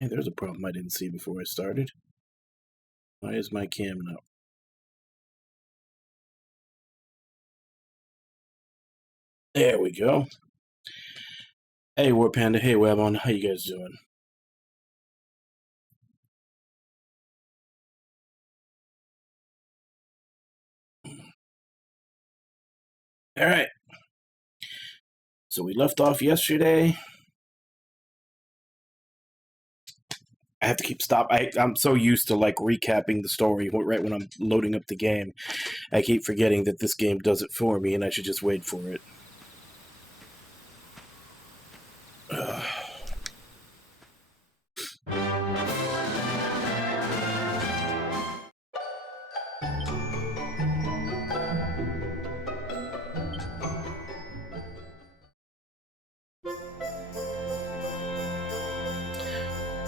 Hey, there's a problem I didn't see before I started. Why is my cam not? There we go. Hey, War Panda. Hey, Webon. How you guys doing? All right. So we left off yesterday. I have to keep I'm so used to like recapping the story right when I'm loading up the game. I keep forgetting that this game does it for me and I should just wait for it.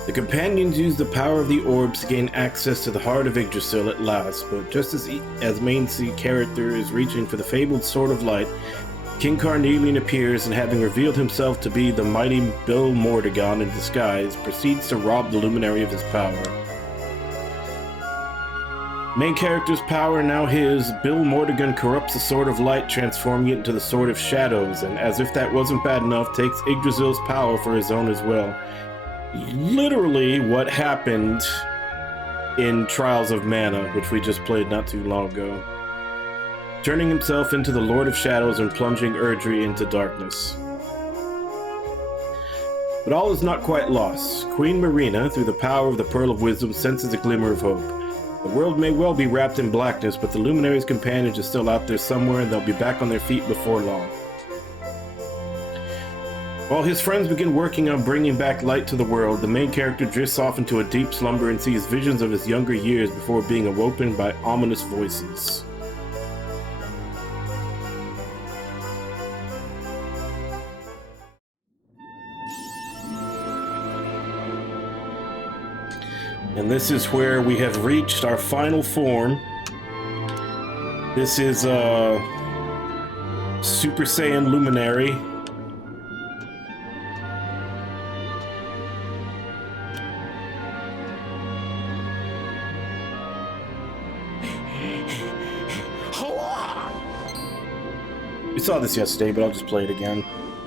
The companions use the power of the orbs to gain access to the heart of Yggdrasil at last, but just as main character is reaching for the fabled Sword of Light, King Carnelian appears and, having revealed himself to be the mighty Bill Mordegon in disguise, proceeds to rob the Luminary of his power. Main character's power now his, Bill Mordegon corrupts the Sword of Light, transforming it into the Sword of Shadows, and as if that wasn't bad enough, takes Yggdrasil's power for his own as well. Literally what happened in Trials of Mana, which we just played not too long ago. Turning himself into the Lord of Shadows and plunging Erdtree into darkness. But all is not quite lost. Queen Marina, through the power of the Pearl of Wisdom, senses a glimmer of hope. The world may well be wrapped in blackness, but the Luminary's companions are still out there somewhere, and they'll be back on their feet before long. While his friends begin working on bringing back light to the world, the main character drifts off into a deep slumber and sees visions of his younger years before being awoken by ominous voices. And this is where we have reached our final form. This is Super Saiyan Luminary. We saw this yesterday, but I'll just play it again.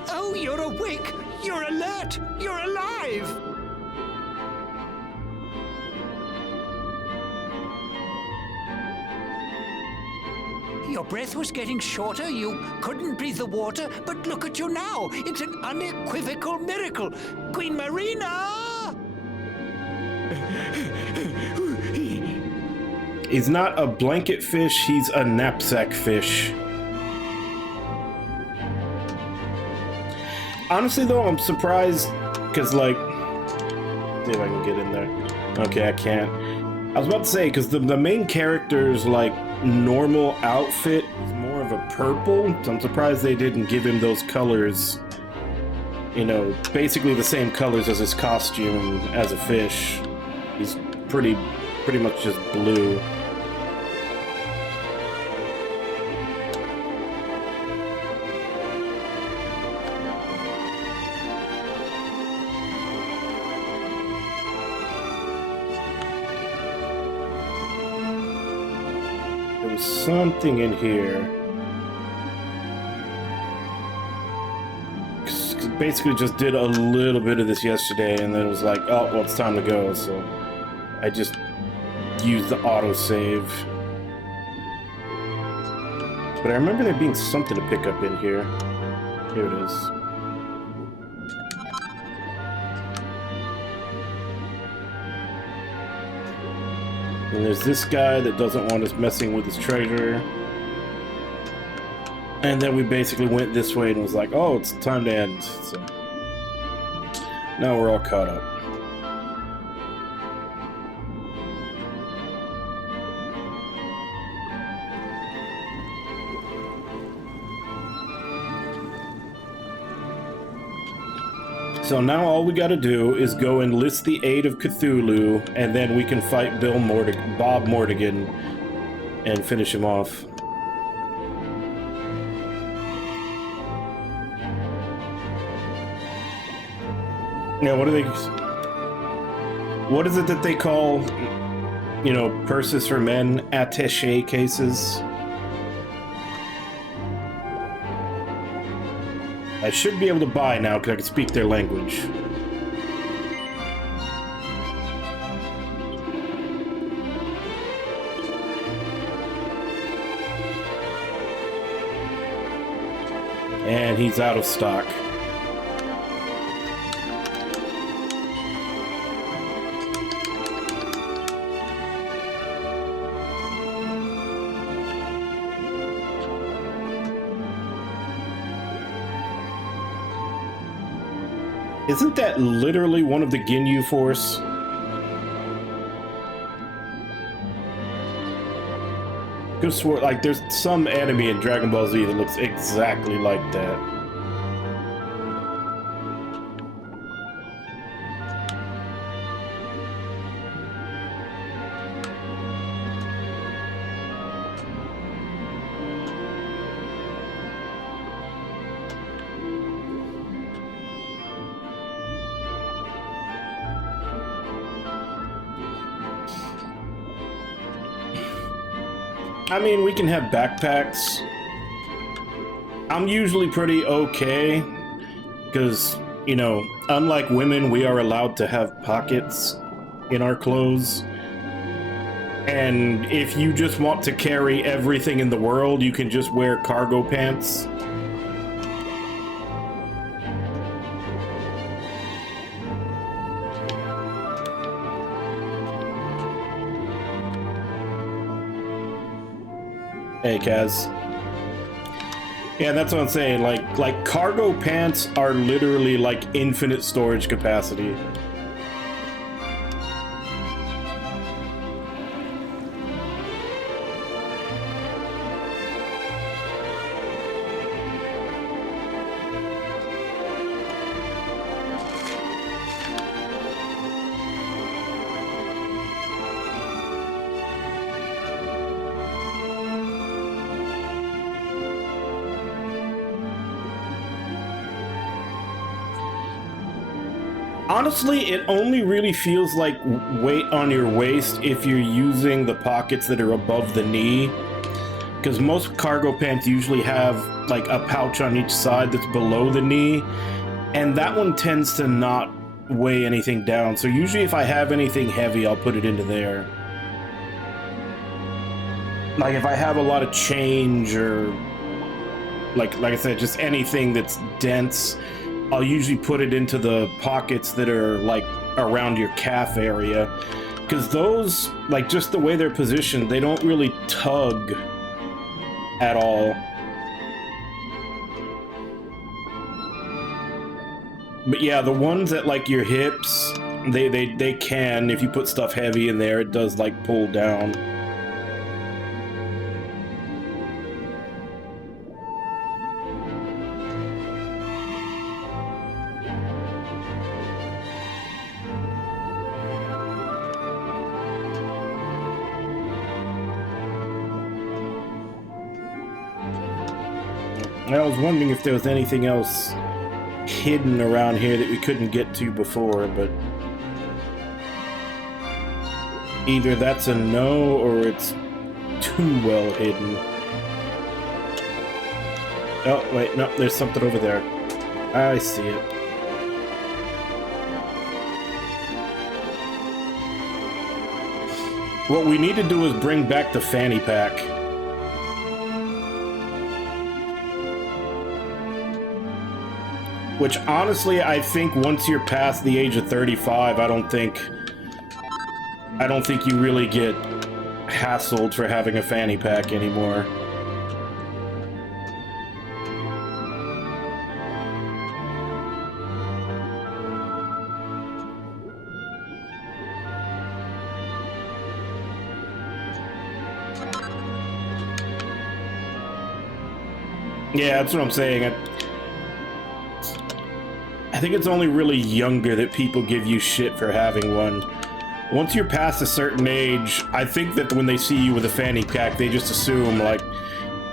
Oh, you're awake! You're alert! You're alive! Your breath was getting shorter, you couldn't breathe the water, but look at you now! It's an unequivocal miracle! Queen Marina! He's not a blanket fish, he's a knapsack fish. Honestly, though, I'm surprised, because, like, see if I can get in there. Okay, I can't. I was about to say, because the main character's, like, normal outfit is more of a purple, so I'm surprised they didn't give him those colors, you know, basically the same colors as his costume as a fish. He's pretty much just blue. Something in here. Basically just did a little bit of this yesterday and then it was like, oh, well, it's time to go, so I just used the autosave. But I remember there being something to pick up in here. Here it is. And there's this guy that doesn't want us messing with his treasure. And then we basically went this way and was like, oh, it's time to end. So now we're all caught up. So now all we gotta do is go enlist the aid of Cthulhu, and then we can fight Bob Mordegon and finish him off. Yeah, what are they? What is it that they call, you know, purses for men? Attaché cases? I should be able to buy now because I can speak their language. And he's out of stock. Isn't that literally one of the Ginyu Force? Could have swore, like, there's some enemy in Dragon Ball Z that looks exactly like that. I mean, we can have backpacks. I'm usually pretty okay, because, you know, unlike women, we are allowed to have pockets in our clothes. And if you just want to carry everything in the world, you can just wear cargo pants. Hey, Kaz. Yeah, that's what I'm saying. Like cargo pants are literally like infinite storage capacity. Honestly, it only really feels like weight on your waist if you're using the pockets that are above the knee. Because most cargo pants usually have like a pouch on each side that's below the knee. And that one tends to not weigh anything down. So usually if I have anything heavy, I'll put it into there. Like if I have a lot of change or like I said, just anything that's dense, I'll usually put it into the pockets that are like around your calf area, because those, like, just the way they're positioned, they don't really tug at all. But yeah, the ones at like your hips, they can, if you put stuff heavy in there, it does like pull down. I was wondering if there was anything else hidden around here that we couldn't get to before, but either that's a no or it's too well hidden. Oh, wait, no, there's something over there. I see it. What we need to do is bring back the fanny pack. Which, honestly, I think once you're past the age of 35, I don't think you really get hassled for having a fanny pack anymore. Yeah, that's what I'm saying. I think it's only really younger that people give you shit for having one. Once you're past a certain age, I think that when they see you with a fanny pack, they just assume, like,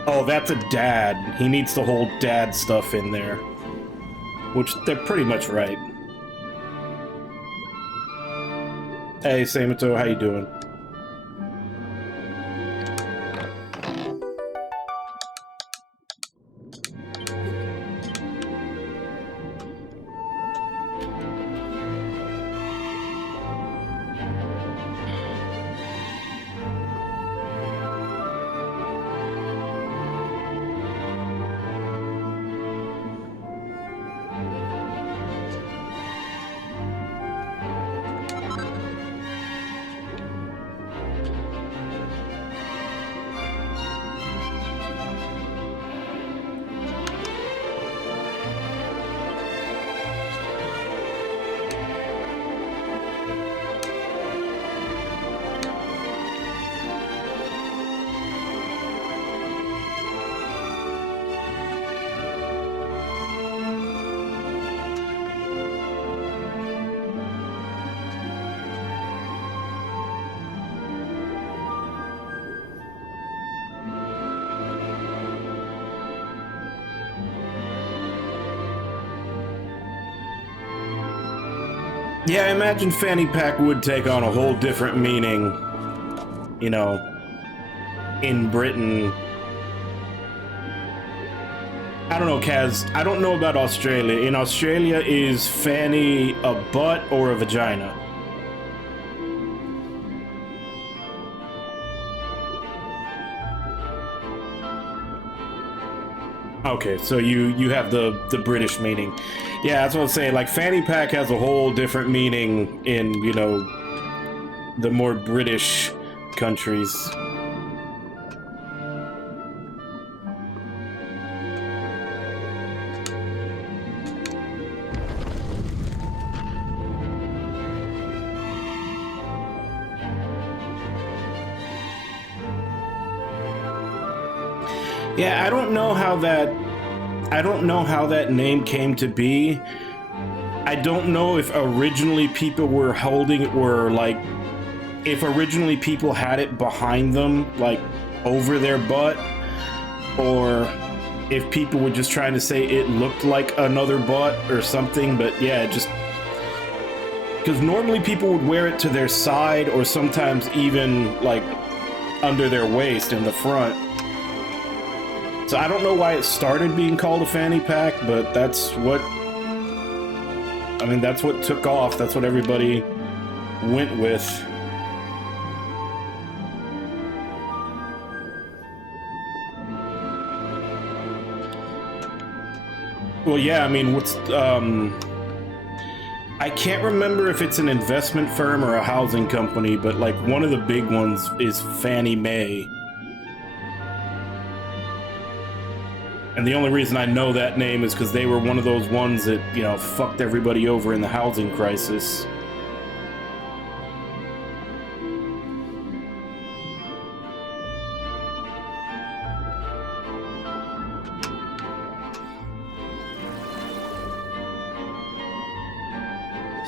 oh, that's a dad. He needs to hold dad stuff in there. Which, they're pretty much right. Hey, Samato, how you doing? Yeah, I imagine fanny pack would take on a whole different meaning, you know, in Britain. I don't know, Kaz. I don't know about Australia. In Australia, is fanny a butt or a vagina? Okay, so you have the British meaning. Yeah, that's what I'm saying. Like, fanny pack has a whole different meaning in, you know, the more British countries. Yeah, I don't know how that name came to be. I don't know if originally people were if originally people had it behind them, like over their butt, or if people were just trying to say it looked like another butt or something. But yeah, just because normally people would wear it to their side or sometimes even like under their waist in the front. So I don't know why it started being called a fanny pack, but that's what took off. That's what everybody went with. Well, yeah, I mean, I can't remember if it's an investment firm or a housing company, but like one of the big ones is Fannie Mae. And the only reason I know that name is because they were one of those ones that, you know, fucked everybody over in the housing crisis.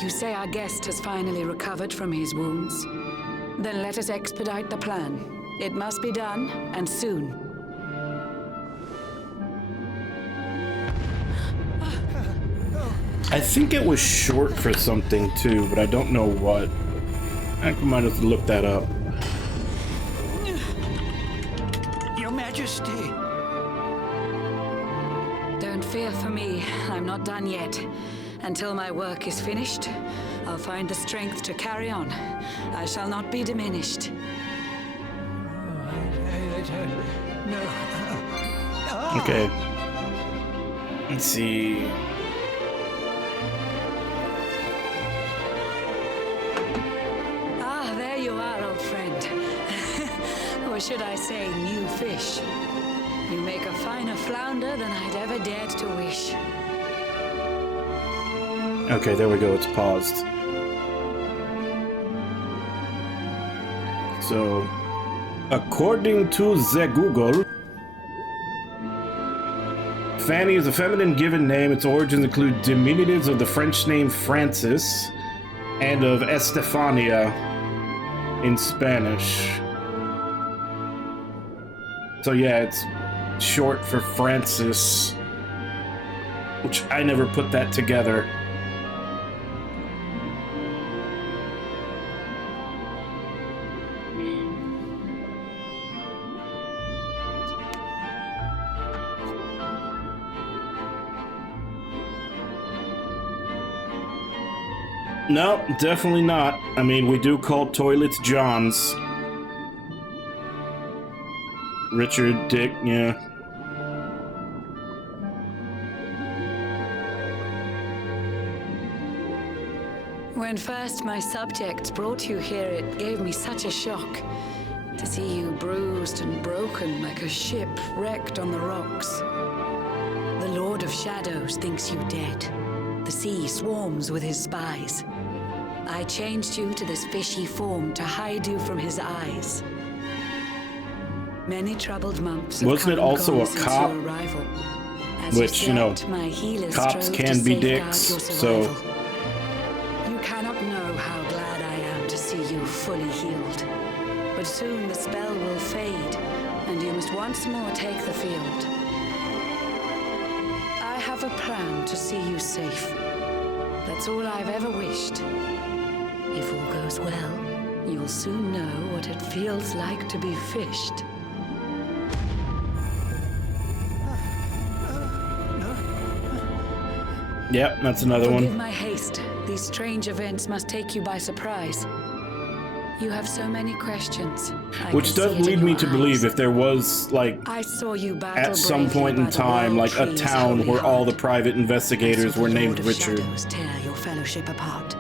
You say our guest has finally recovered from his wounds? Then let us expedite the plan. It must be done, and soon. I think it was short for something too, but I don't know what. I might have to look that up. Your Majesty. Don't fear for me. I'm not done yet. Until my work is finished, I'll find the strength to carry on. I shall not be diminished. No. Okay. Let's see. There you are, old friend. Or should I say, new fish. You make a finer flounder than I'd ever dared to wish. Okay, there we go. It's paused. So, according to the Google, Fanny is a feminine given name. Its origins include diminutives of the French name Francis and of Estefania in Spanish. So yeah, it's short for Francis, which I never put that together. No, definitely not. I mean, we do call toilets Johns. Richard, Dick, yeah. When first my subjects brought you here, it gave me such a shock to see you bruised and broken like a ship wrecked on the rocks. The Lord of Shadows thinks you dead. The sea swarms with his spies. I changed you to this fishy form to hide you from his eyes. Many troubled months have Wasn't it come and also gone a since cop? your arrival. As Which, you know, slept, my healers cops strove can to be safeguard dicks, your so... survival. You cannot know how glad I am to see you fully healed. But soon the spell will fade, and you must once more take the field. I have a plan to see you safe. That's all I've ever wished. If all goes well, you'll soon know what it feels like to be fished. Yep, that's another Forgive one. my haste. These strange events must take you by surprise. You have so many questions. Which does lead me to believe if there was, like, I saw you battle at some point in time, like a town where all the private investigators were named Richard. Tear your fellowship apart.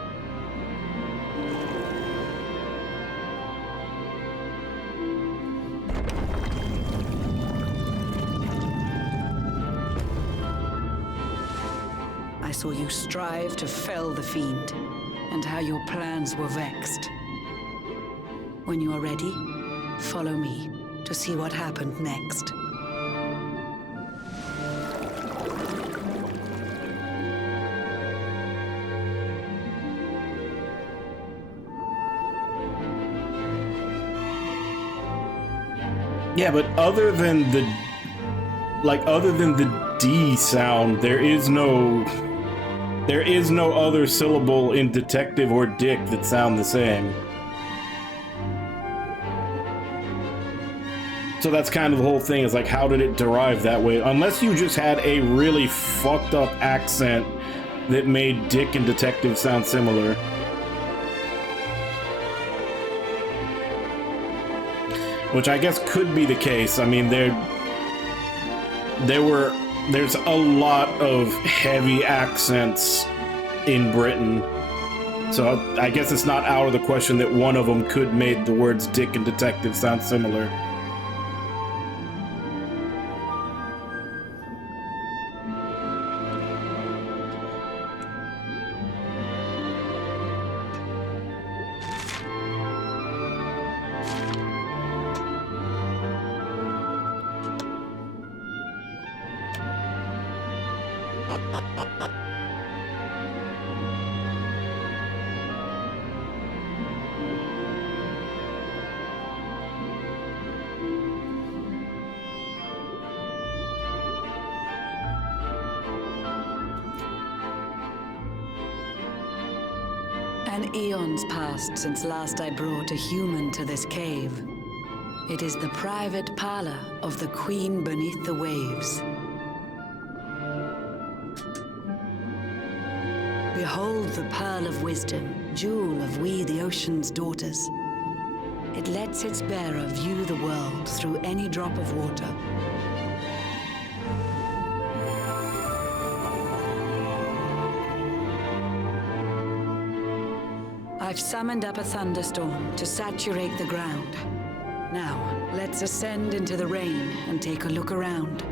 I saw you strive to fell the fiend, and how your plans were vexed. When you are ready, follow me to see what happened next. Yeah, but other than the D sound, there is no other syllable in detective or dick that sound the same. So that's kind of the whole thing, is like, how did it derive that way? Unless you just had a really fucked up accent that made dick and detective sound similar. Which I guess could be the case. I mean, there's a lot of heavy accents in Britain. So I guess it's not out of the question that one of them could make the words dick and detective sound similar. An eon's passed since last I brought a human to this cave. It is the private parlor of the Queen beneath the waves. Behold the pearl of wisdom, jewel of we the ocean's daughters. It lets its bearer view the world through any drop of water. I've summoned up a thunderstorm to saturate the ground. Now, let's ascend into the rain and take a look around.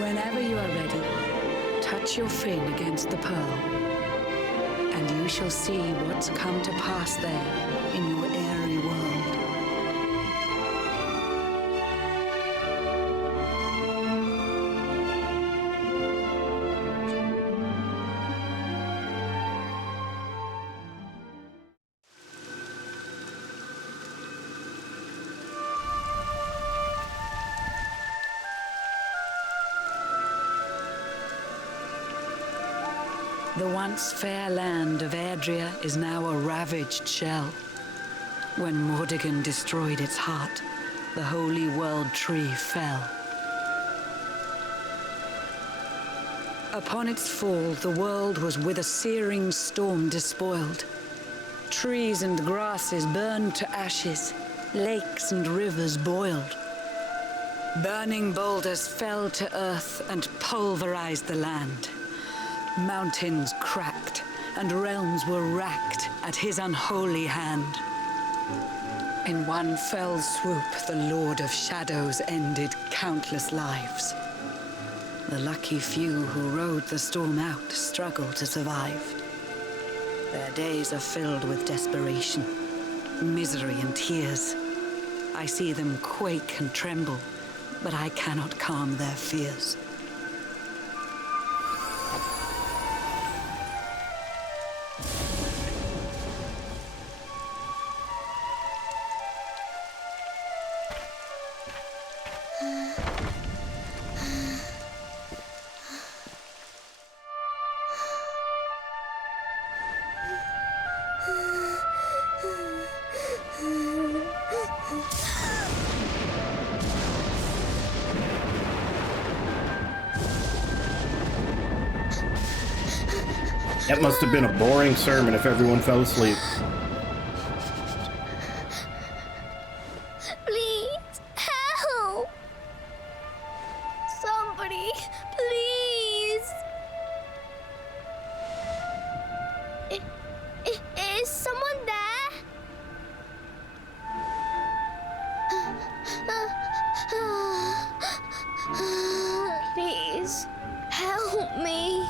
Whenever you are ready, touch your fin against the pearl, and you shall see what's come to pass there in your airy world. The once fair land of Erdrea is now a ravaged shell. When Mordegon destroyed its heart, the holy world tree fell. Upon its fall, the world was with a searing storm despoiled. Trees and grasses burned to ashes, lakes and rivers boiled. Burning boulders fell to earth and pulverized the land. Mountains cracked, and realms were racked at his unholy hand. In one fell swoop, the Lord of Shadows ended countless lives. The lucky few who rode the storm out struggled to survive. Their days are filled with desperation, misery and tears. I see them quake and tremble, but I cannot calm their fears. That must have been a boring sermon if everyone fell asleep. Please, help! Somebody, please! Is someone there? Please, help me.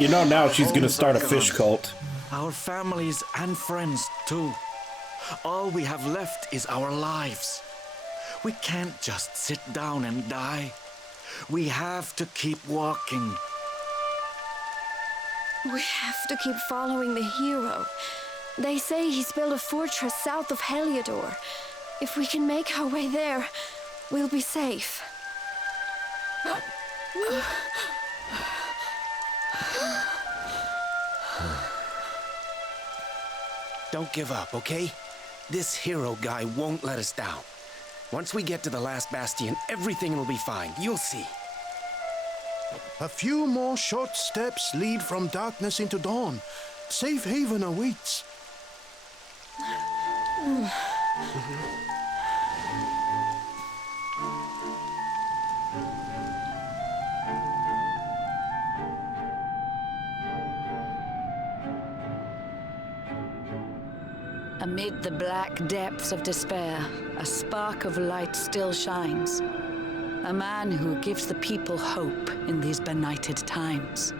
You know now she's gonna start a fish cult. Our families and friends too. All we have left is our lives. We can't just sit down and die. We have to keep walking. We have to keep following the hero. They say he's built a fortress south of Heliodor. If we can make our way there, we'll be safe. Don't give up, okay? This hero guy won't let us down. Once we get to the last bastion, everything will be fine. You'll see. A few more short steps lead from darkness into dawn. Safe haven awaits. Amid the black depths of despair, a spark of light still shines. A man who gives the people hope in these benighted times.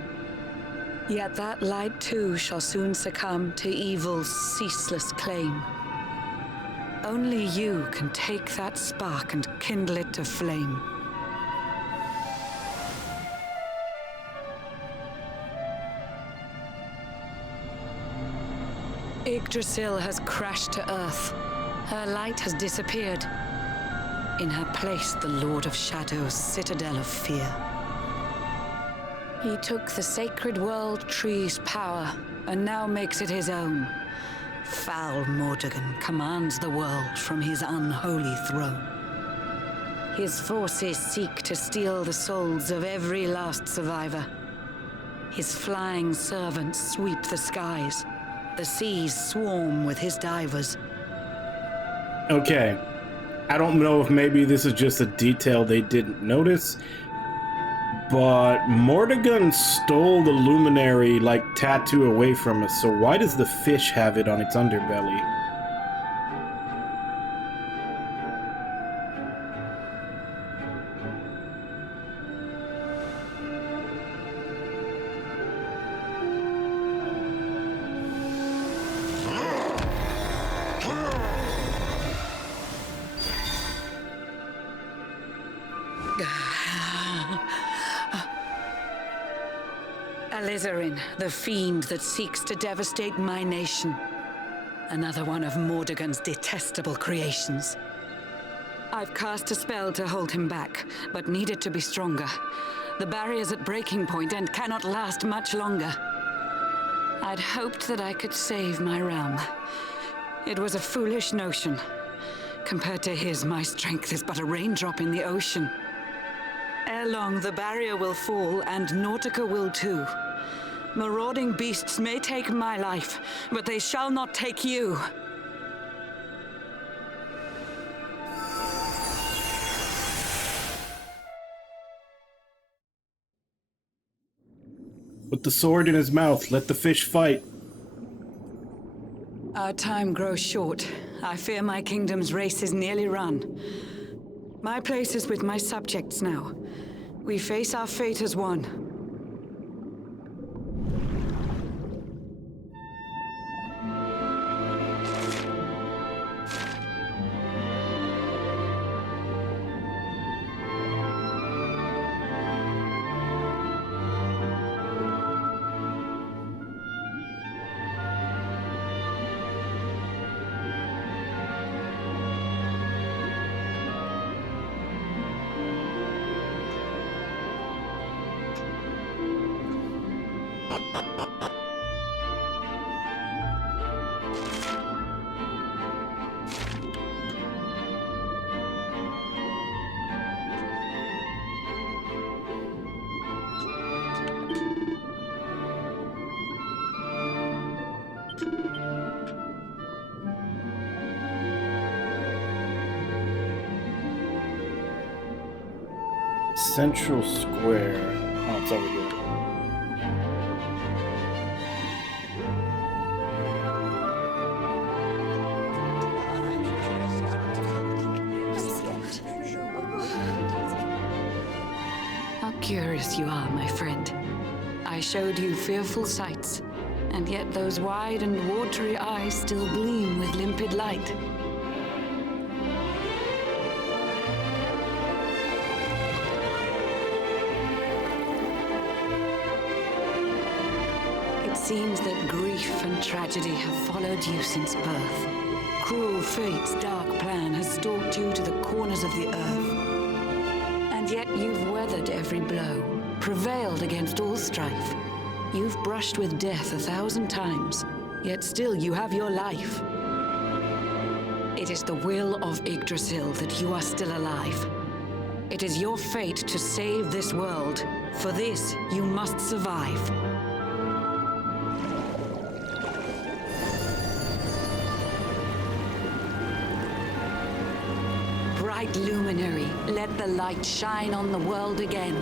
Yet that light too shall soon succumb to evil's ceaseless claim. Only you can take that spark and kindle it to flame. Yggdrasil has crashed to earth. Her light has disappeared. In her place, the Lord of Shadows' citadel of fear. He took the sacred world tree's power and now makes it his own. Foul Mordegon commands the world from his unholy throne. His forces seek to steal the souls of every last survivor. His flying servants sweep the skies. The seas swarm with his divers. Okay. I don't know if maybe this is just a detail they didn't notice, but Mordegon stole the luminary, tattoo away from us, so why does the fish have it on its underbelly? Alizarin, the fiend that seeks to devastate my nation. Another one of Mordegon's detestable creations. I've cast a spell to hold him back, but need it to be stronger. The barrier's at breaking point and cannot last much longer. I'd hoped that I could save my realm. It was a foolish notion. Compared to his, my strength is but a raindrop in the ocean. Ere long, the barrier will fall, and Nautica will too. Marauding beasts may take my life, but they shall not take you. Put the sword in his mouth. Let the fish fight. Our time grows short. I fear my kingdom's race is nearly run. My place is with my subjects now. We face our fate as one. Central Square. Oh, it's over here. How curious you are, my friend. I showed you fearful sights, and yet those wide and watery eyes still gleam with limpid light. It seems that grief and tragedy have followed you since birth. Cruel fate's dark plan has stalked you to the corners of the earth. And yet you've weathered every blow, prevailed against all strife. You've brushed with death 1,000 times, yet still you have your life. It is the will of Yggdrasil that you are still alive. It is your fate to save this world. For this, you must survive. Bright luminary, let the light shine on the world again.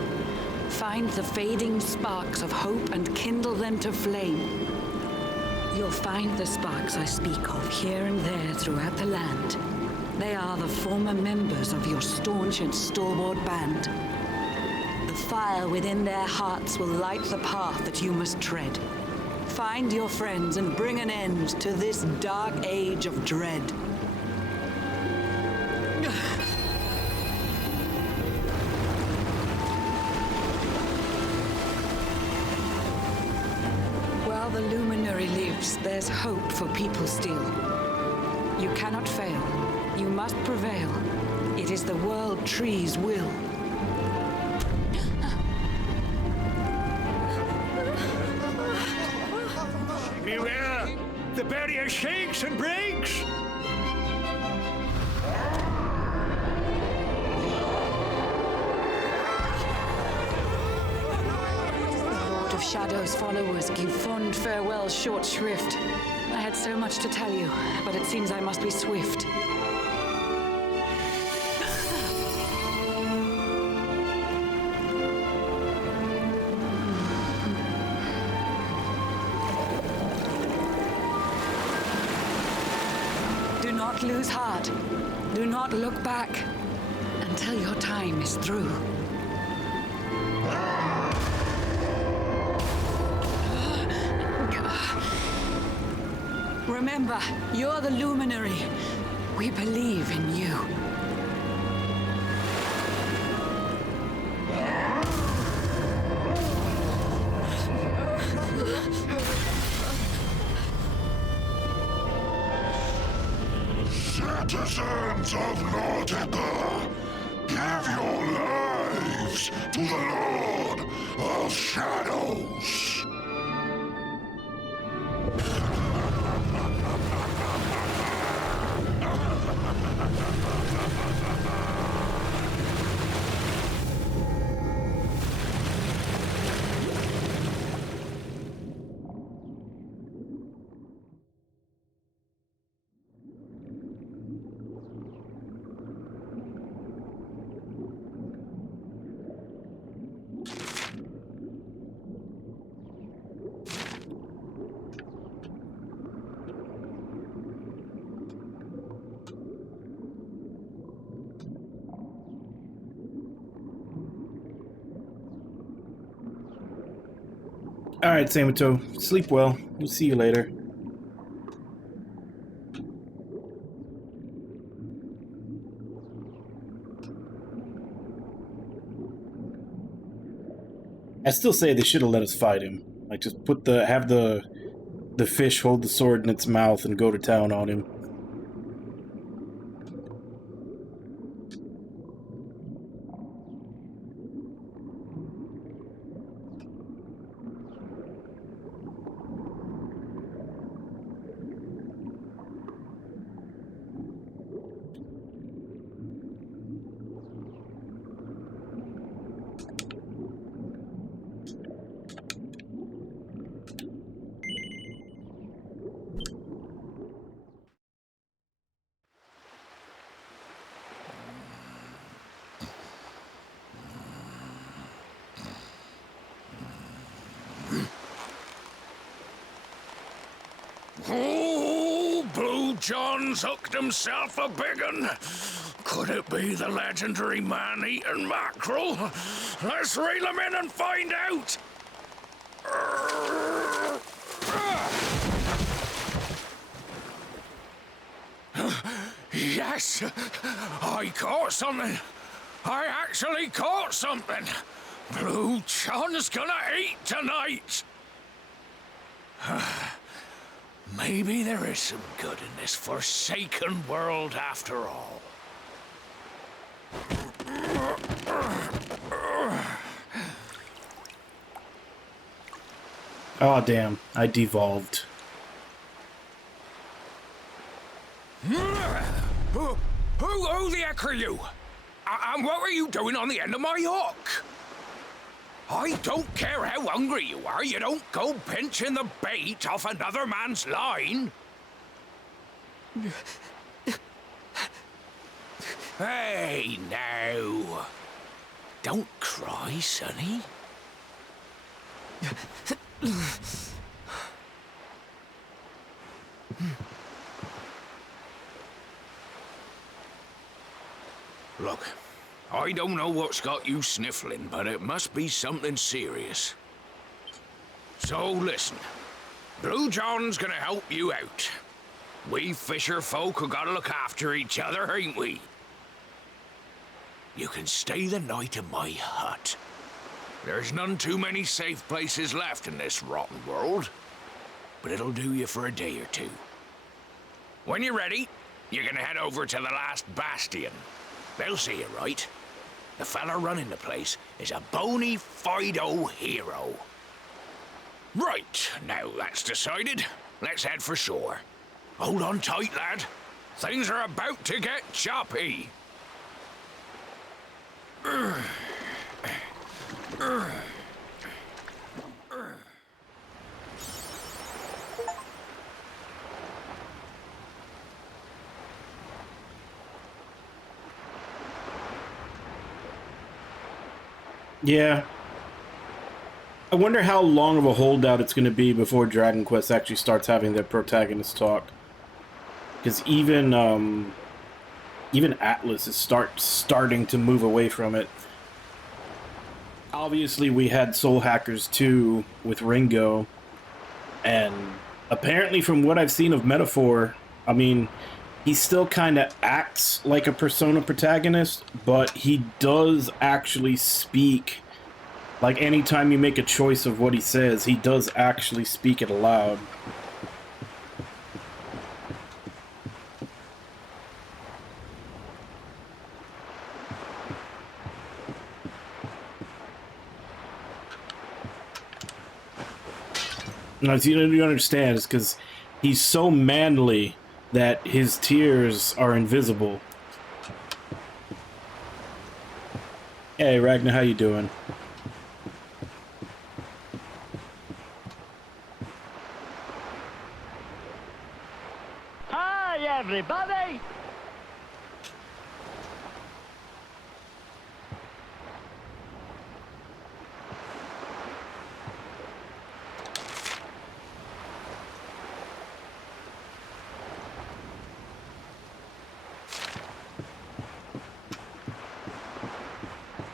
Find the fading sparks of hope and kindle them to flame. You'll find the sparks I speak of here and there throughout the land. They are the former members of your staunch and stalwart band. The fire within their hearts will light the path that you must tread. Find your friends and bring an end to this dark age of dread. While the luminary lives, there's hope for people still. You cannot fail. You must prevail. It is the World Tree's will. Beware! The barrier shakes and breaks! Lord of Shadow's followers give fond farewell short shrift. I had so much to tell you, but it seems I must be swift. Do not lose heart. Do not look back until your time is through. Remember, you're the luminary. We believe in you. Artisans of Nautica, give your lives to the Lord of Shadows. All right, Samato, sleep well. We'll see you later. I still say they should have let us fight him. Like, just have the fish hold the sword in its mouth and go to town on him. Oh, Blue John's hooked himself a big un. Could it be the legendary man-eating mackerel? Let's reel him in and find out. Yes, I caught something. I actually caught something. Blue John's gonna eat tonight. Maybe there is some good in this forsaken world after all. Oh, damn. I devolved. Who the heck are you? And what were you doing on the end of my hook? I don't care how hungry you are, you don't go pinching the bait off another man's line. Hey, now. Don't cry, sonny. Look, I don't know what's got you sniffling, but it must be something serious. So listen, Blue John's gonna help you out. We fisher folk have gotta look after each other, ain't we? You can stay the night in my hut. There's none too many safe places left in this rotten world, but it'll do you for a day or two. When you're ready, you're gonna head over to the last bastion. They'll see you right. The fella running the place is a bony Fido hero. Right, now that's decided. Let's head for shore. Hold on tight, lad. Things are about to get choppy. Yeah. I wonder how long of a holdout it's going to be before Dragon Quest actually starts having their protagonists talk. Because even Atlas is starting to move away from it. Obviously, we had Soul Hackers 2 with Ringo, and apparently from what I've seen of Metaphor, I mean, he still kind of acts like a Persona protagonist, but he does actually speak. Like, anytime you make a choice of what he says, he does actually speak it aloud. No, you understand, it's because he's so manly that his tears are invisible. Hey, Ragnar, how you doing? Hi, everybody!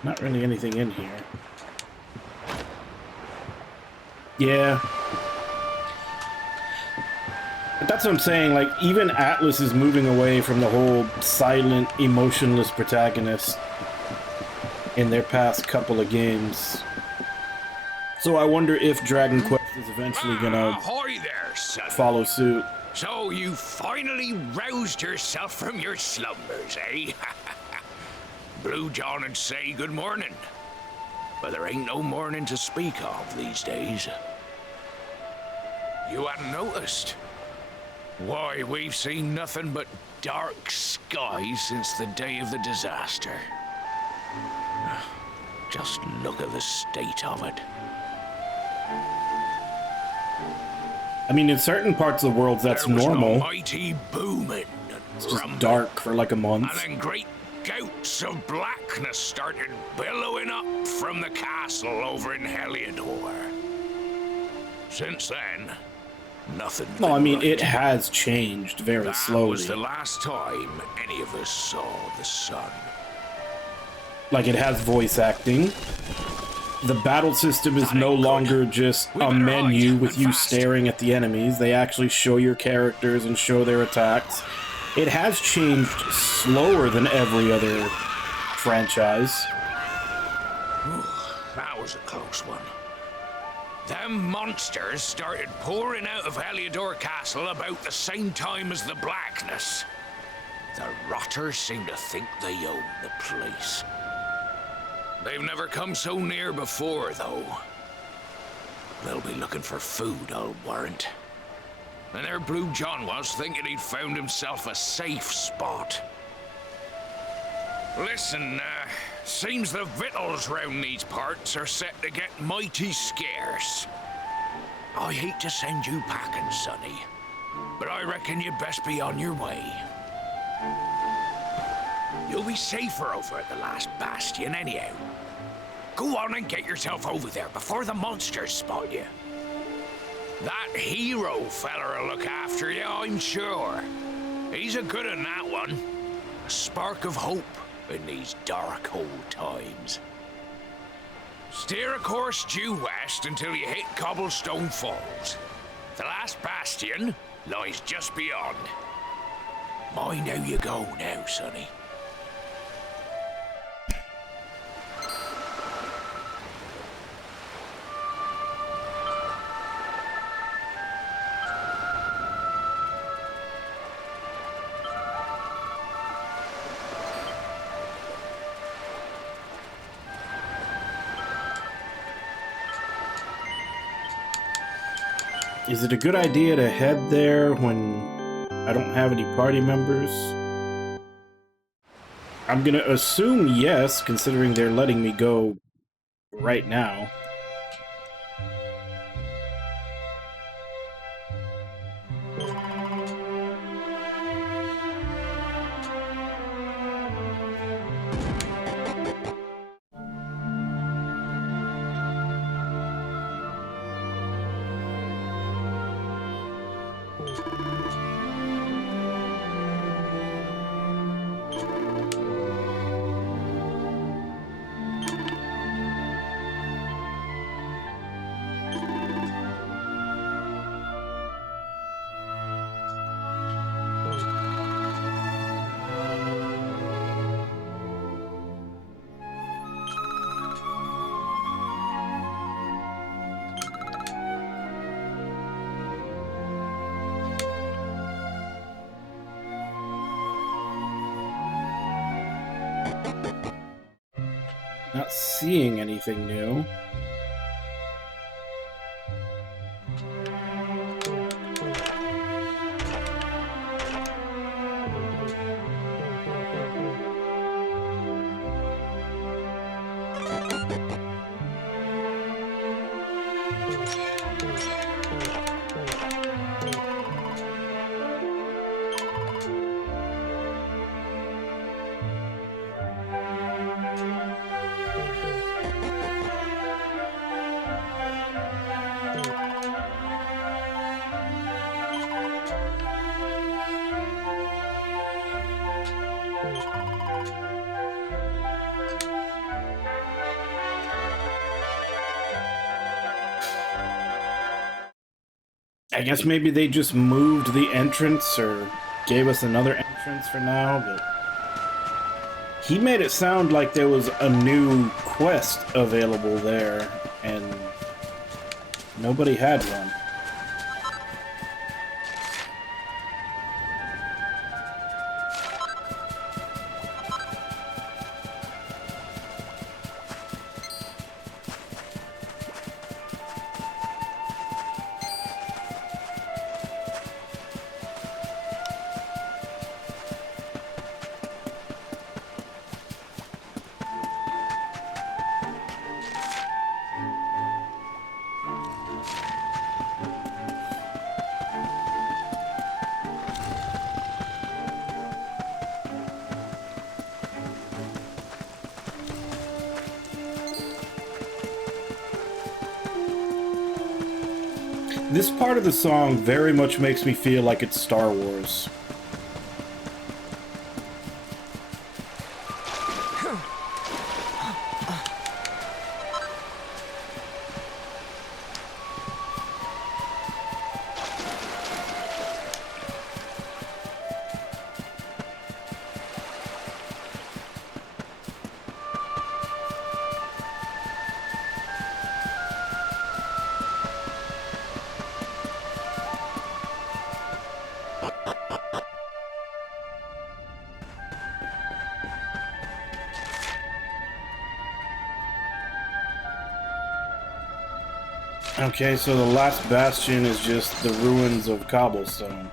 Not really anything in here. Yeah. But that's what I'm saying, like, even Atlas is moving away from the whole silent, emotionless protagonist in their past couple of games. So I wonder if Dragon Quest is eventually gonna Ahoy there, son. follow suit. So you finally roused yourself from your slumbers, eh? Blue John and say good morning. But there ain't no morning to speak of these days. You hadn't noticed? Why, we've seen nothing but dark skies since the day of the disaster. Just look at the state of it. I mean, in certain parts of the world, that's There was normal. a mighty booming and It's just rumbling, dark for like a month. and then great gouts of blackness started billowing up from the castle over in Heliodor. Since then, nothing. No, I mean, it has changed very That slowly. was the last time any of us saw the sun. Like, it has voice acting. The battle system is no longer just a menu with you staring at the enemies. They actually show your characters and show their attacks. It has changed slower than every other franchise. That was a close one. Them monsters started pouring out of Heliodor Castle about the same time as the blackness. The rotters seem to think they own the place. They've never come so near before, though. They'll be looking for food, I'll warrant. And there Blue John was, thinking he'd found himself a safe spot. Listen, seems the victuals round these parts are set to get mighty scarce. I hate to send you packing, Sonny, but I reckon you'd best be on your way. You'll be safer over at the last bastion anyhow. Go on and get yourself over there before the monsters spot you. That hero feller'll look after you, I'm sure. He's a good un, that one. A spark of hope in these dark old times. Steer a course due west until you hit Cobblestone Falls. The last bastion lies just beyond. Mind how you go now, Sonny. Is it a good idea to head there when I don't have any party members? I'm gonna assume yes, considering they're letting me go right now. Not seeing anything new. I guess maybe they just moved the entrance or gave us another entrance for now, but he made it sound like there was a new quest available there, and nobody had one. This part of the song very much makes me feel like it's Star Wars. Okay, so the last bastion is just the ruins of Cobblestone.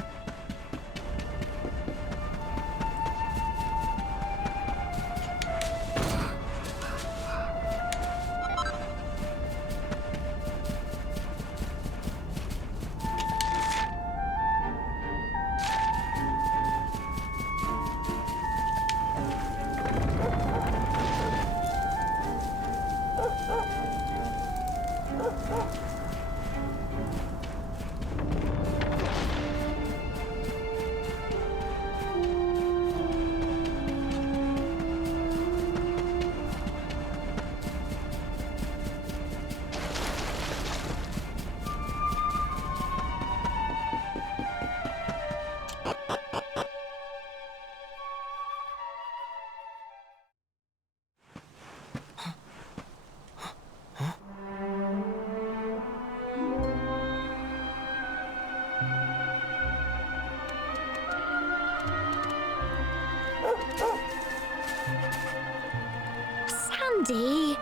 Sandy,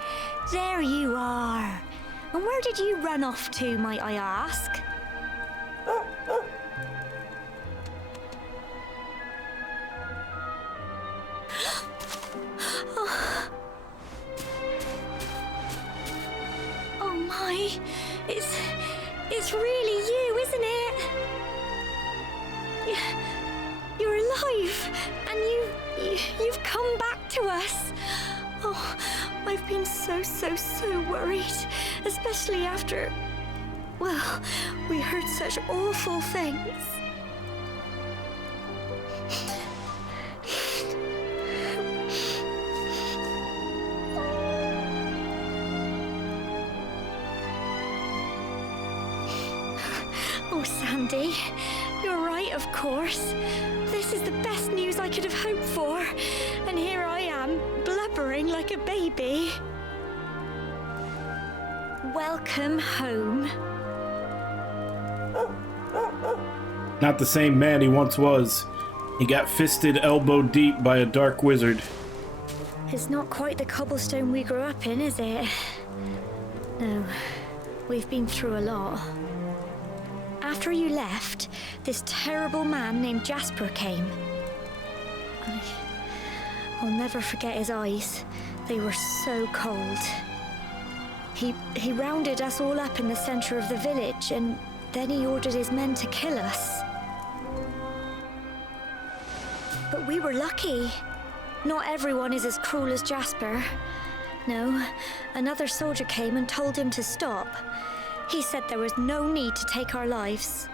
there you are. And where did you run off to, might I ask? Oh my, it's really you, isn't it? You're alive, and you've come back to us. Oh, I've been so worried, especially after, well, we heard such awful things. Oh, Sandy, you're right, of course. This is the best news I could have hoped for, and here I am, blubbering like a baby. Welcome home. Not the same man he once was. He got fisted elbow deep by a dark wizard. It's not quite the cobblestone we grew up in, is it? No, we've been through a lot. After you left, this terrible man named Jasper came. I'll never forget his eyes. They were so cold. He rounded us all up in the center of the village, and then he ordered his men to kill us. But we were lucky. Not everyone is as cruel as Jasper. No, another soldier came and told him to stop. He said there was no need to take our lives.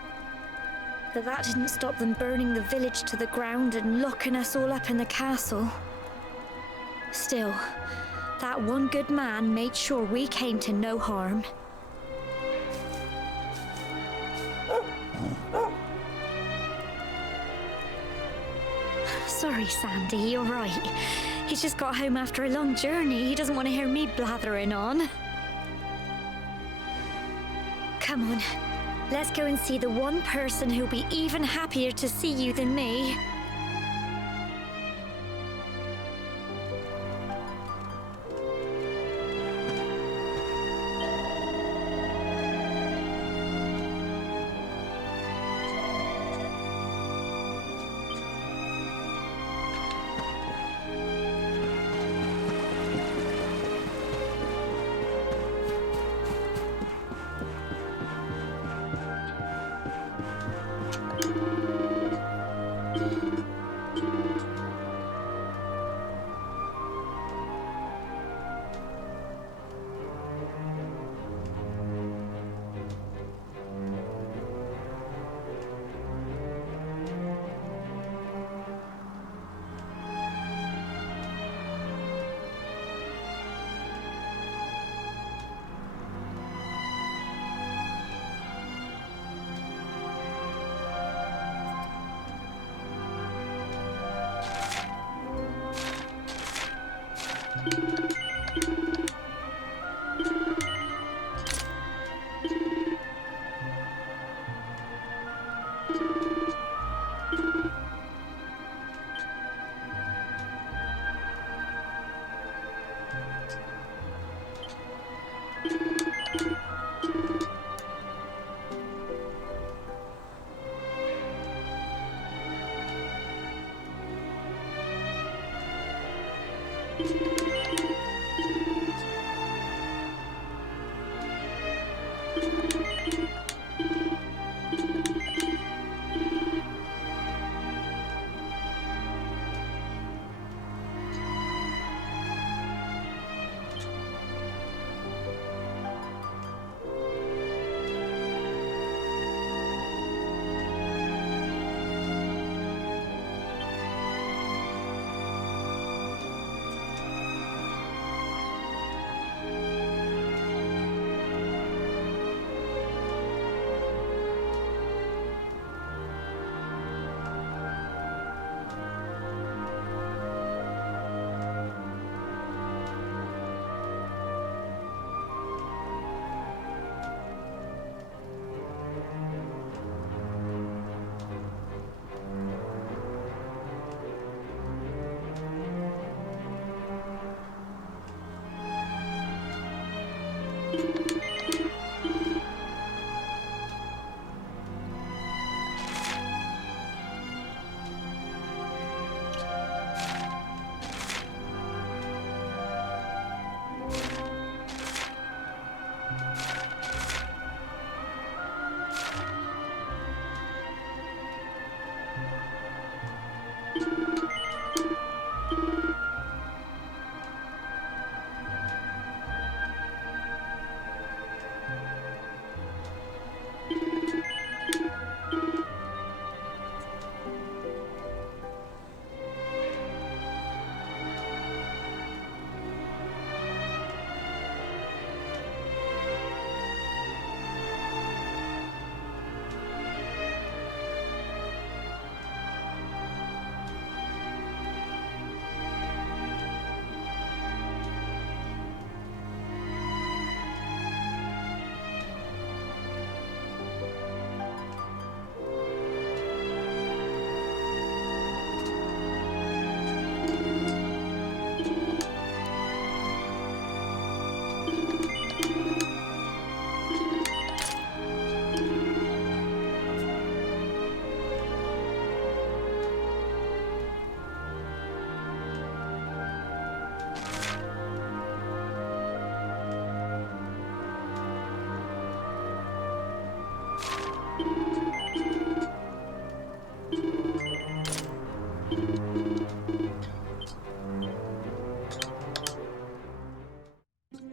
But that didn't stop them burning the village to the ground and locking us all up in the castle. Still, that one good man made sure we came to no harm. Sorry, Sandy, you're right. He's just got home after a long journey. He doesn't want to hear me blathering on. Come on, let's go and see the one person who'll be even happier to see you than me.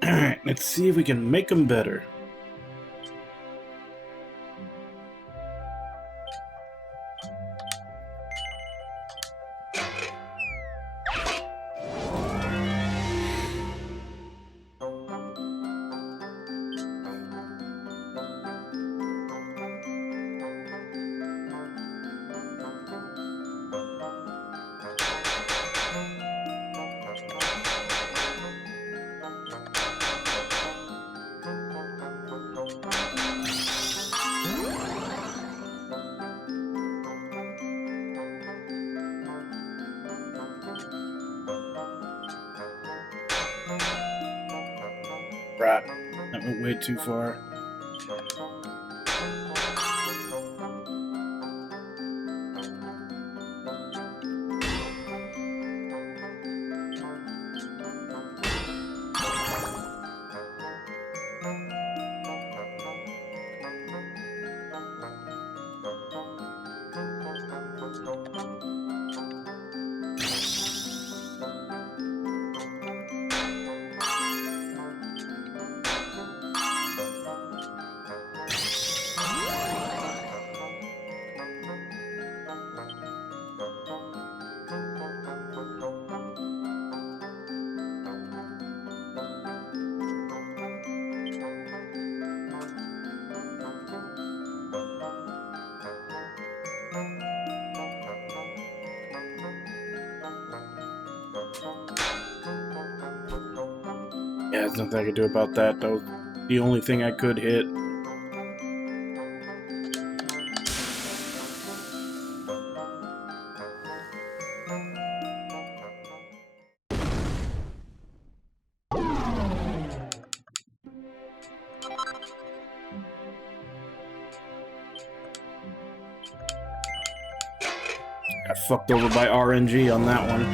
Alright, let's see if we can make them better. Right. That went way too far. Yeah, there's nothing I could do about that. That was the only thing I could hit. Got fucked over by RNG on that one.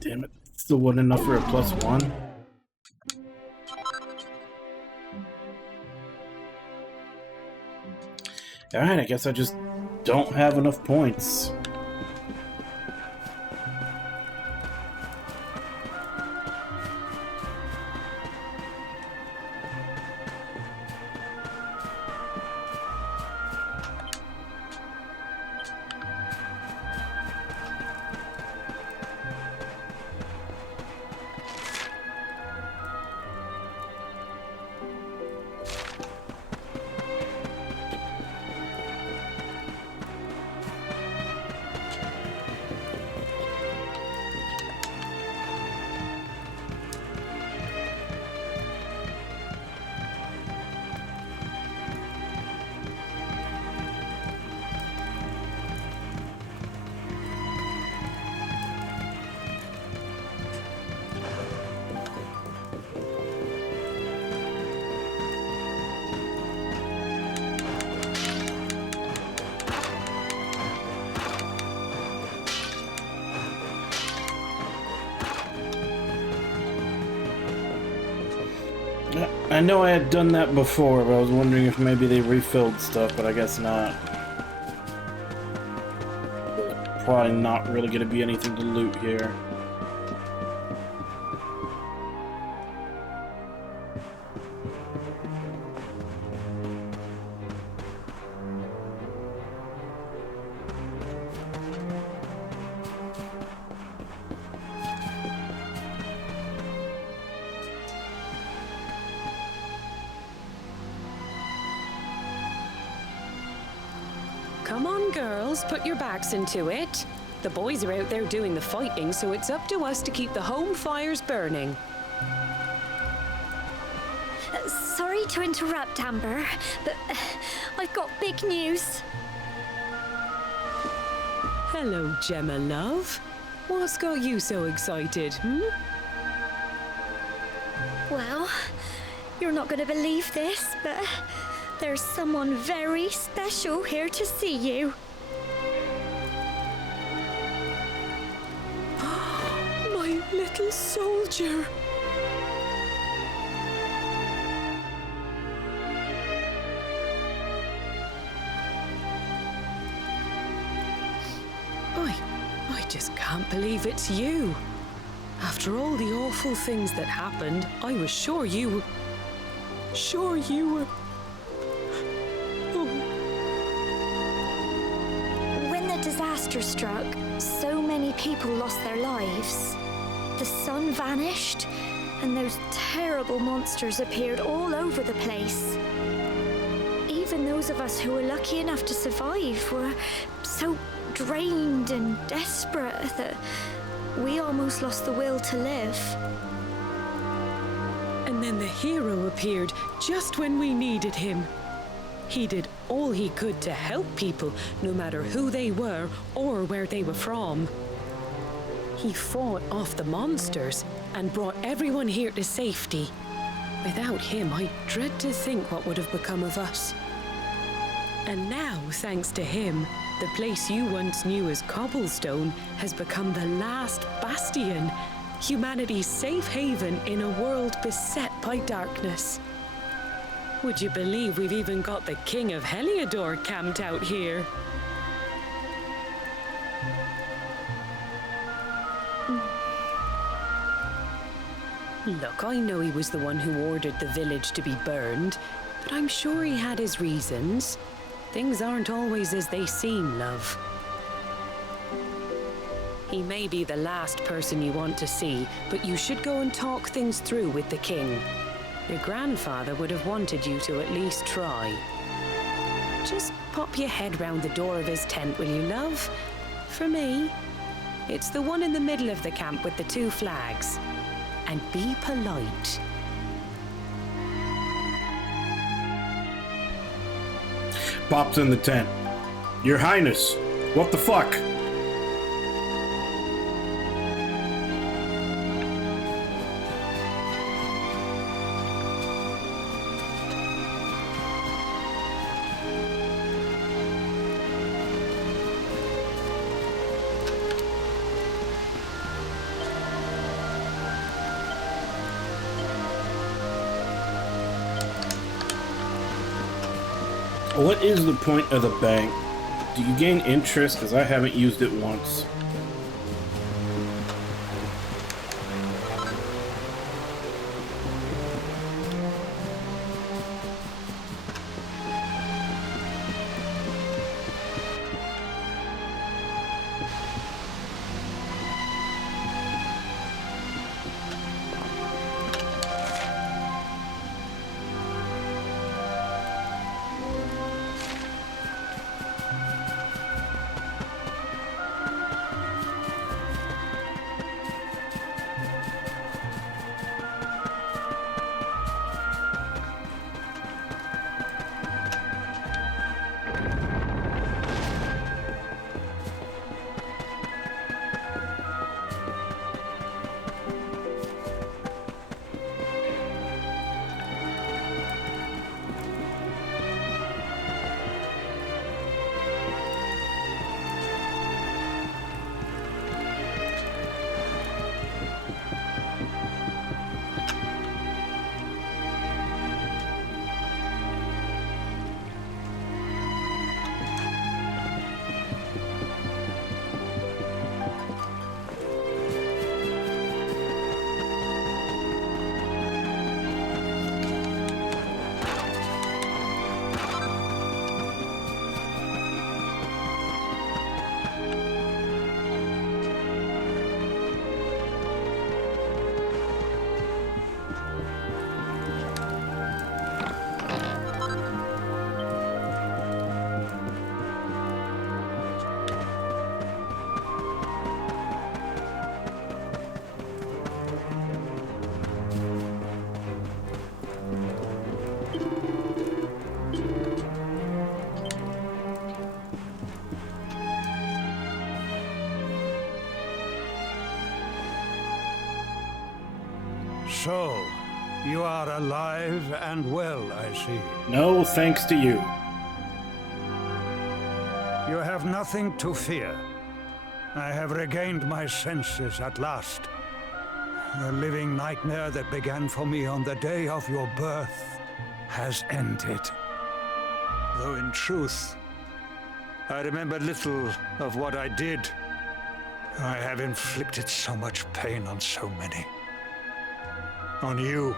Damn it. Still wasn't enough for a +1. Alright, I guess I just don't have enough points. I know I had done that before, but I was wondering if maybe they refilled stuff, but I guess not. Probably not really going to be anything to loot here. Come on, girls, put your backs into it. The boys are out there doing the fighting, so it's up to us to keep the home fires burning. Sorry to interrupt, Amber, but I've got big news. Hello, Gemma, love. What's got you so excited, Well, you're not going to believe this, but there's someone very special here to see you. little soldier. I just can't believe it's you. After all the awful things that happened, I was sure you were... Oh. When the disaster struck, so many people lost their lives. The sun vanished, and those terrible monsters appeared all over the place. Even those of us who were lucky enough to survive were so drained and desperate that we almost lost the will to live. And then the hero appeared just when we needed him. He did all he could to help people, no matter who they were or where they were from. He fought off the monsters and brought everyone here to safety. Without him, I dread to think what would have become of us. And now, thanks to him, the place you once knew as Cobblestone has become the last bastion, humanity's safe haven in a world beset by darkness. Would you believe we've even got the King of Heliodor camped out here? Look, I know he was the one who ordered the village to be burned, but I'm sure he had his reasons. Things aren't always as they seem, love. He may be the last person you want to see, but you should go and talk things through with the king. Your grandfather would have wanted you to at least try. Just pop your head round the door of his tent, will you, love? For me, it's the one in the middle of the camp with the 2 flags. And be polite. Pops in the tent. Your Highness, what the fuck? What is the point of the bank? Do you gain interest? Because I haven't used it once. So, you are alive and well, I see. No, thanks to you. You have nothing to fear. I have regained my senses at last. The living nightmare that began for me on the day of your birth has ended. Though in truth, I remember little of what I did. I have inflicted so much pain on so many. On you.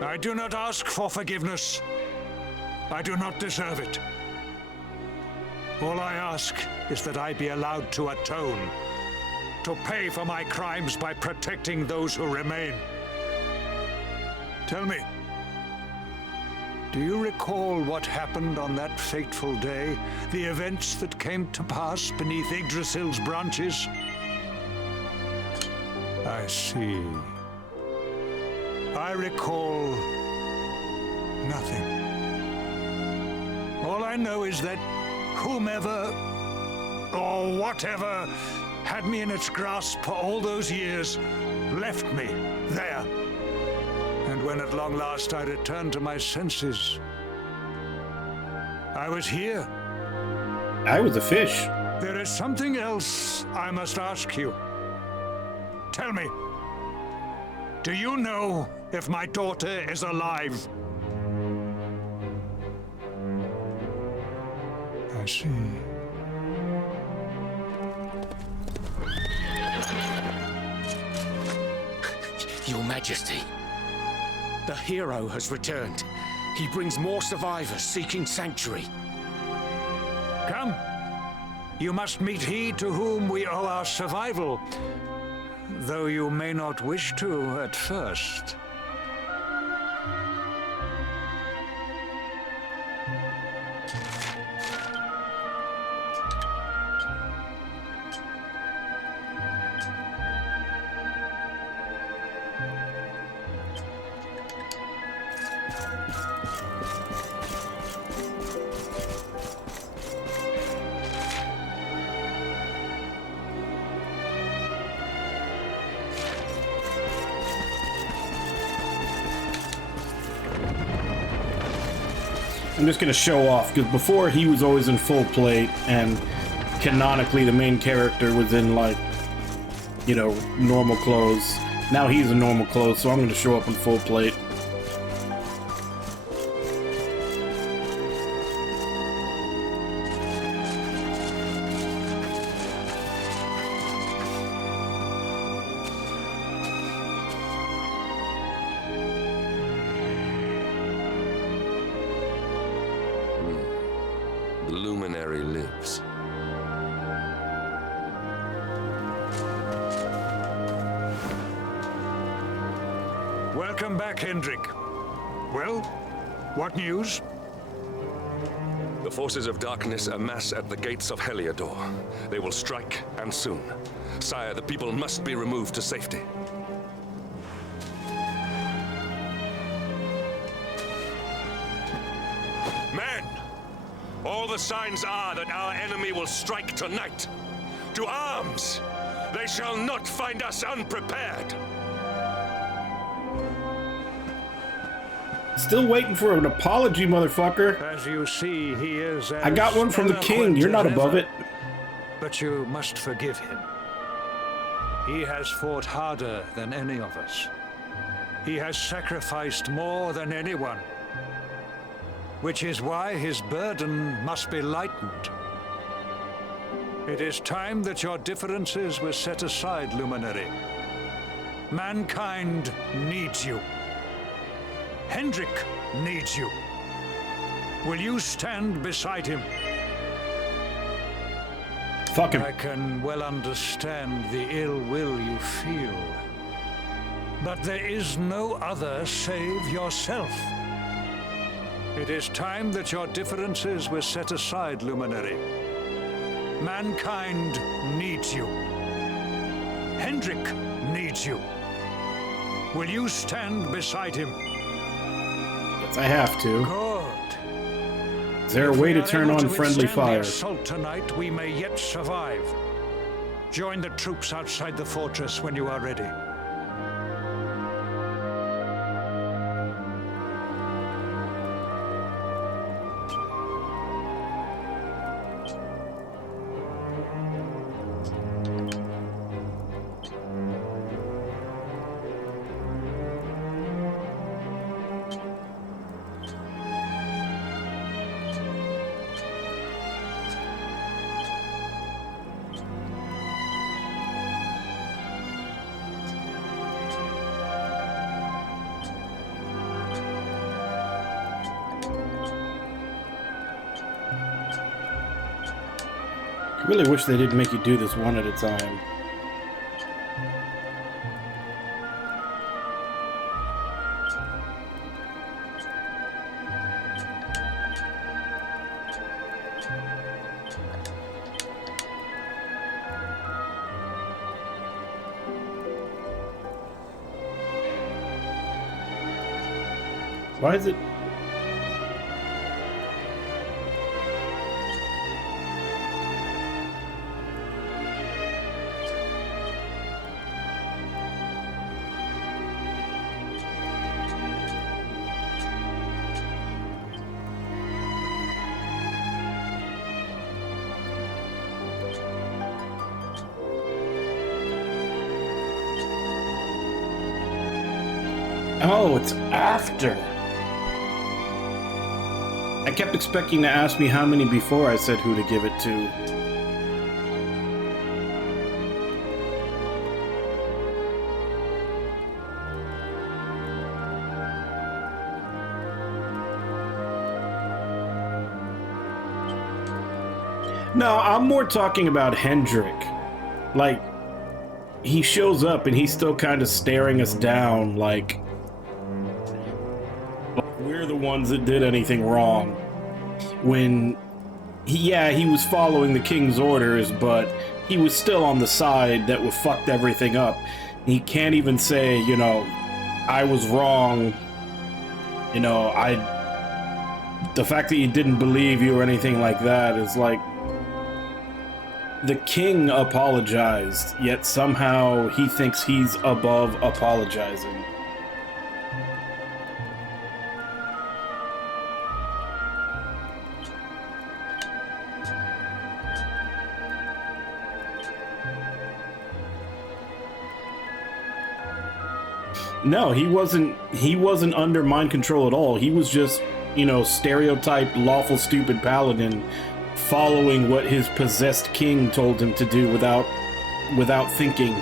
I do not ask for forgiveness. I do not deserve it. All I ask is that I be allowed to atone, to pay for my crimes by protecting those who remain. Tell me, do you recall what happened on that fateful day? The events that came to pass beneath Yggdrasil's branches? I see. I recall nothing. All I know is that whomever or whatever had me in its grasp for all those years left me there. And when at long last I returned to my senses, I was here. I was a fish. There is something else I must ask you. Tell me, do you know if my daughter is alive? I see. Your Majesty, the hero has returned. He brings more survivors seeking sanctuary. Come. You must meet he to whom we owe our survival, though you may not wish to at first. I'm just gonna show off, because before he was always in full plate, and canonically the main character was in, like, you know, normal clothes. Now he's in normal clothes, so I'm gonna show up in full plate. The luminary lives. Welcome back, Hendrik. Well, what news? The forces of darkness amass at the gates of Heliodor. They will strike, and soon. Sire, the people must be removed to safety. Men! All the signs are that our enemy will strike tonight. To arms! They shall not find us unprepared! Still waiting for an apology, motherfucker. As you see, he is I got one from the king. You're not above it. But you must forgive him. He has fought harder than any of us. He has sacrificed more than anyone. Which is why his burden must be lightened. It is time that your differences were set aside, Luminary. Mankind needs you. Hendrik needs you. Will you stand beside him? Fuck him. I can well understand the ill will you feel. But there is no other save yourself. It is time that your differences were set aside, Luminary. Mankind needs you. Hendrik needs you. Will you stand beside him? Yes, I have to. Good. Is there a way to turn on friendly fire? Assault tonight, we may yet survive. Join the troops outside the fortress when you are ready. Really wish they didn't make you do this one at a time. Why is it? Oh, it's after. I kept expecting to ask me how many before I said who to give it to. No, I'm more talking about Hendrik. Like, he shows up and he's still kind of staring us down like we're the ones that did anything wrong. When he was following the king's orders, but he was still on the side that would fucked everything up. He can't even say, you know, I was wrong. You know, the fact that he didn't believe you or anything like that is like, the king apologized, yet somehow he thinks he's above apologizing. No, he wasn't under mind control at all. He was just, you know, stereotyped lawful stupid paladin following what his possessed king told him to do without thinking.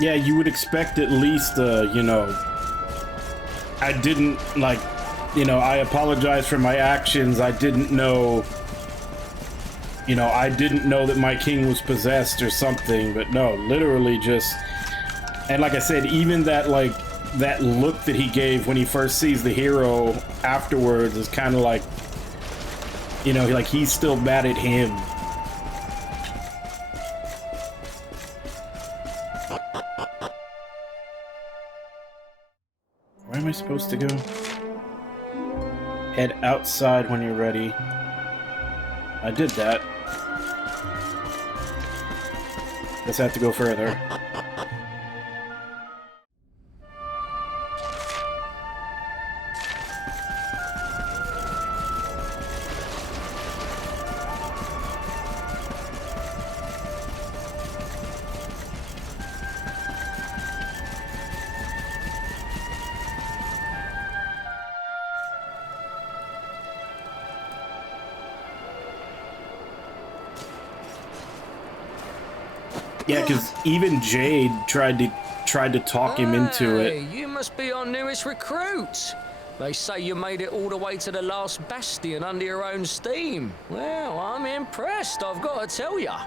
Yeah, you would expect at least, you know, I didn't, like, you know, I apologize for my actions. I didn't know, you know, I didn't know that my king was possessed or something. But no, literally just, and like I said, even that, like, that look that he gave when he first sees the hero afterwards is kind of like, you know, like he's still mad at him. Where am I supposed to go? Head outside when you're ready. I did that. Guess I have to go further. Yeah, because even Jade tried to talk him into it. You must be our newest recruit. They say you made it all the way to the last bastion under your own steam. Well, I'm impressed, I've got to tell ya.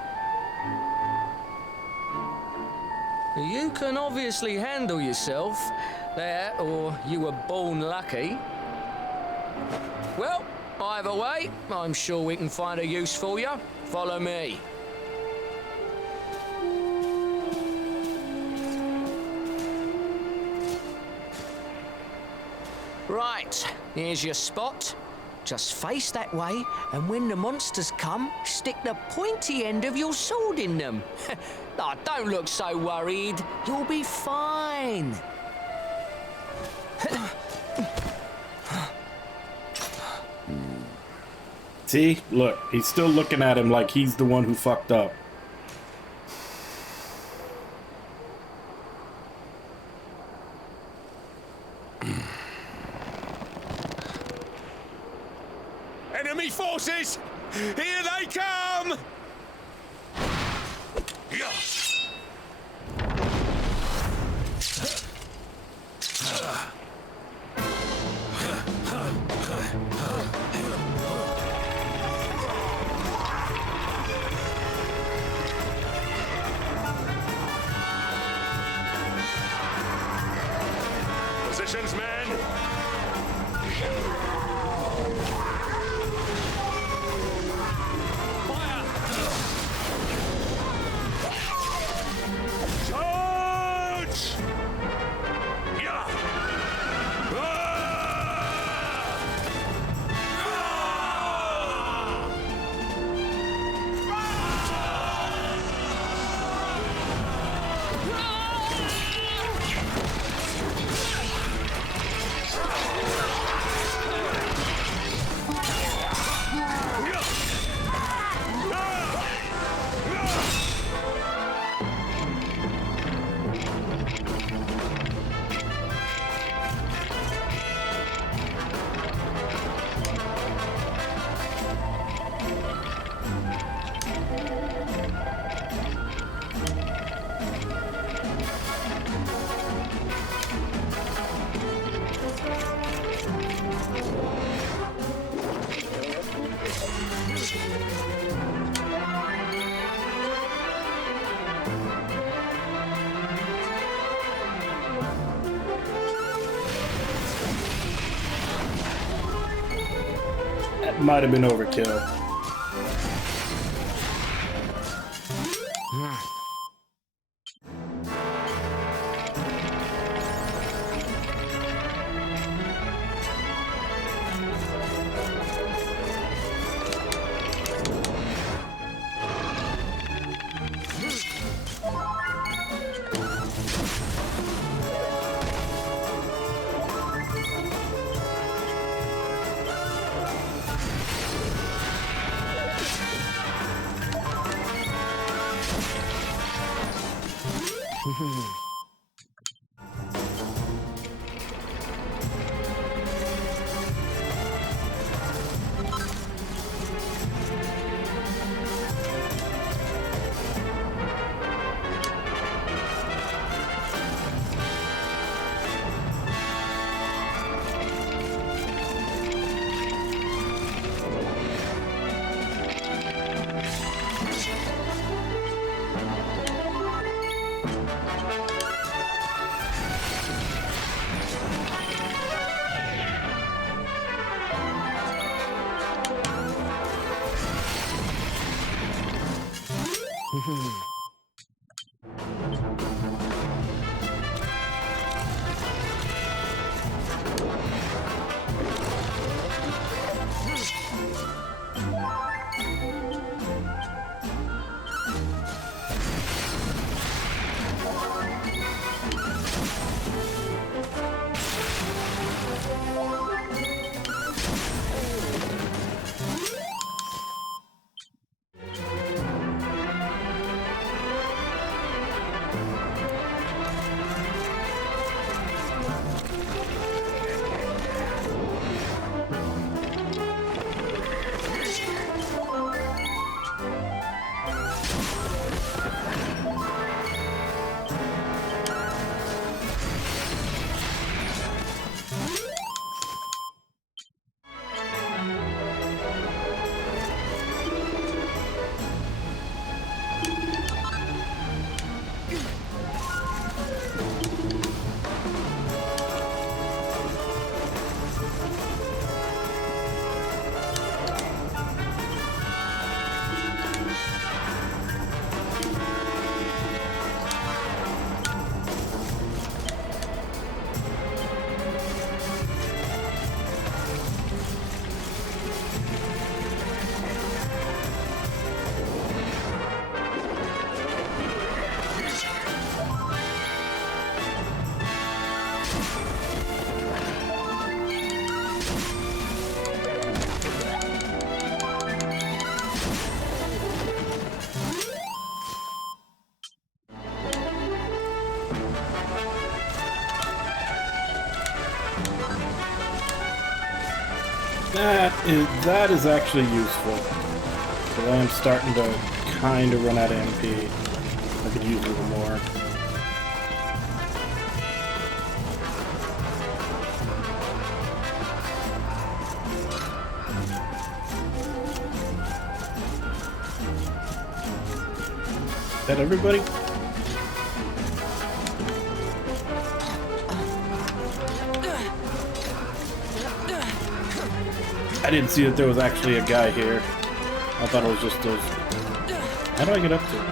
You can obviously handle yourself. That, or you were born lucky. Well, either way, I'm sure we can find a use for you. Follow me. Right, here's your spot. Just face that way, and when the monsters come, stick the pointy end of your sword in them. Oh, don't look so worried. You'll be fine. See? Look, he's still looking at him like he's the one who fucked up. Enemy forces! Here they come! Positions, men! Charge! Yeah! That might have been overkill. That is actually useful. But I am starting to kind of run out of MP. I could use a little more. Is that everybody? I didn't see that there was actually a guy here. I thought it was just those. How do I get up to it?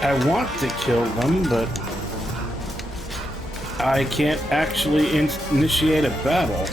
I want to kill them, but I can't actually initiate a battle.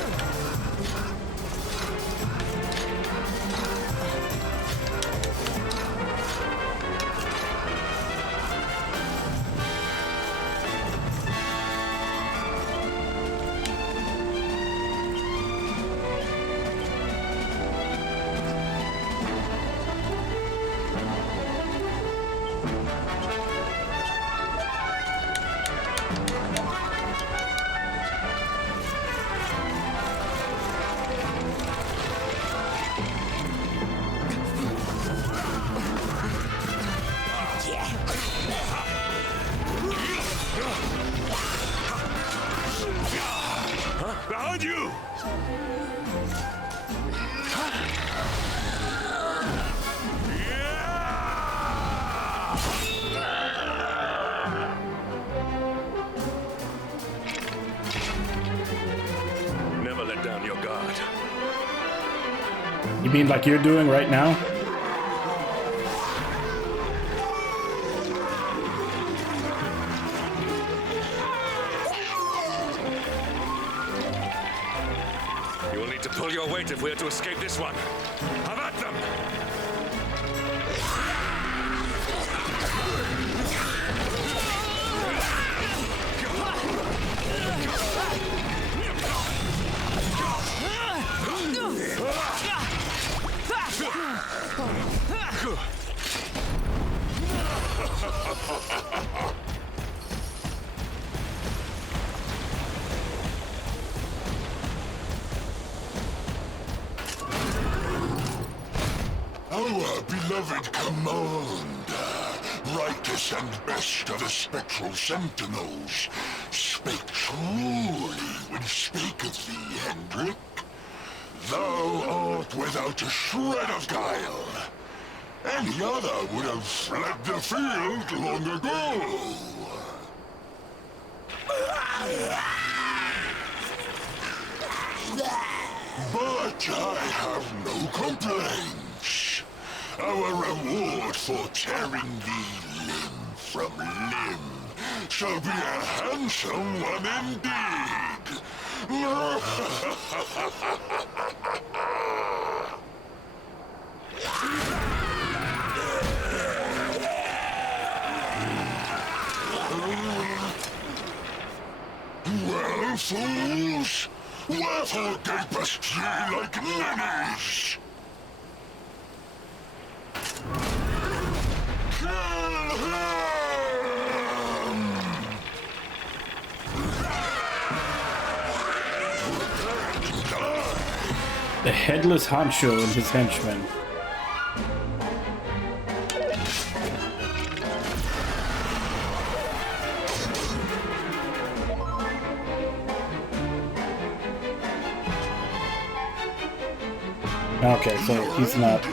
Behind you! Never let down your guard. You mean like you're doing right now? You will need to pull your weight if we are to escape this one. Have at them! Our beloved commander, rightest and best of the spectral sentinels, spake truly when spaketh thee, Hendrik. Thou art without a shred of guile. Any other would have fled the field long ago. But I have no complaints. Our reward for tearing thee limb from limb shall be a handsome one indeed. Well, fools, wherefore gapest ye like ninnies? Kill him! The headless honcho and his henchmen. Okay, so he's not.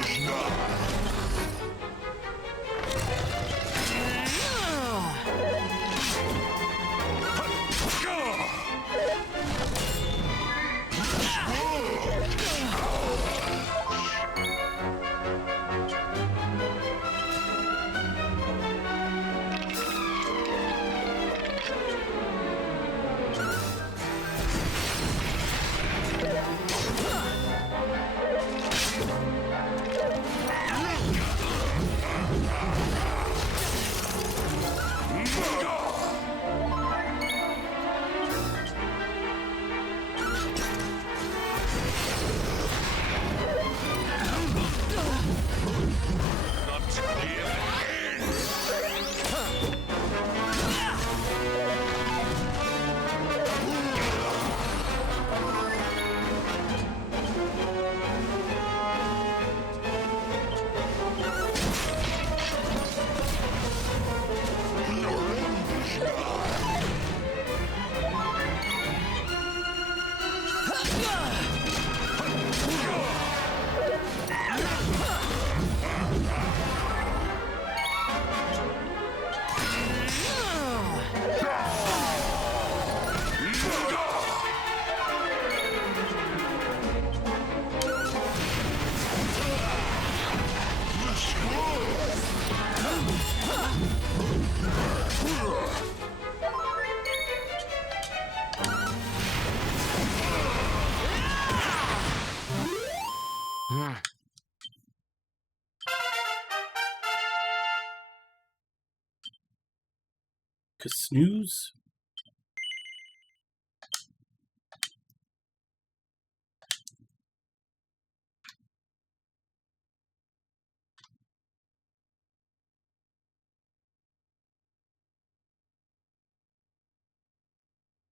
snooze.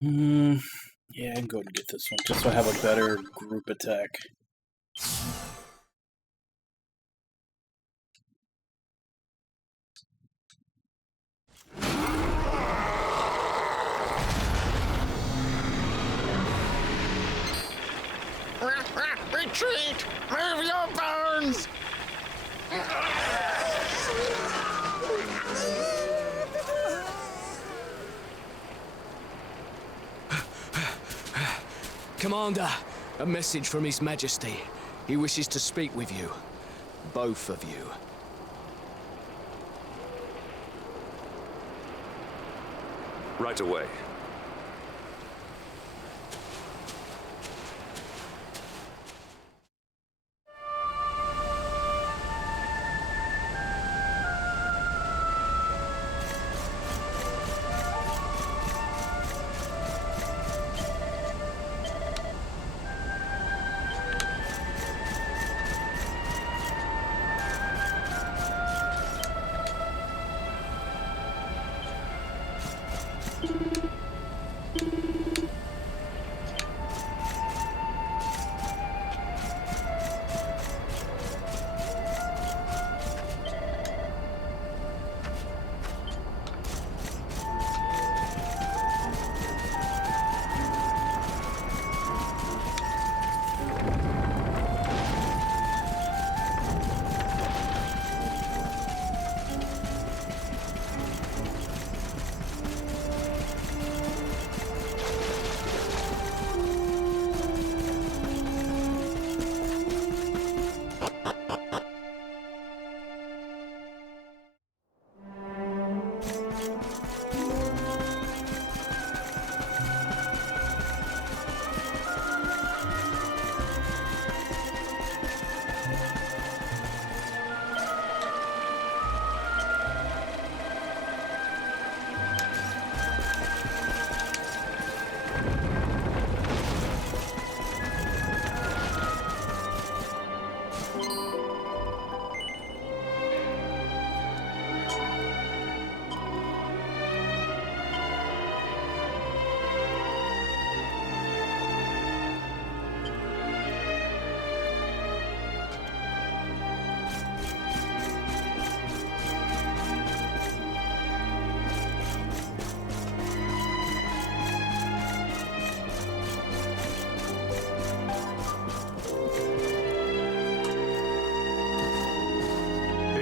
Yeah, I can go ahead and get this one, just so I have a better group attack. Retreat! Move your bones! Commander, a message from His Majesty. He wishes to speak with you. Both of you. Right away.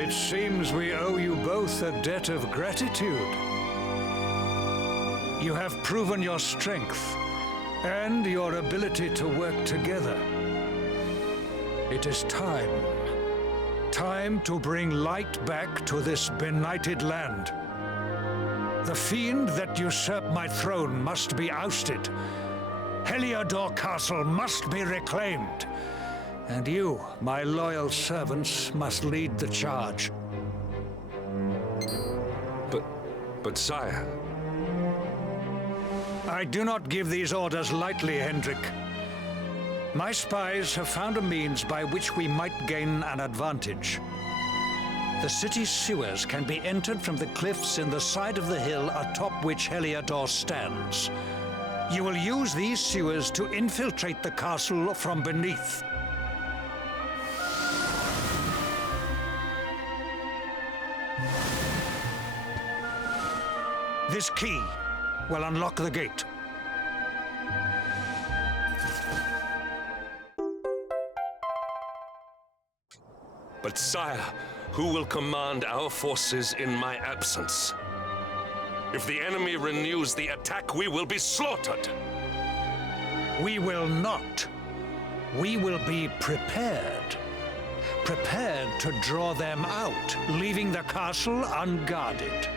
It seems we owe you both a debt of gratitude. You have proven your strength and your ability to work together. It is time. Time to bring light back to this benighted land. The fiend that usurped my throne must be ousted. Heliodor Castle must be reclaimed. And you, my loyal servants, must lead the charge. But sire... I do not give these orders lightly, Hendrik. My spies have found a means by which we might gain an advantage. The city's sewers can be entered from the cliffs in the side of the hill atop which Heliodor stands. You will use these sewers to infiltrate the castle from beneath. This key will unlock the gate. But sire, who will command our forces in my absence? If the enemy renews the attack, we will be slaughtered. We will not. We will be prepared. Prepared to draw them out, leaving the castle unguarded.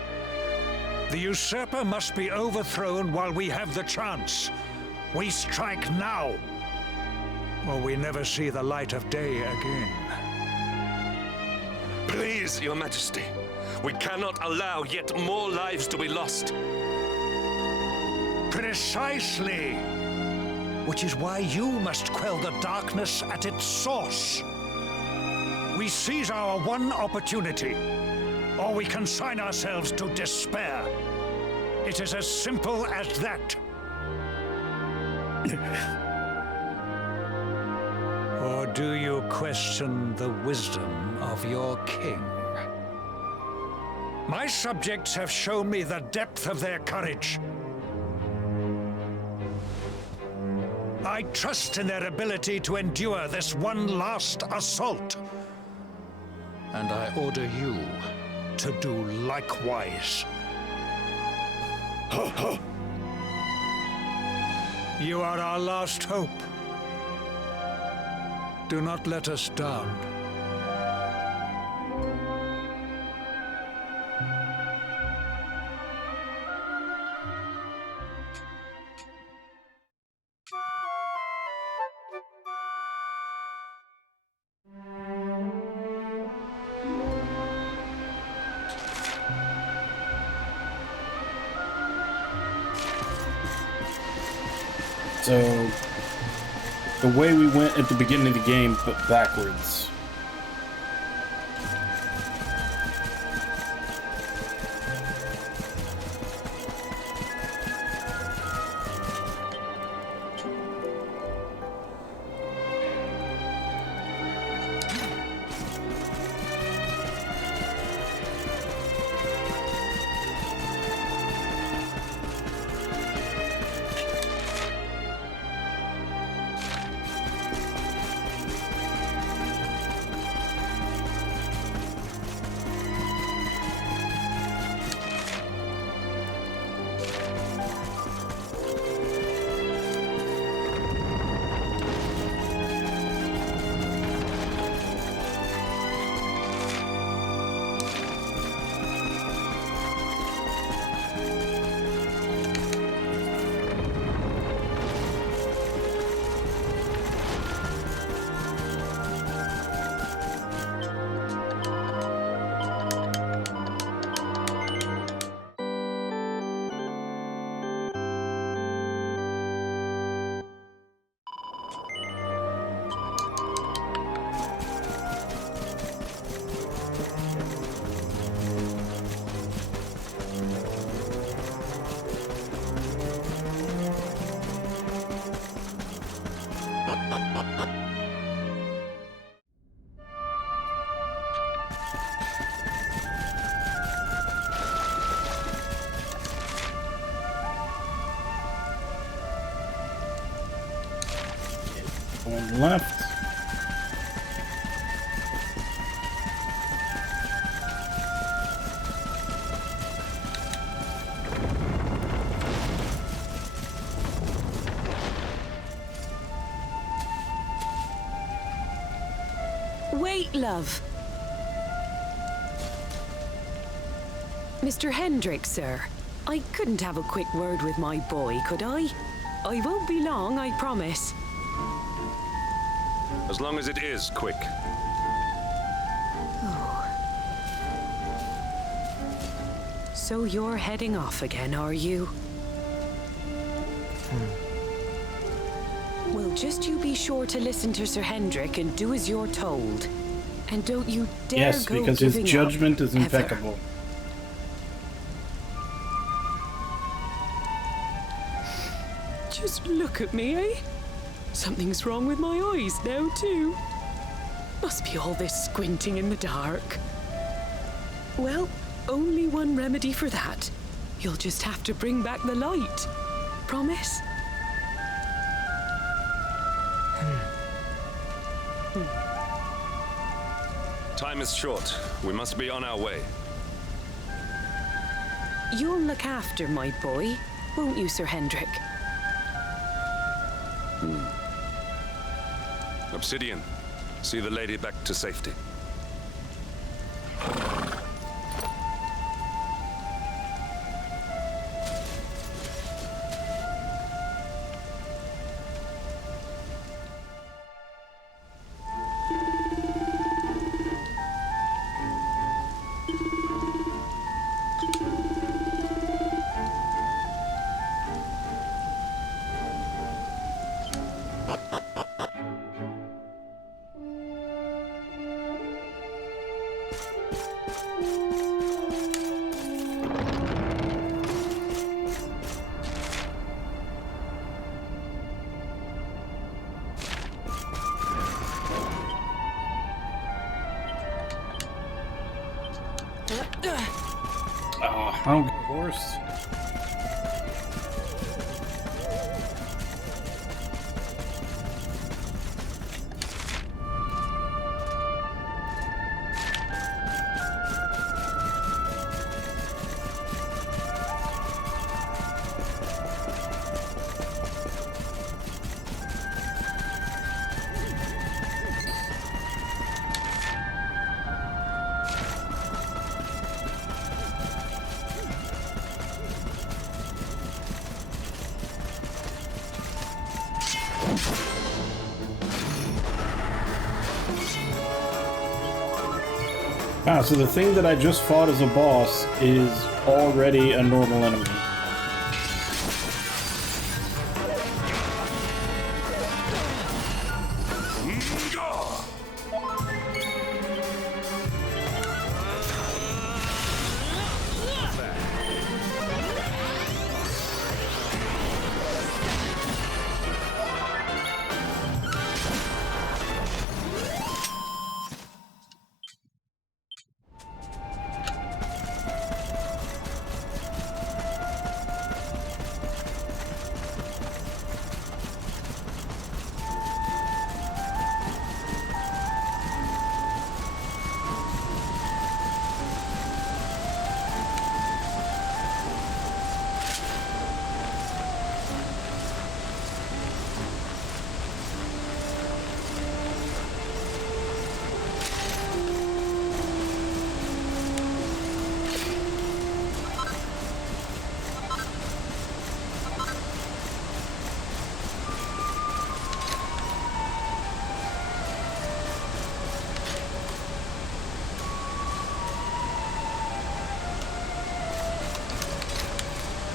The usurper must be overthrown while we have the chance. We strike now, or we never see the light of day again. Please, Your Majesty, We cannot allow yet more lives to be lost. Precisely. Which is why you must quell the darkness at its source. We seize our one opportunity, or we consign ourselves to despair. It is as simple as that. Or do you question the wisdom of your king? My subjects have shown me the depth of their courage. I trust in their ability to endure this one last assault. And I order you to do likewise. You are our last hope. Do not let us down. So, the way we went at the beginning of the game, but backwards. Going left. Wait, love. Mr. Hendrick, sir. I couldn't have a quick word with my boy, could I? I won't be long, I promise. As long as it is quick. Oh. So you're heading off again, are you? Well, just you be sure to listen to Sir Hendrick and do as you're told. And don't you dare yes, go because his giving judgment up, is impeccable. Ever. Just look at me, eh? Something's wrong with my eyes now, too. Must be all this squinting in the dark. Well, only one remedy for that. You'll just have to bring back the light. Promise? Time is short. We must be on our way. You'll look after my boy, won't you, Sir Hendrick? Obsidian, see the lady back to safety. I don't get a horse. Ah, so the thing that I just fought as a boss is already a normal enemy.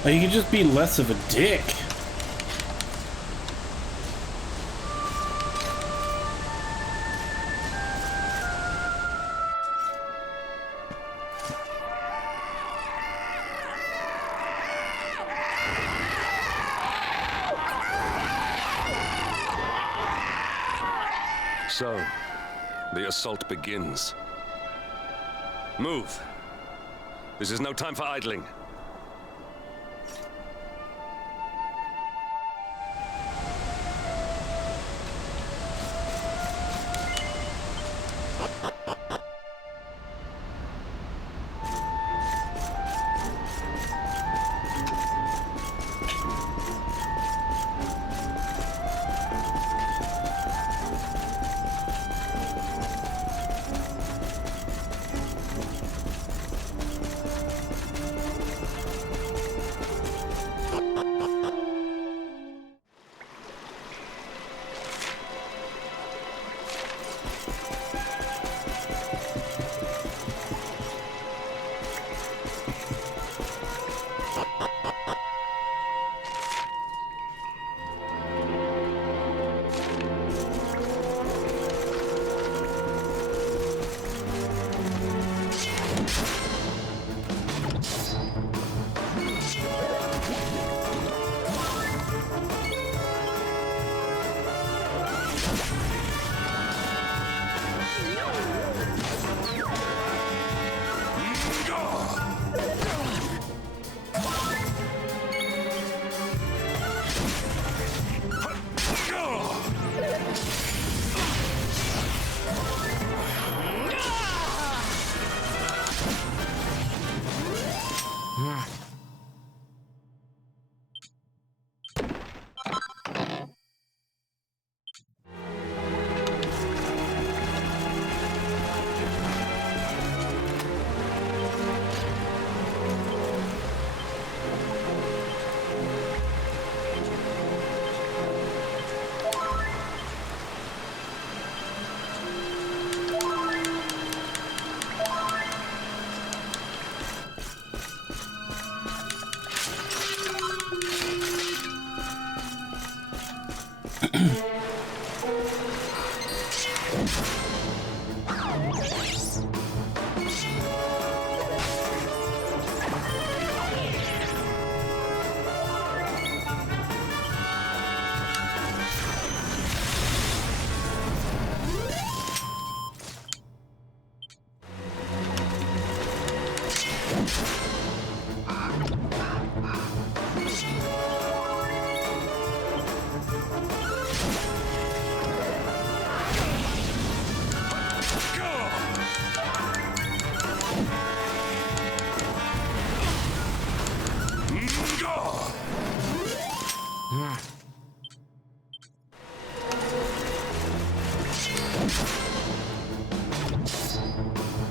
Like, you could just be less of a dick. So, the assault begins. Move. This is no time for idling.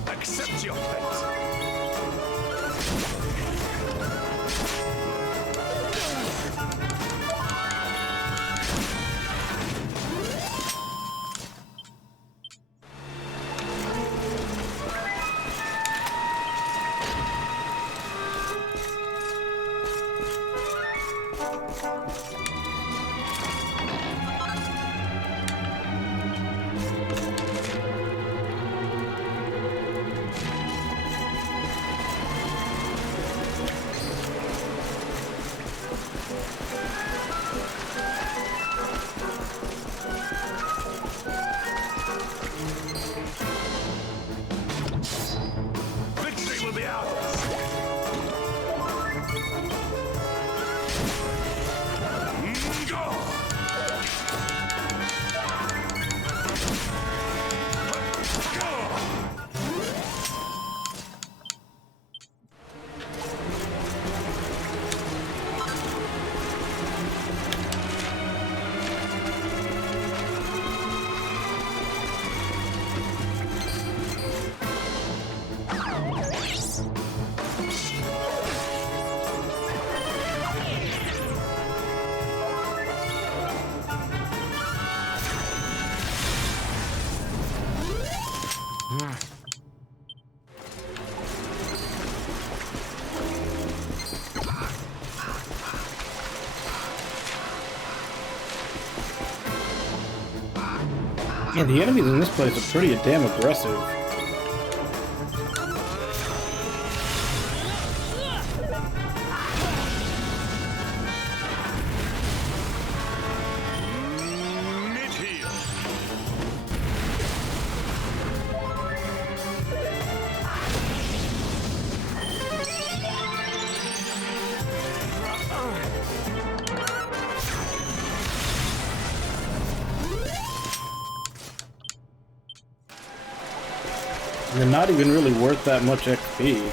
Accept your fate. Victory will be ours. Yeah, the enemies in this place are pretty damn aggressive. And they're not even really worth that much XP.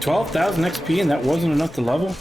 12,000 XP and that wasn't enough to level?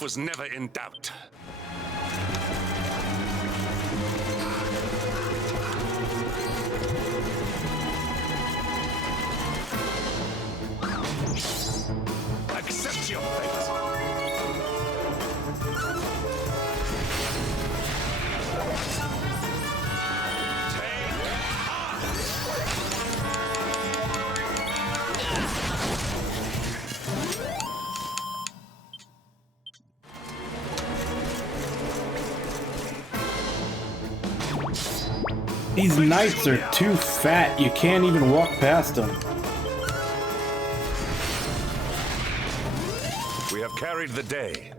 Was never in doubt. Accept your fate. These knights are too fat, you can't even walk past them. We have carried the day.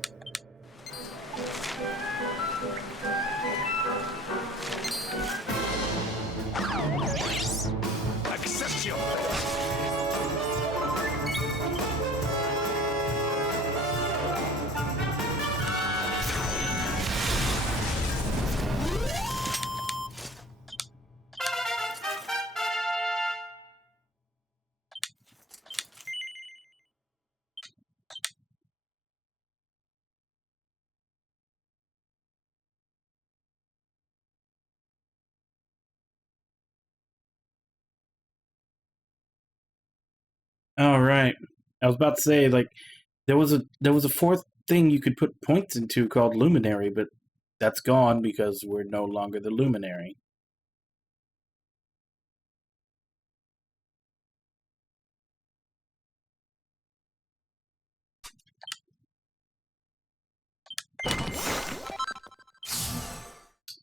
Accept your fate. All right. I was about to say, like, there was a fourth thing you could put points into called Luminary, but that's gone because we're no longer the Luminary.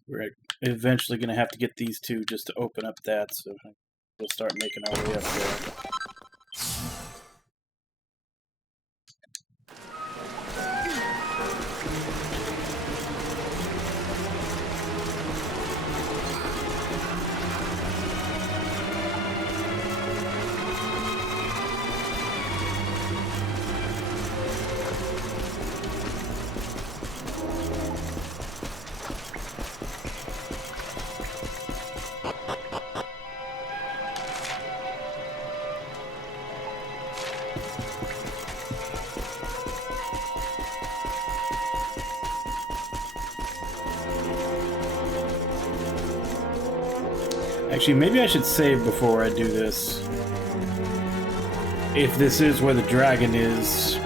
We're eventually going to have to get these two just to open up that, so we'll start making our way up there. Actually, maybe I should save before I do this. If this is where the dragon is.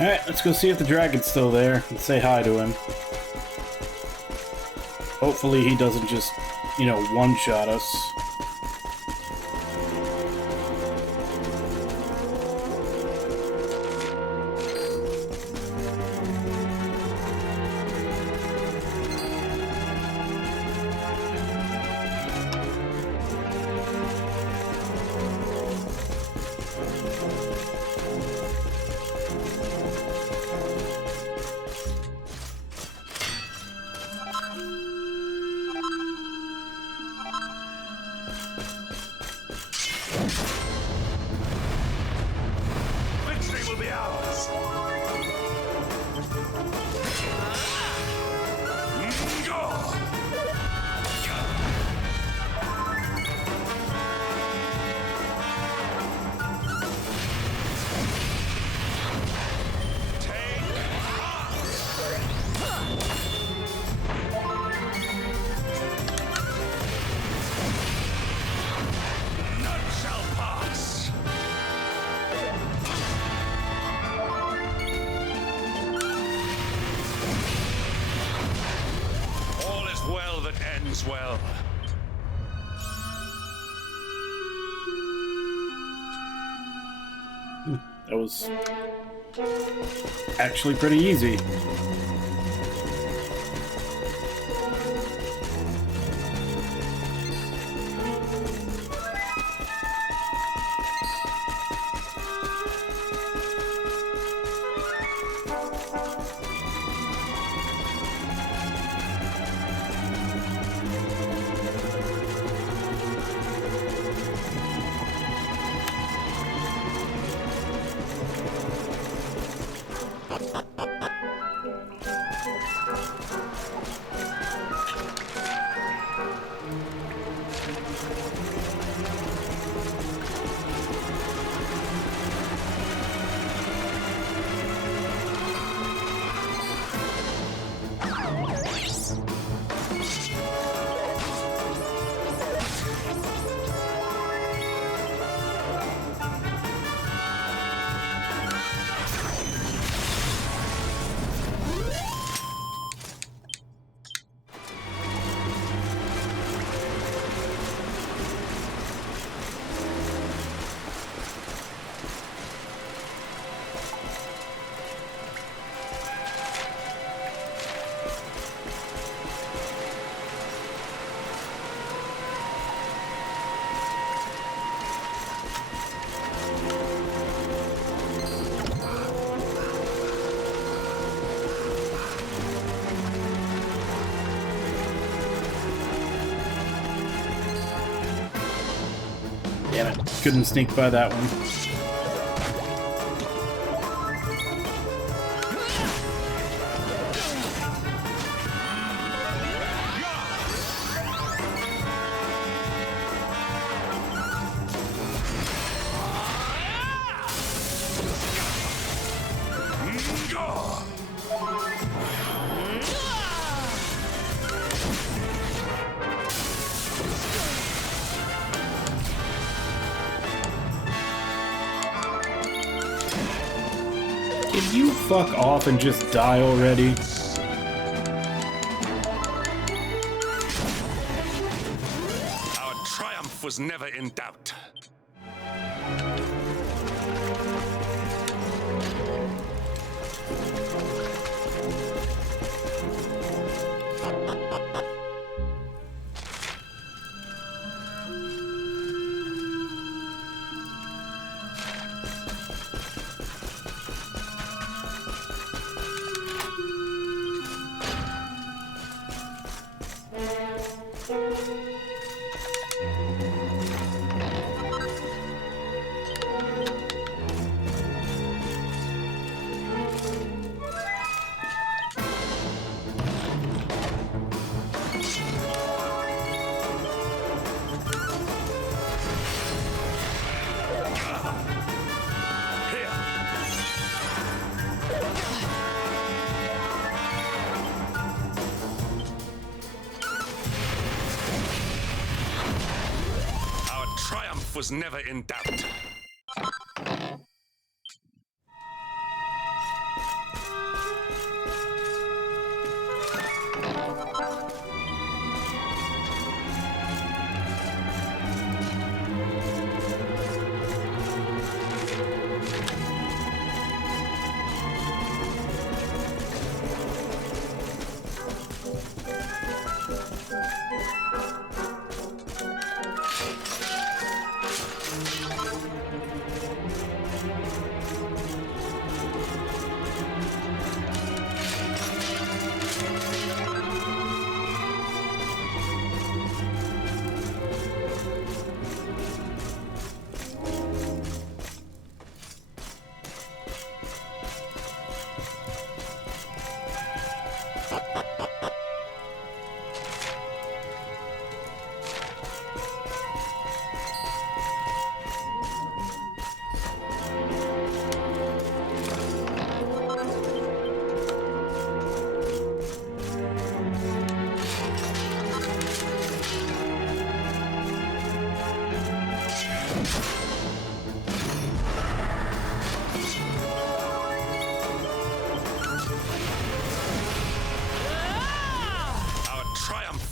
Alright, let's go see if the dragon's still there and say hi to him. Hopefully he doesn't just, you know, one-shot us. Well. That was actually pretty easy. Damn it. Couldn't sneak by that one. Can you fuck off and just die already? Our triumph was never in doubt. Was never in doubt.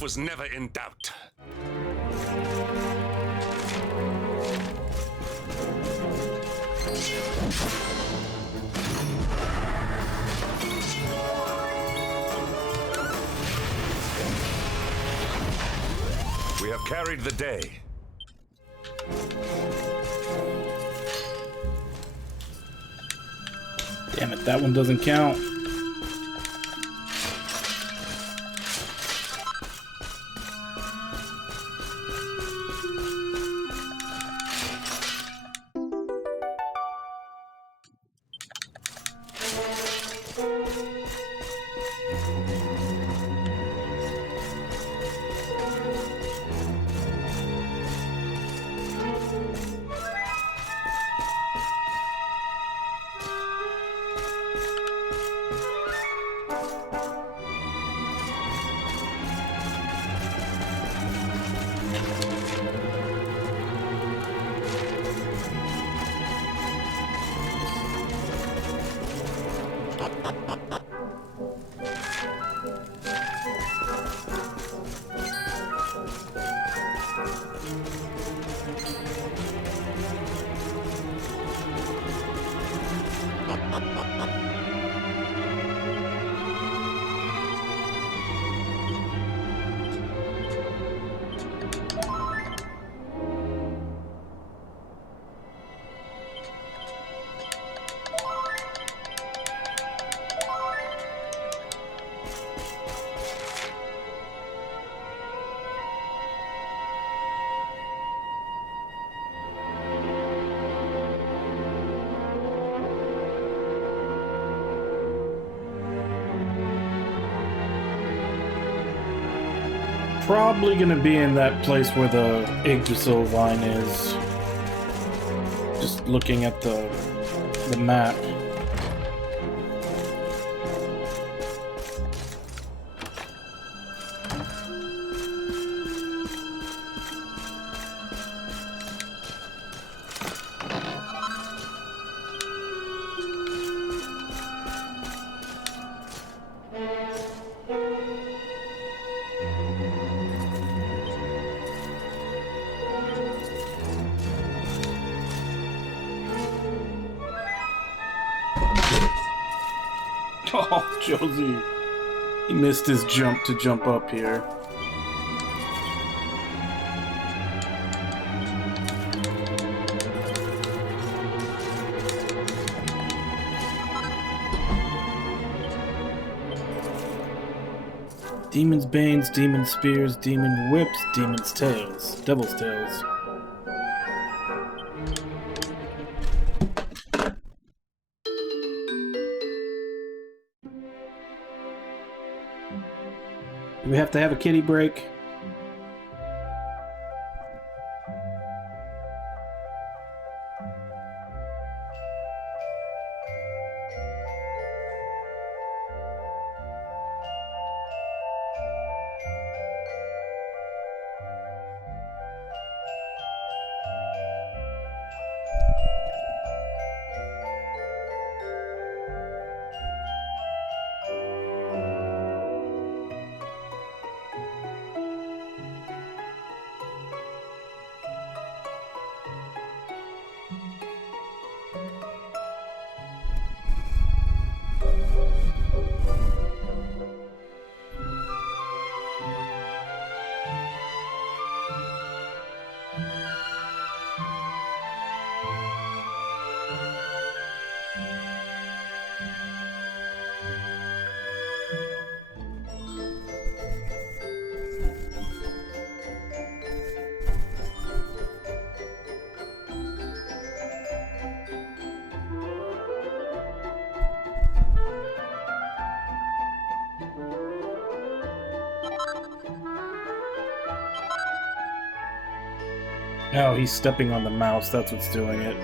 Was never in doubt. We have carried the day. Damn it, that one doesn't count. probably gonna be in that place where the Yggdrasil vine is. Just looking at the map. Oh, Josie. He missed his jump to jump up here. Demon's Banes, Demon Spears, Demon Whips, Demon's Tails, Devil's Tails. Do we have to have a kitty break? Oh, he's stepping on the mouse. That's what's doing it.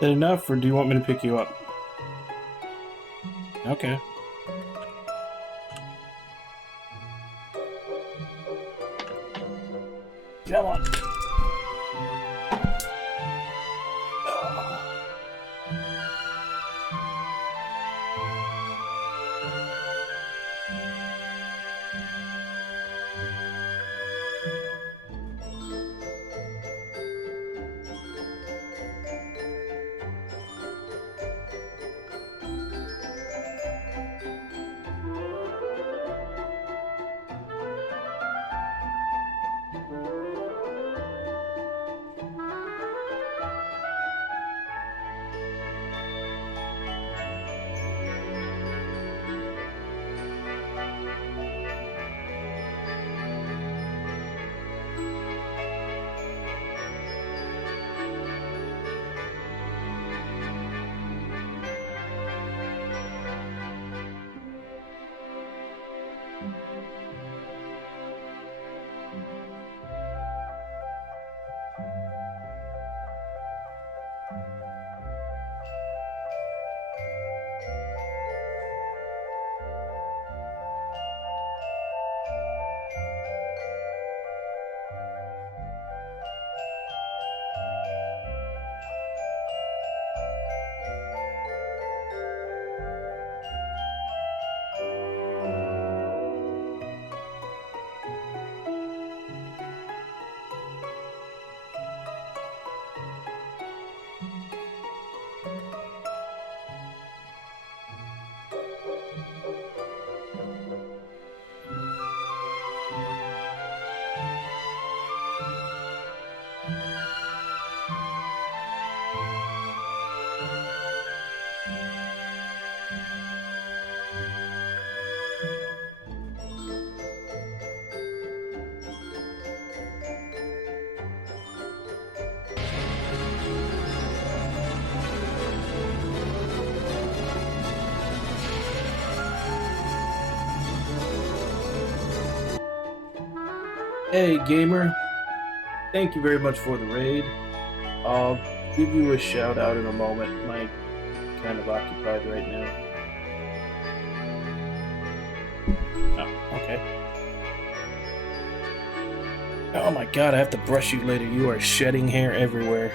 That enough, or do you want me to pick you up? Okay. Come on. Hey, gamer. Thank you very much for the raid. I'll give you a shout out in a moment. I'm kind of occupied right now. Oh, okay. Oh my god, I have to brush you later. You are shedding hair everywhere.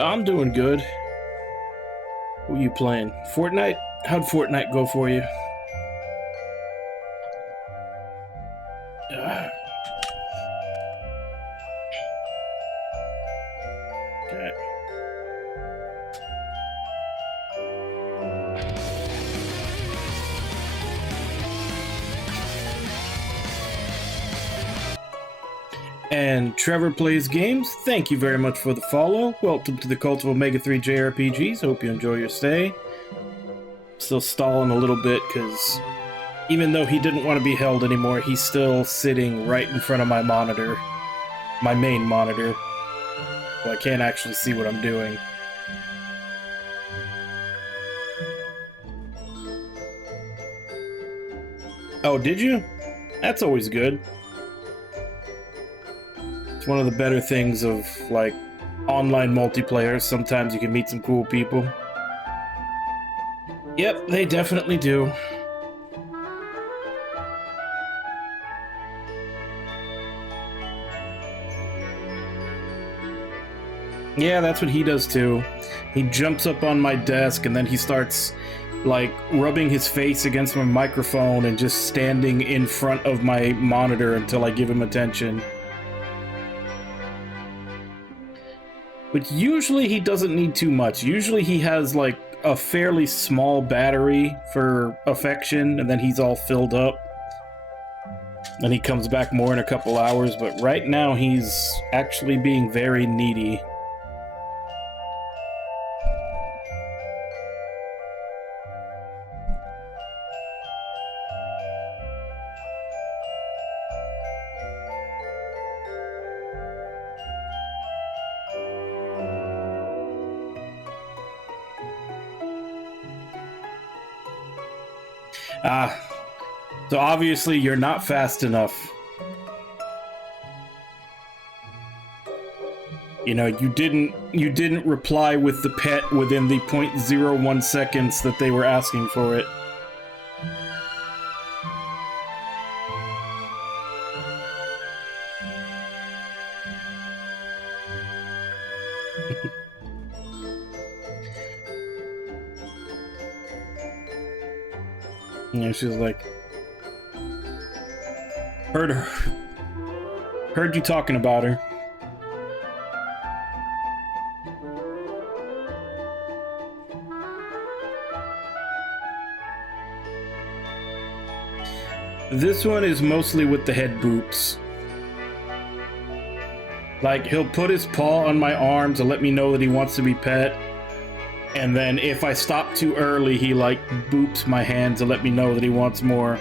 I'm doing good. What are you playing? Fortnite? How'd Fortnite go for you? Okay. And Trevor Plays Games, thank you very much for the follow. Welcome to the Cult of Omega 3 JRPGs. Hope you enjoy your stay. Still stalling a little bit because even though he didn't want to be held anymore, he's still sitting right in front of my monitor. My main monitor. So I can't actually see what I'm doing. Oh, did you? That's always good. It's one of the better things of, like, online multiplayer. Sometimes you can meet some cool people. Yep, they definitely do. Yeah, that's what he does too. He jumps up on my desk and then he starts, like, rubbing his face against my microphone and just standing in front of my monitor until I give him attention. But usually he doesn't need too much. Usually he has, like, a fairly small battery for affection, and then he's all filled up. Then he comes back more in a couple hours, but right now he's actually being very needy. So obviously you're not fast enough. You know, you didn't reply with the pet within the 0.01 seconds that they were asking for it. Yeah, she's like, heard you talking about her. This one is mostly with the head boops. Like, he'll put his paw on my arm to let me know that he wants to be pet. And then if I stop too early, he, like, boops my hand to let me know that he wants more.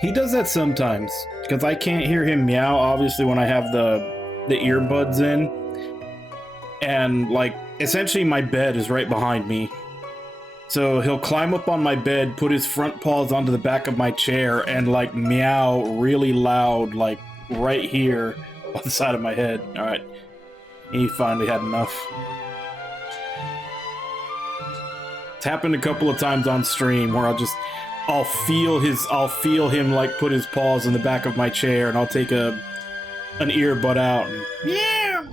He does that sometimes, because I can't hear him meow, obviously, when I have the earbuds in. And, like, essentially my bed is right behind me. So he'll climb up on my bed, put his front paws onto the back of my chair, and, like, meow really loud, like, right here on the side of my head. Alright. He finally had enough. It's happened a couple of times on stream where I'll feel him, like, put his paws in the back of my chair, and I'll take an earbud out and meow.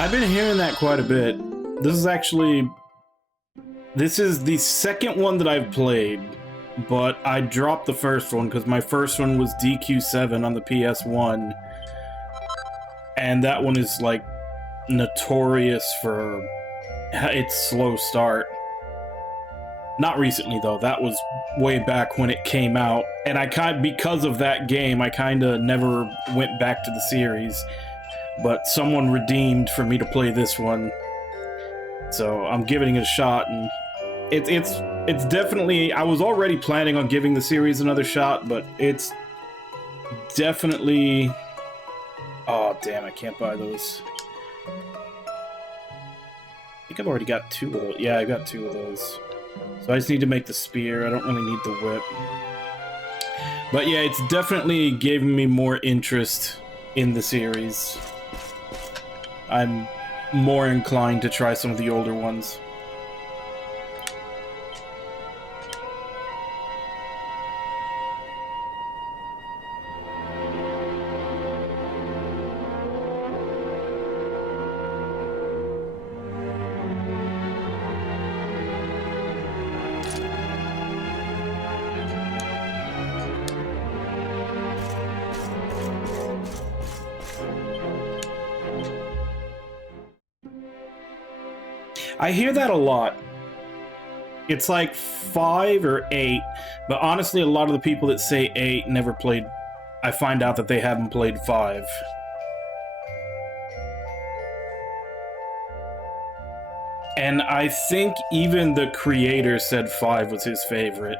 I've been hearing that quite a bit. This is the second one that I've played, but I dropped the first one because my first one was DQ7 on the PS1, and that one is like notorious for its slow start. Not recently though, that was way back when it came out, and because of that game, I kind of never went back to the series, but someone redeemed for me to play this one, so I'm giving it a shot, and it's definitely, I was already planning on giving the series another shot, but it's definitely, oh damn, I can't buy those. I think I've already got 2 of those. Yeah, I got 2 of those. So I just need to make the spear. I don't really need the whip. But yeah, it's definitely giving me more interest in the series. I'm more inclined to try some of the older ones. I hear that a lot. It's like 5 or 8, but honestly, a lot of the people that say 8 never played. I find out that they haven't played 5. And I think even the creator said 5 was his favorite.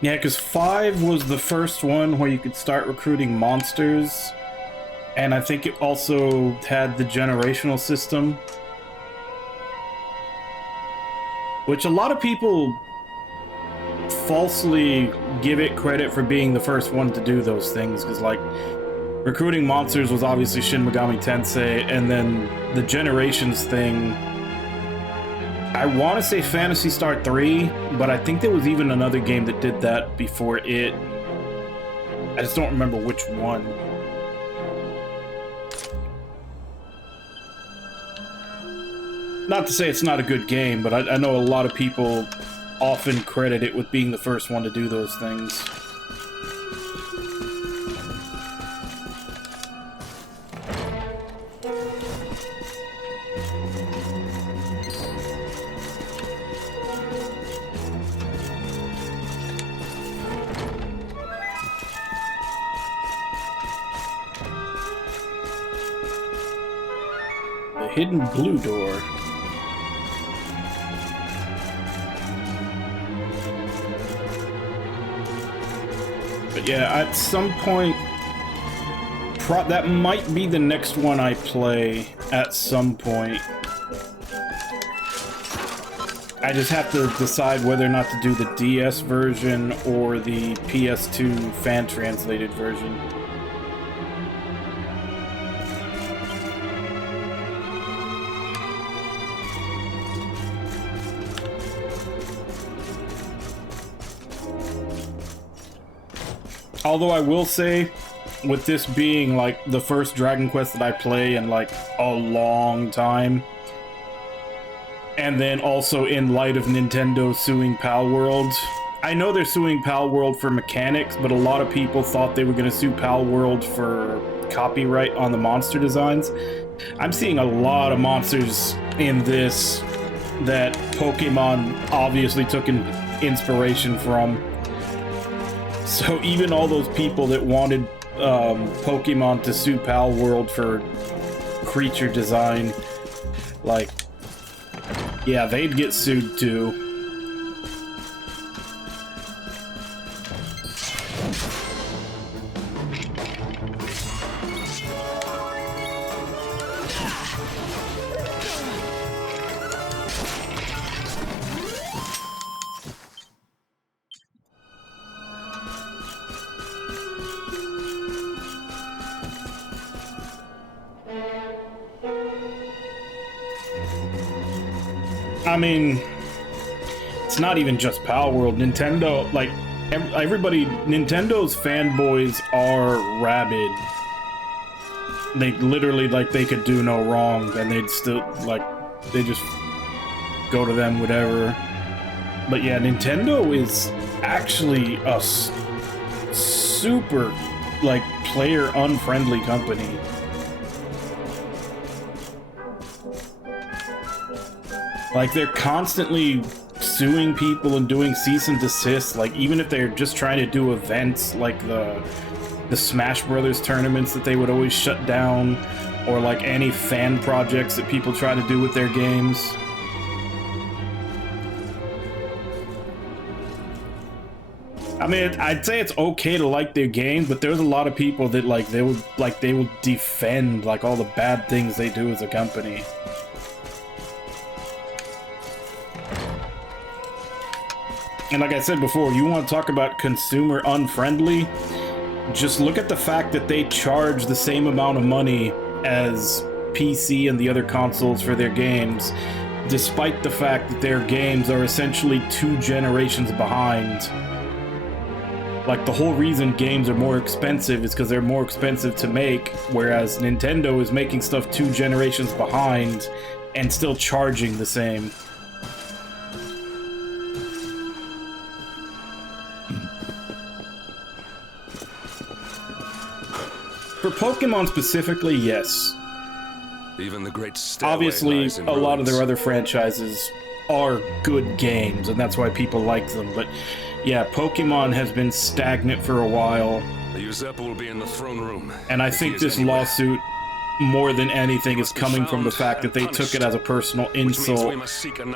Yeah, because 5 was the first one where you could start recruiting monsters, and I think it also had the generational system, which a lot of people falsely give it credit for being the first one to do those things, because like recruiting monsters was obviously Shin Megami Tensei, and then the generations thing, I want to say Phantasy Star 3, but I think there was even another game that did that before it. I just don't remember which one. Not to say it's not a good game, but I know a lot of people often credit it with being the first one to do those things. Hidden blue door. But yeah, at some point that might be the next one I play at some point. I just have to decide whether or not to do the DS version or the PS2 fan-translated version. Although I will say, with this being like the first Dragon Quest that I play in like a long time, and then also in light of Nintendo suing Palworld, I know they're suing Palworld for mechanics, but a lot of people thought they were going to sue Palworld for copyright on the monster designs. I'm seeing a lot of monsters in this that Pokemon obviously took inspiration from. So even all those people that wanted Pokemon to sue Palworld for creature design, like, yeah, they'd get sued too. I mean, it's not even just Palworld. Nintendo, like, everybody, Nintendo's fanboys are rabid. They literally, like, they could do no wrong, and they'd still, like, they just go to them, whatever. But yeah, Nintendo is actually a super, like, player-unfriendly company. Like, they're constantly suing people and doing cease and desist, like, even if they're just trying to do events like the Smash Brothers tournaments that they would always shut down, or like any fan projects that people try to do with their games. I mean, I'd say it's okay to like their games, but there's a lot of people that they will defend like all the bad things they do as a company. And like I said before, you want to talk about consumer unfriendly? Just look at the fact that they charge the same amount of money as PC and the other consoles for their games, despite the fact that their games are essentially 2 generations behind. Like, the whole reason games are more expensive is because they're more expensive to make, whereas Nintendo is making stuff 2 generations behind and still charging the same. For Pokemon specifically, yes. Even the great obviously, a lot of their other franchises are good games, and that's why people like them. But yeah, Pokemon has been stagnant for a while. The Usurper will be in the throne room. And I think this lawsuit, more than anything, is coming from the fact that they took it as a personal insult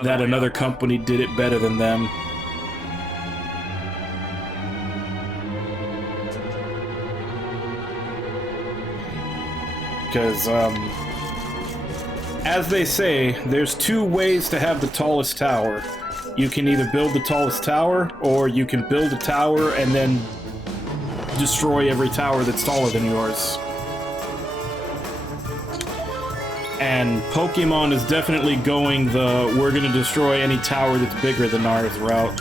that another company did it better than them. Because, as they say, there's 2 ways to have the tallest tower. You can either build the tallest tower, or you can build a tower and then destroy every tower that's taller than yours. And Pokemon is definitely going the we're gonna destroy any tower that's bigger than ours route.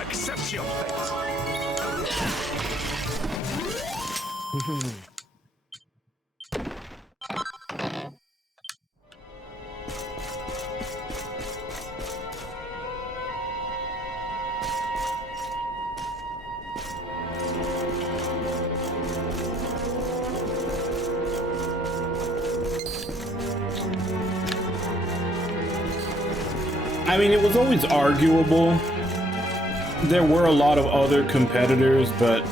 Accept your fate. I mean, it was always arguable. There were a lot of other competitors, but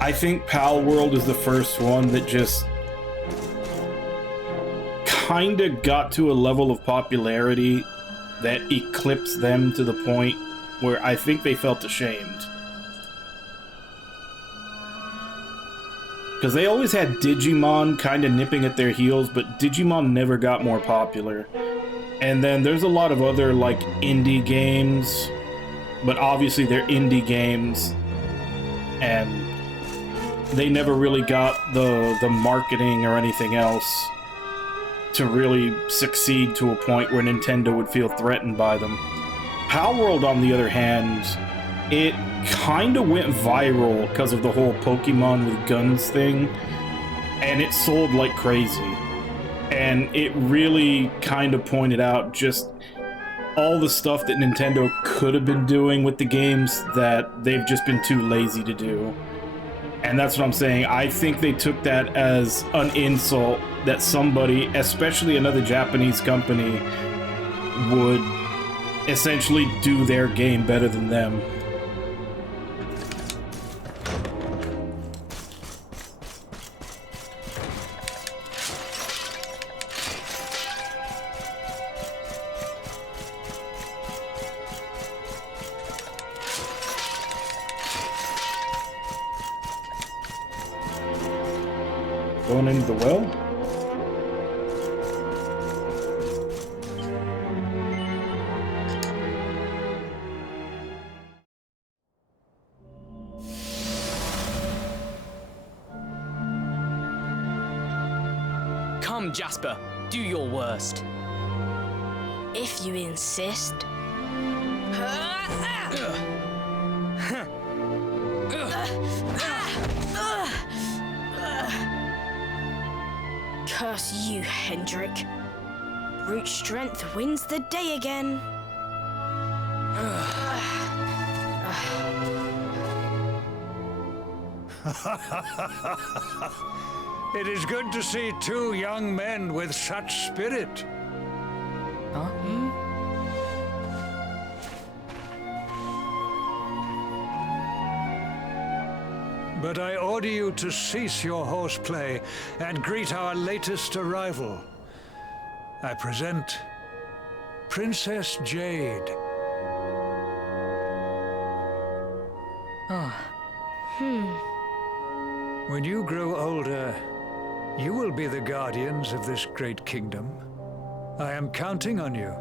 I think Palworld is the first one that just kind of got to a level of popularity that eclipsed them to the point where I think they felt ashamed. Because they always had Digimon kind of nipping at their heels, but Digimon never got more popular. And then there's a lot of other, like, indie games, but obviously they're indie games, and they never really got the marketing or anything else to really succeed to a point where Nintendo would feel threatened by them. Palworld, on the other hand, it kind of went viral because of the whole Pokemon with guns thing, and it sold like crazy. And it really kind of pointed out just all the stuff that Nintendo could have been doing with the games that they've just been too lazy to do. And that's what I'm saying. I think they took that as an insult that somebody, especially another Japanese company, would essentially do their game better than them. Going into the well? Come, Jasper, do your worst. If you insist. Curse you, Hendrik. Brute strength wins the day again. It is good to see two young men with such spirit. Huh? But I order you to cease your horseplay and greet our latest arrival. I present Princess Jade. When you grow older, you will be the guardians of this great kingdom. I am counting on you.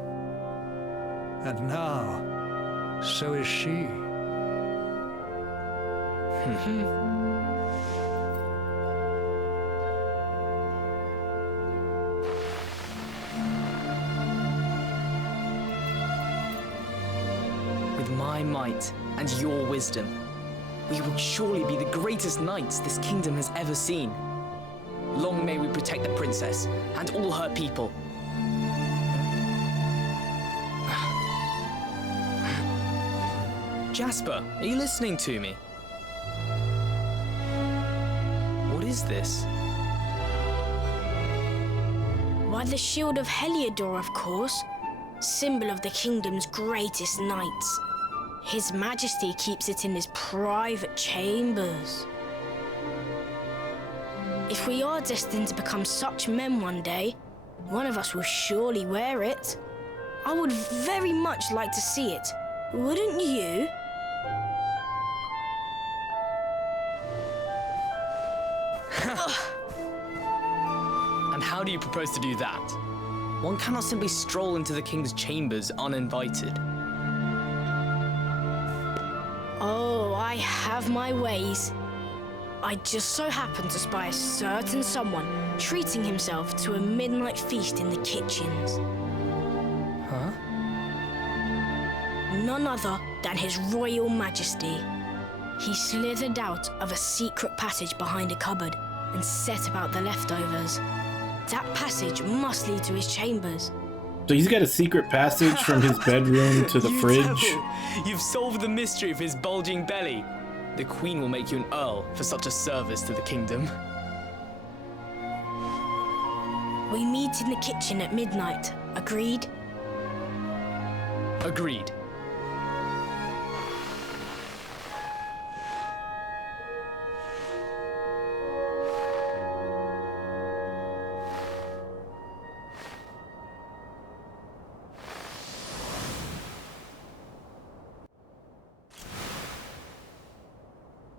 And now, so is she. With my might and your wisdom, we will surely be the greatest knights this kingdom has ever seen. Long may we protect the princess and all her people. Jasper, are you listening to me? What is this? Why, the shield of Heliodor, of course. Symbol of the kingdom's greatest knights. His Majesty keeps it in his private chambers. If we are destined to become such men one day, one of us will surely wear it. I would very much like to see it. Wouldn't you? And how do you propose to do that? One cannot simply stroll into the king's chambers uninvited. Oh, I have my ways. I just so happened to spy a certain someone treating himself to a midnight feast in the kitchens. Huh? None other than His Royal Majesty. He slithered out of a secret passage behind a cupboard and set about the leftovers. That passage must lead to his chambers. So he's got a secret passage from his bedroom to the fridge. Devil. You've solved the mystery of his bulging belly. The Queen will make you an Earl for such a service to the kingdom. We meet in the kitchen at midnight. Agreed? Agreed.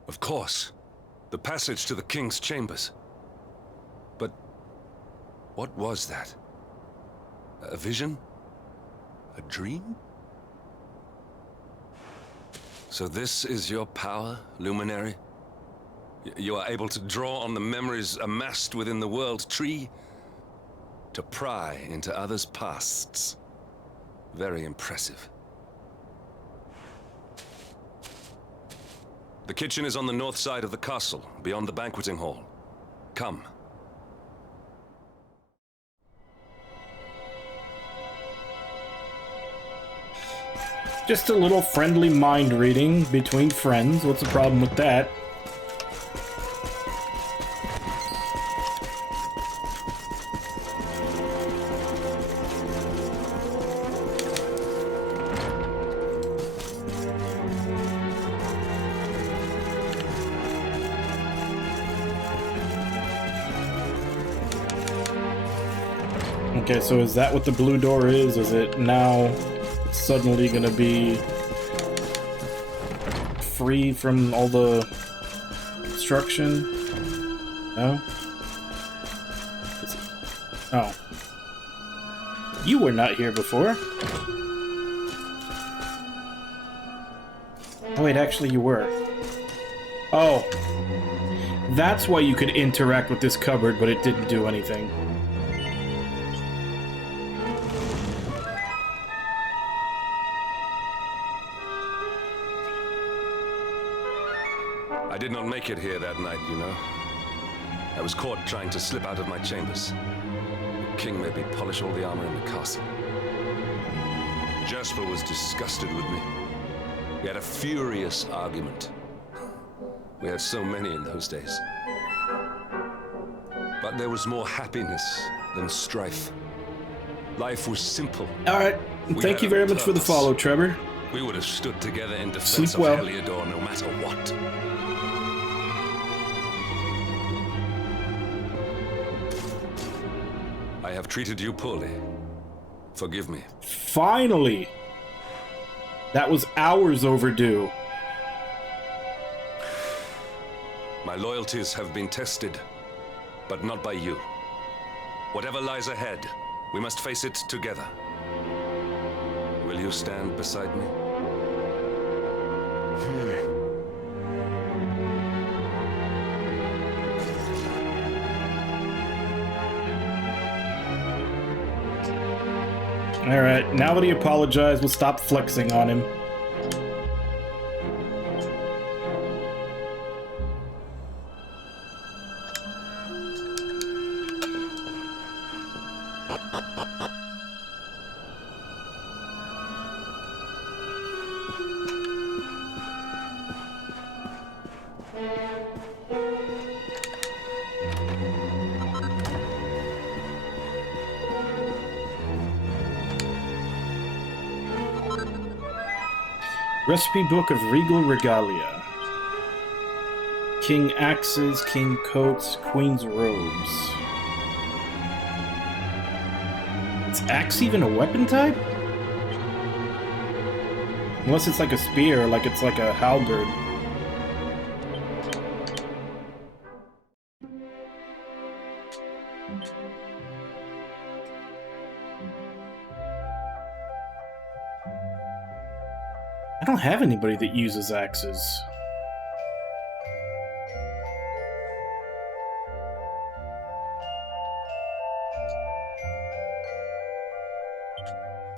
Of course. The passage to the king's chambers. But what was that? A vision? A dream? So this is your power, Luminary? You are able to draw on the memories amassed within the world tree to pry into others' pasts. Very impressive. The kitchen is on the north side of the castle, beyond the banqueting hall. Come. Just a little friendly mind reading between friends. What's the problem with that? Okay, so is that what the blue door is? Is it now suddenly gonna be free from all the destruction? No? Oh. You were not here before. Oh wait, actually you were. Oh. That's why you could interact with this cupboard, but it didn't do anything. I did not make it here that night, you know. I was caught trying to slip out of my chambers. The king made me polish all the armor in the castle. Jasper was disgusted with me. We had a furious argument. We had so many in those days. But there was more happiness than strife. Life was simple. Alright, thank you very much for the follow, Trevor. We would have stood together in defense Sleep well. of Heliodor no matter what. I have treated you poorly. Forgive me. Finally! That was hours overdue. My loyalties have been tested, but not by you. Whatever lies ahead, we must face it together. Will you stand beside me? Alright, now that he apologized, we'll stop flexing on him. Recipe book of regal regalia. King axes, king coats, queen's robes. Is axe even a weapon type? Unless it's like a spear, like it's like a halberd. I don't have anybody that uses axes.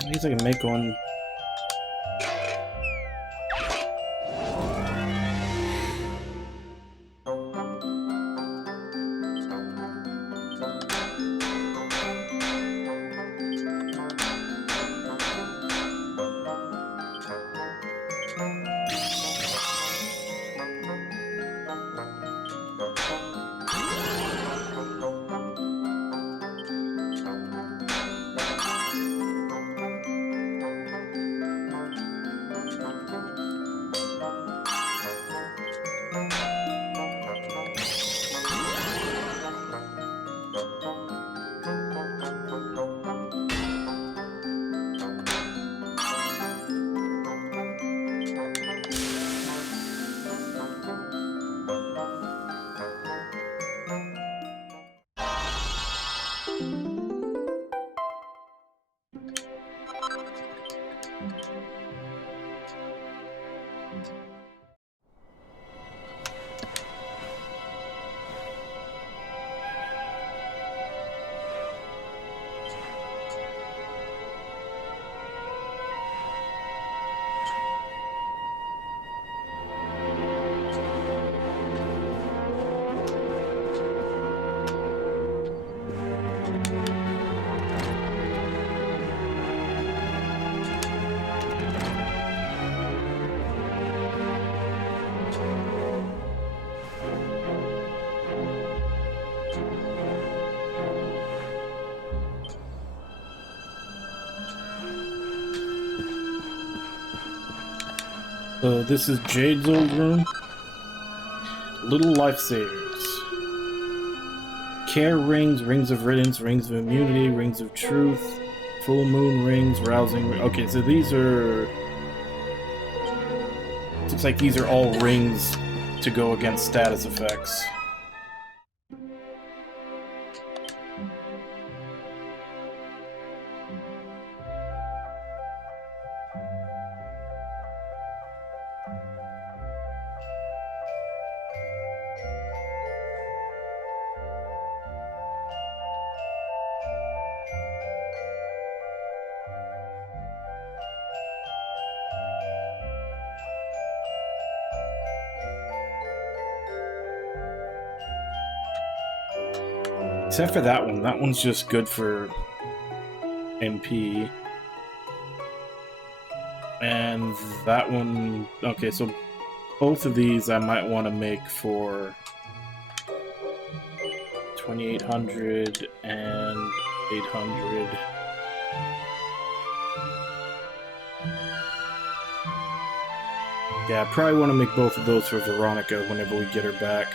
I guess I can make one. So this is Jade's old room. Little lifesavers. Care rings, rings of riddance, rings of immunity, rings of truth, full moon rings, rousing. Okay, so these are. Looks like these are all rings to go against status effects. Except for that one. That one's just good for MP. And that one... Okay, so both of these I might want to make for 2800 and 800. Yeah, I probably want to make both of those for Veronica whenever we get her back.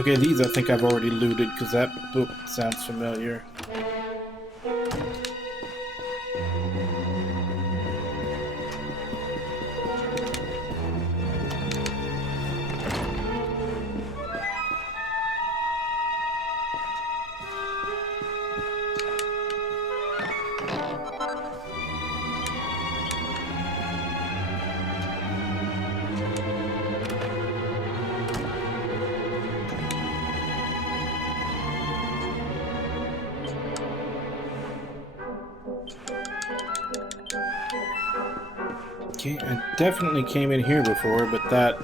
Okay, these I think I've already looted because that book sounds familiar. I definitely came in here before, but that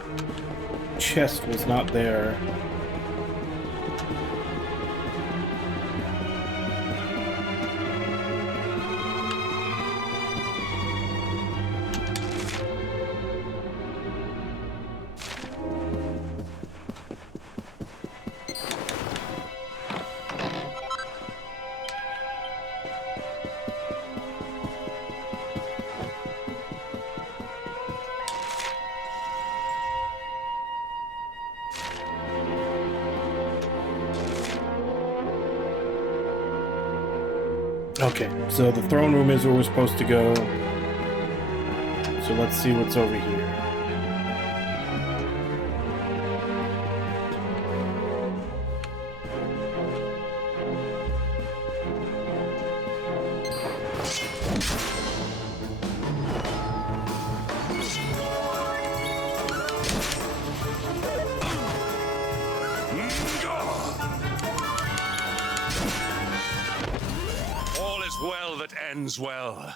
chest was not there. Okay, so the throne room is where we're supposed to go. So let's see what's over here. All is well that ends well.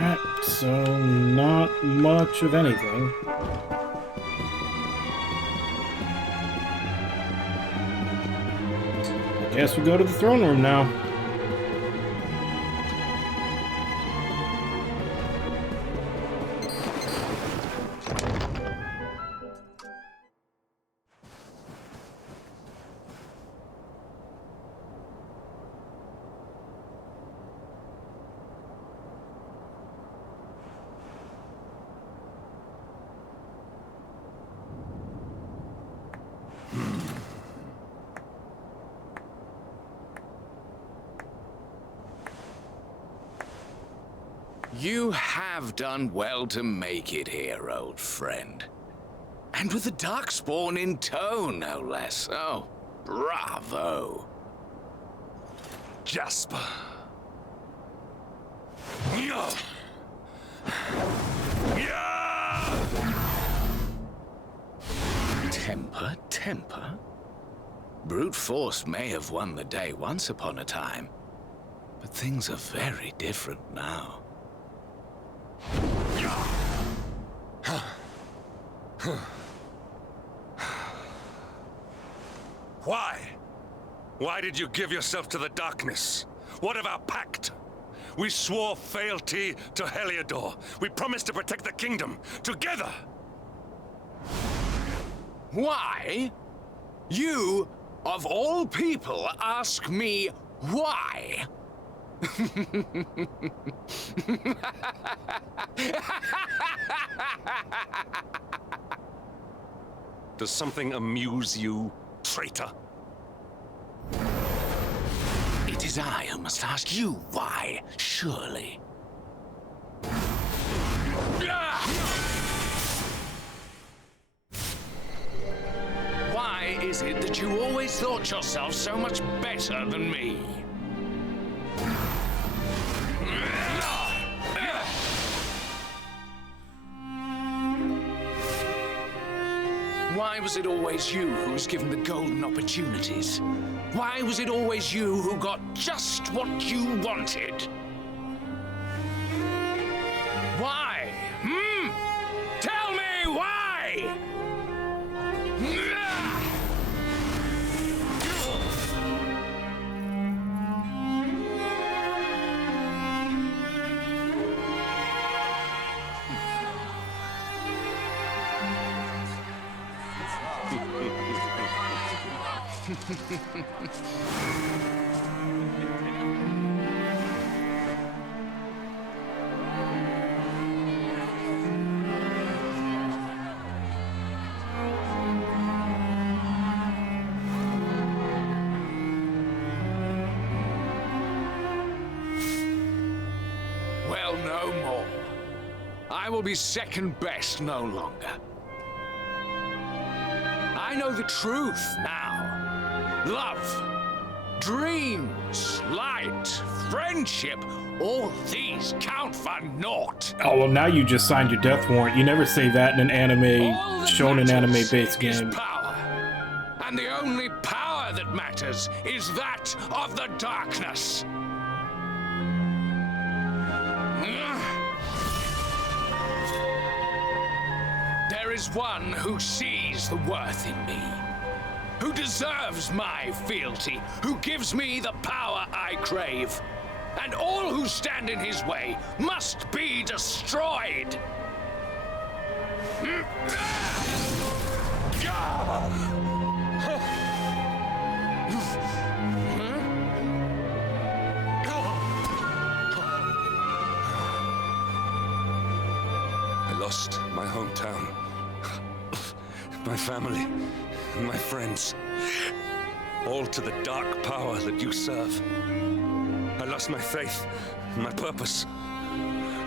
Alright, so not much of anything. I guess we go to the throne room now. You have done well to make it here, old friend. And with the Darkspawn in tow, no less. Oh, bravo. Jasper. Temper, temper. Brute force may have won the day once upon a time, but things are very different now. Why? Why did you give yourself to the darkness? What of our pact? We swore fealty to Heliodor. We promised to protect the kingdom together. Why? You, of all people, ask me why? Does something amuse you, traitor? It is I who must ask you why, surely. Why is it that you always thought yourself so much better than me? Why was it always you who was given the golden opportunities? Why was it always you who got just what you wanted? Why? Tell me why! I will be second best no longer. I know the truth now. Love, dreams, light, friendship, all these count for naught. Oh, well, now you just signed your death warrant. You never say that in an anime, shonen anime-based game. Power. And the only power that matters is that of the darkness. There is one who sees the worth in me, who deserves my fealty, who gives me the power I crave. And all who stand in his way must be destroyed. I lost my hometown, my family, and my friends, all to the dark power that you serve. I lost my faith, my purpose.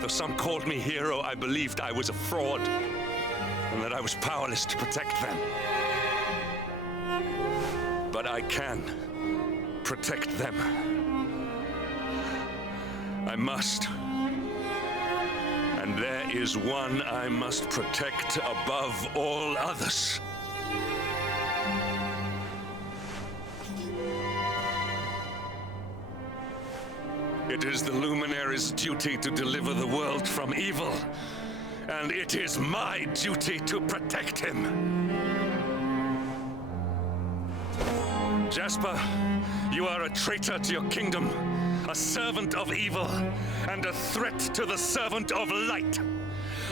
Though some called me hero, I believed I was a fraud, and that I was powerless to protect them. But I can protect them. I must. And there is one I must protect above all others. It is the Luminary's duty to deliver the world from evil, and it is my duty to protect him. Jasper, you are a traitor to your kingdom, a servant of evil, and a threat to the servant of light.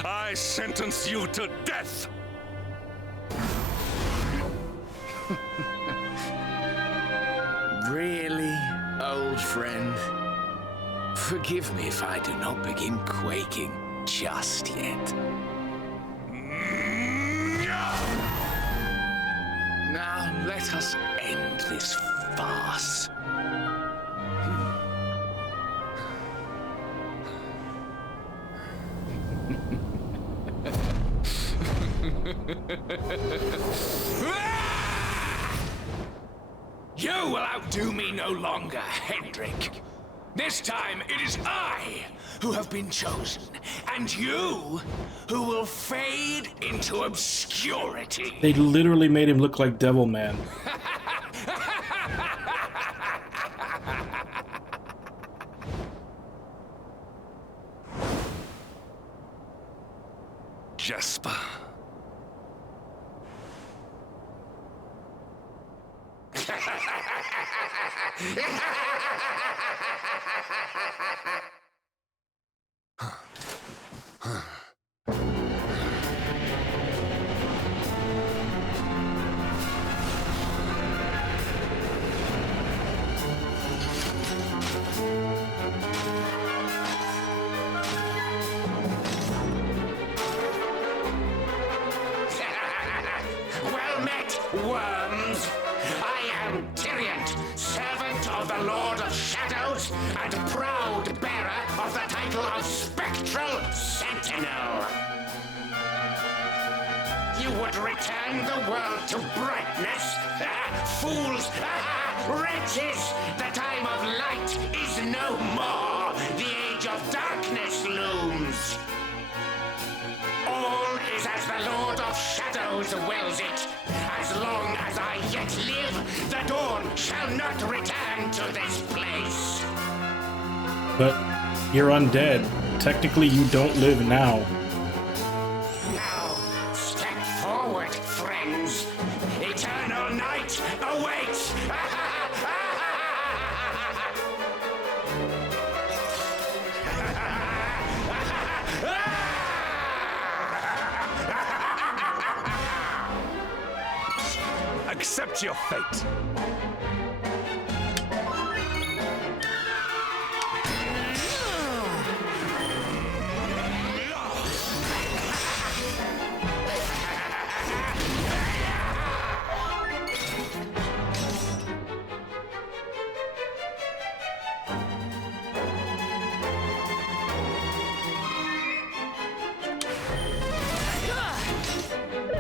I sentence you to death. Really, old friend? Forgive me if I do not begin quaking just yet. Now let us end this farce. You will outdo me no longer, Hendrik. This time it is I who have been chosen, and you who will fade into obscurity. They literally made him look like Devilman. Jasper. Well met, worms. I am Tyriant, servant of the Lord of Shadows, and proud bearer of the title of Spectral Sentinel. You would return the world to brightness? Fools! Wretches! The time of light is no more. The age of darkness looms. All is as the Lord of Shadows wills it. As long as I yet live, the dawn shall not return to this place. But you're undead. Technically, you don't live now. Now, step forward, friends. Eternal night awaits. Accept your fate.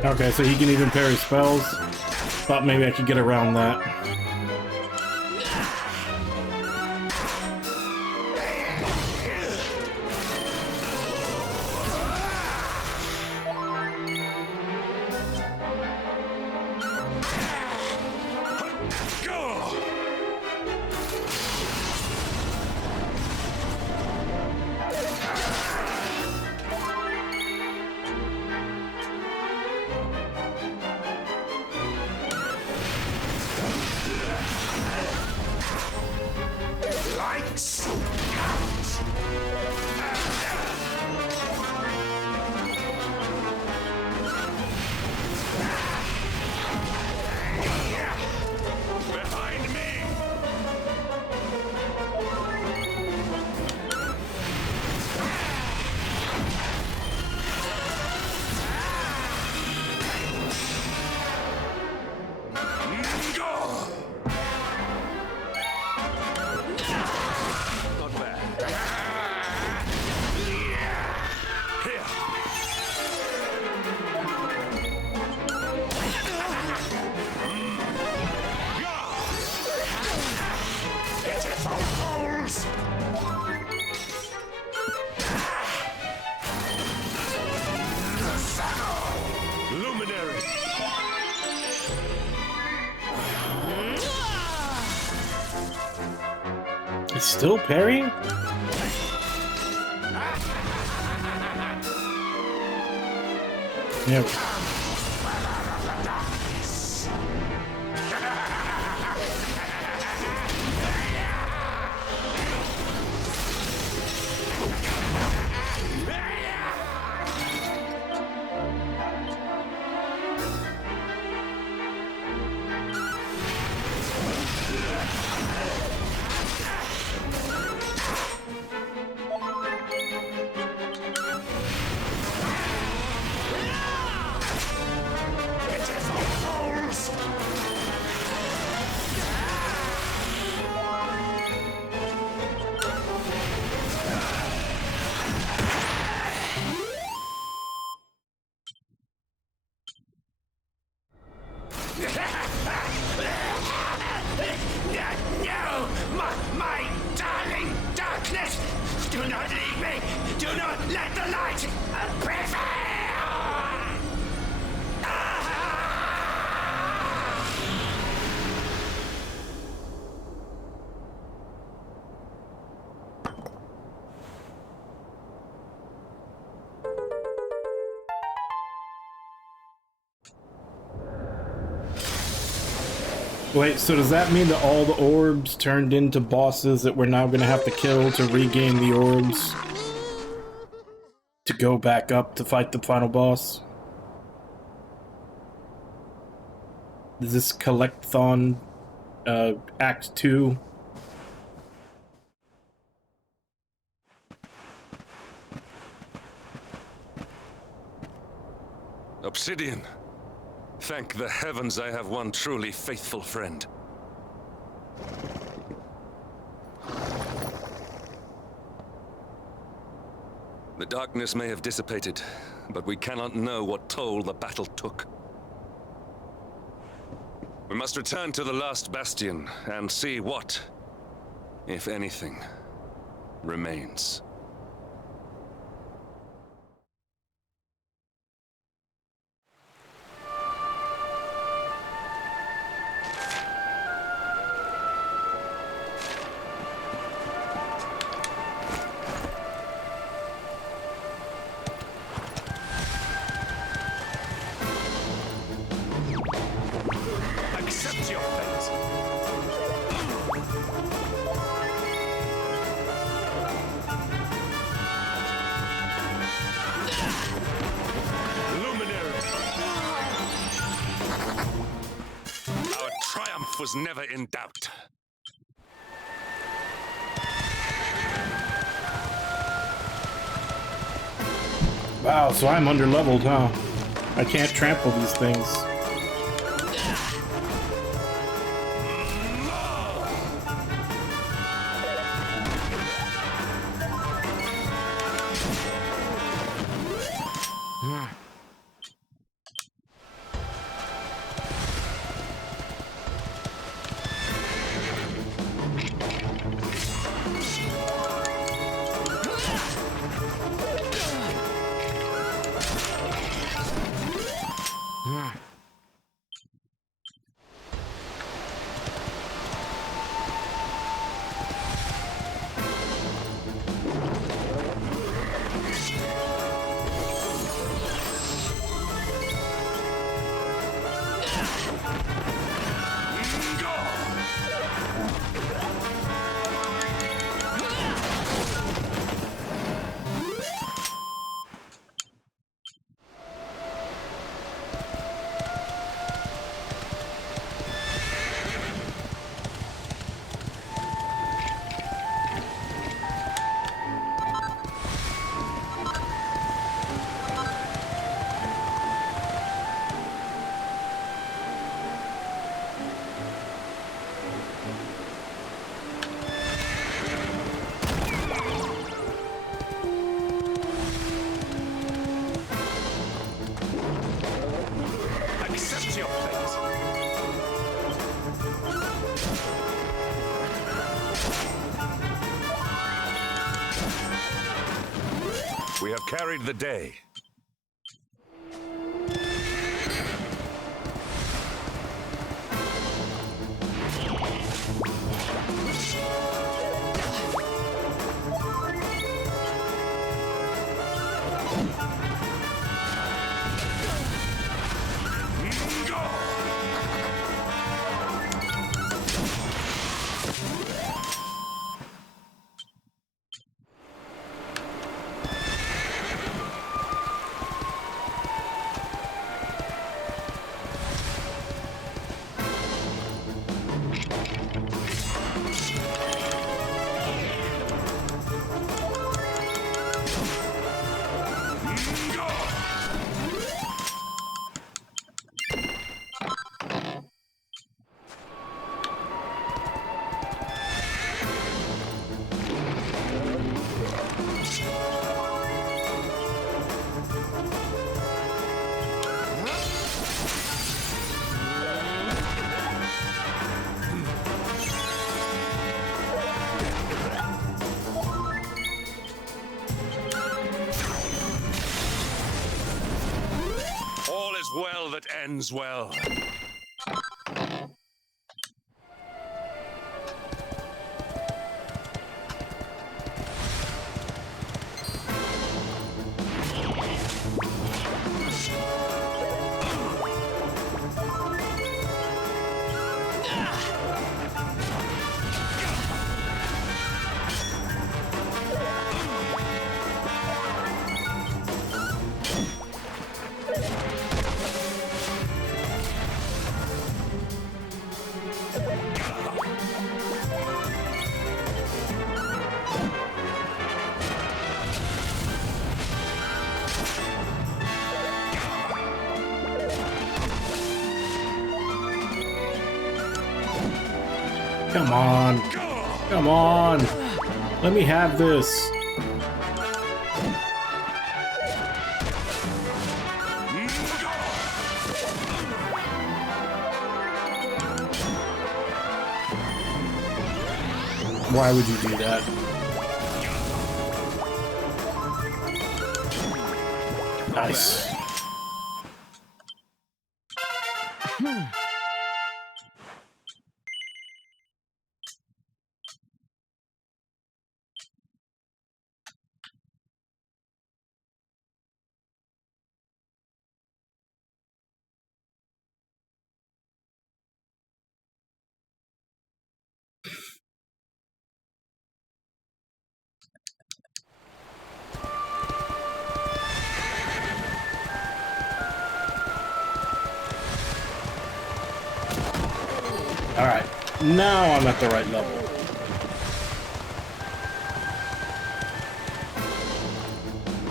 Okay, so he can even parry spells. Thought maybe I could get around that. He's still parrying? Yep. No! My darling darkness! Do not leave me! Do not let the light prevail! Wait, so does that mean that all the orbs turned into bosses that we're now gonna have to kill to regain the orbs? To go back up to fight the final boss? Is this Collectathon Act 2? Obsidian! Thank the heavens I have one truly faithful friend. The darkness may have dissipated, but we cannot know what toll the battle took. We must return to the last bastion and see what, if anything, remains. Accept your fate. Luminary! Our triumph was never in doubt. Wow, so I'm under-leveled, huh? I can't trample these things. Accept your fate. We have carried the day. All is well that ends well. Come on. Come on. Let me have this. Why would you do that? Nice. Alright, now I'm at the right level.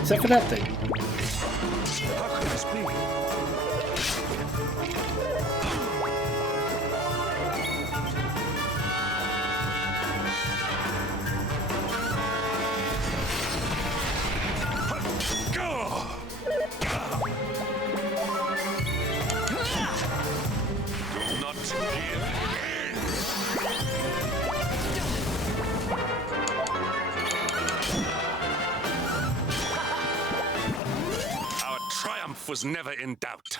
Except for that thing. How could this be? Was never in doubt.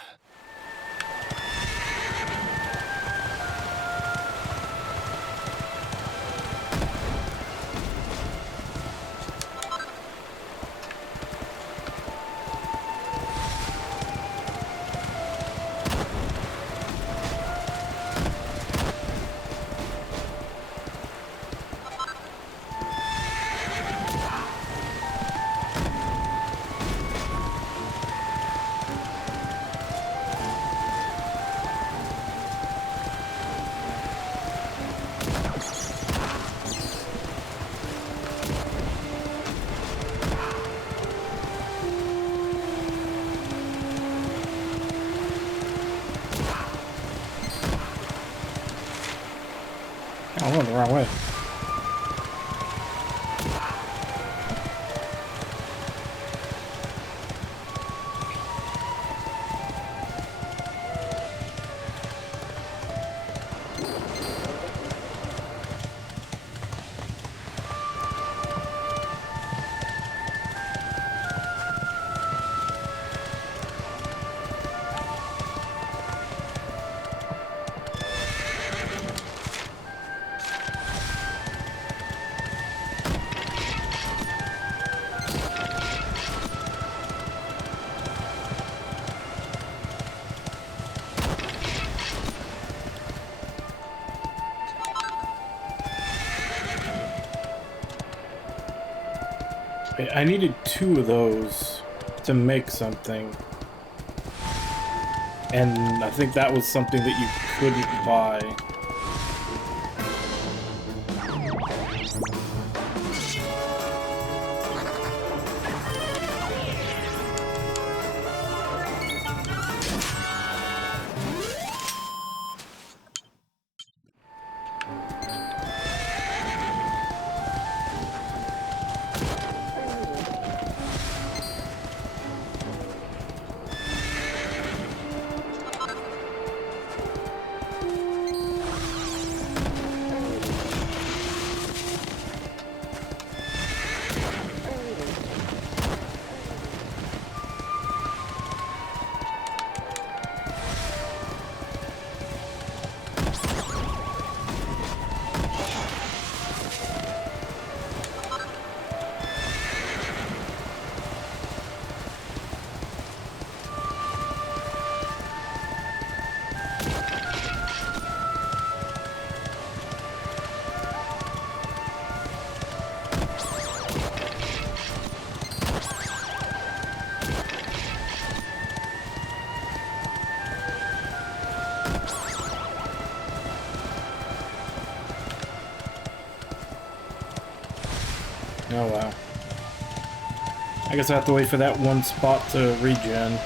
I went the wrong way. I needed 2 of those to make something. And I think that was something that you couldn't buy. Oh wow. I guess I have to wait for that one spot to regen.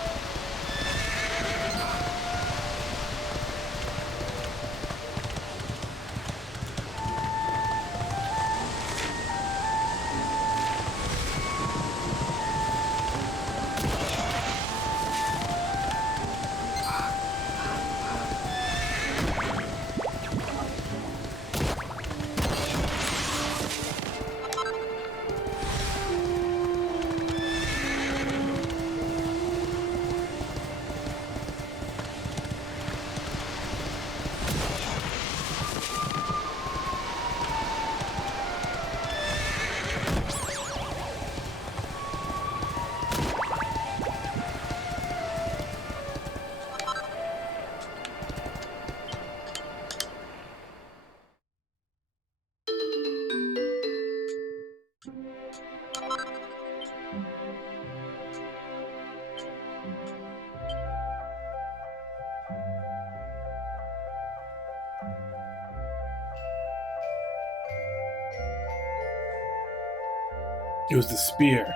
It was the spear.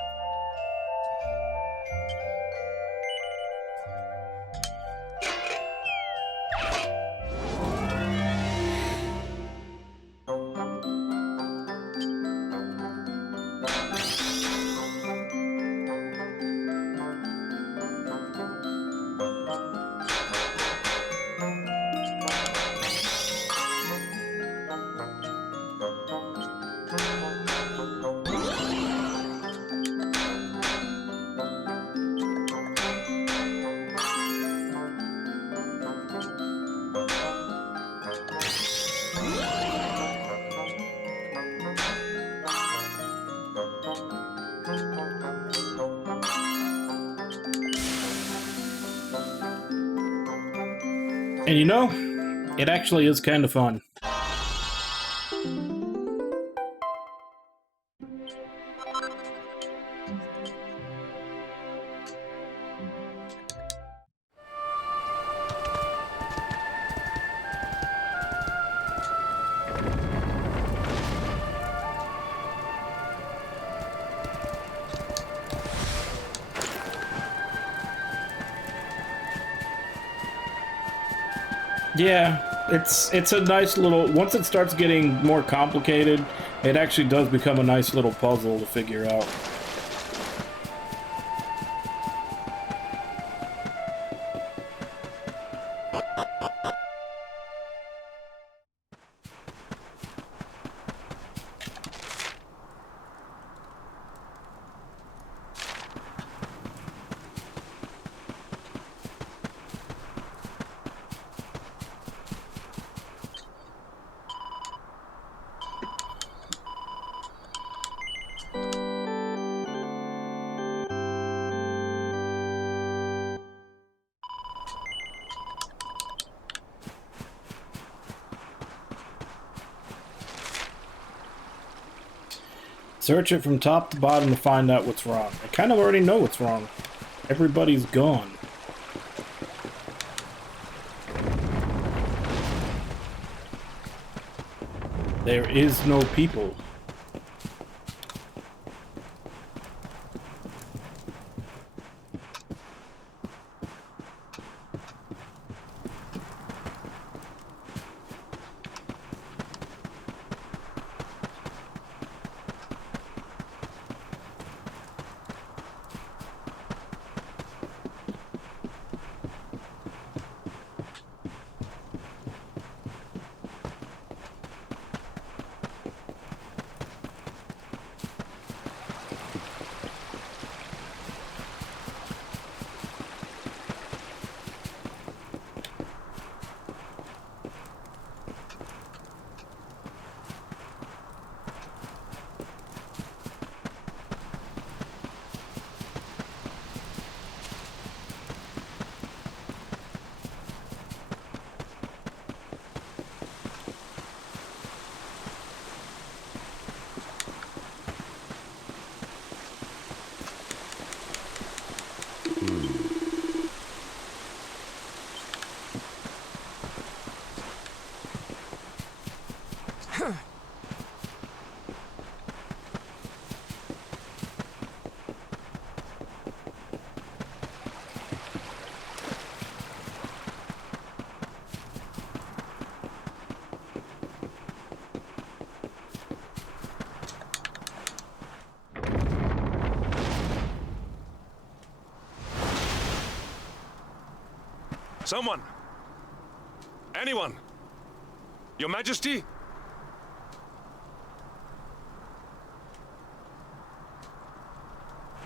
And you know, it actually is kind of fun. Yeah. it's a nice little. Once it starts getting more complicated, it actually does become a nice little puzzle to figure out. Search it from top to bottom to find out what's wrong. I kind of already know what's wrong. Everybody's gone. There is no people. Someone! Anyone! Your Majesty?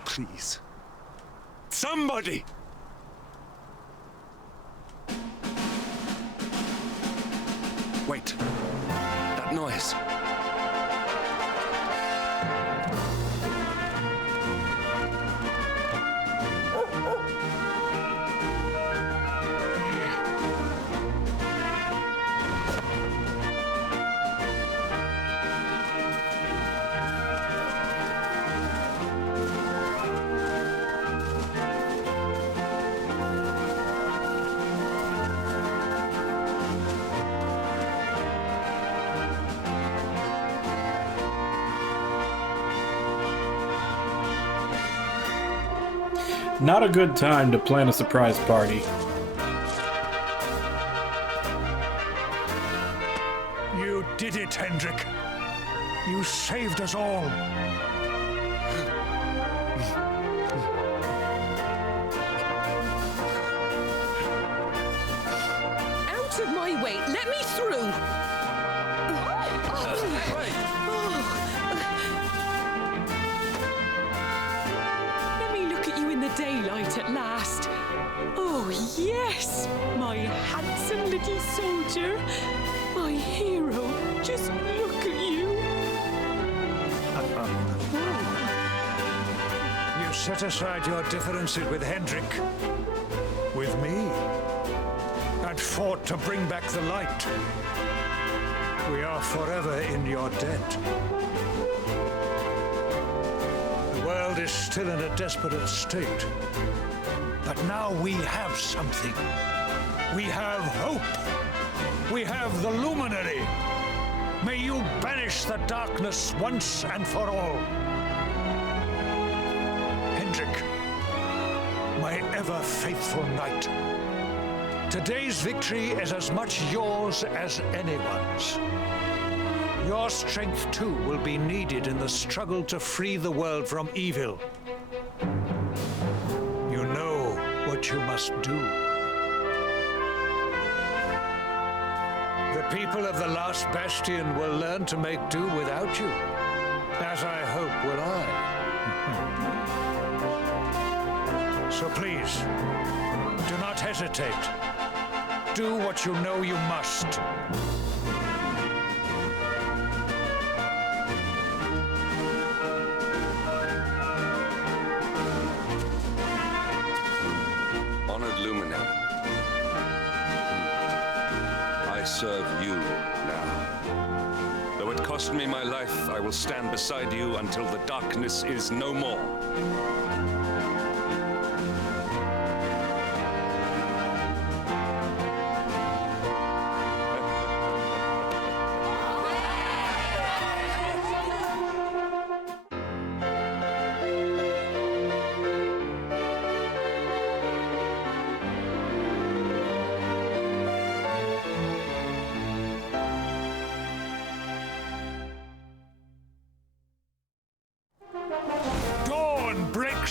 Please. Somebody! Wait. That noise. Not a good time to plan a surprise party. You did it, Hendrik. You saved us all. Out of my way! Let me through! Let me look at you in the daylight at last. Oh, yes! My handsome little soldier. My hero. Just look at you. You set aside your differences with Hendrik, with me, and fought to bring back the light. We are forever in your debt. The world is still in a desperate state. But now we have something. We have hope. We have the Luminary. May you banish the darkness once and for all. Hendrik, my ever faithful knight, Today's victory is as much yours as anyone's. Your strength, too, will be needed in the struggle to free the world from evil. You know what you must do. The people of the last bastion will learn to make do without you, as I hope will I. So please, do not hesitate. Do what you know you must. Honored Luminary, I serve you now. Though it cost me my life, I will stand beside you until the darkness is no more.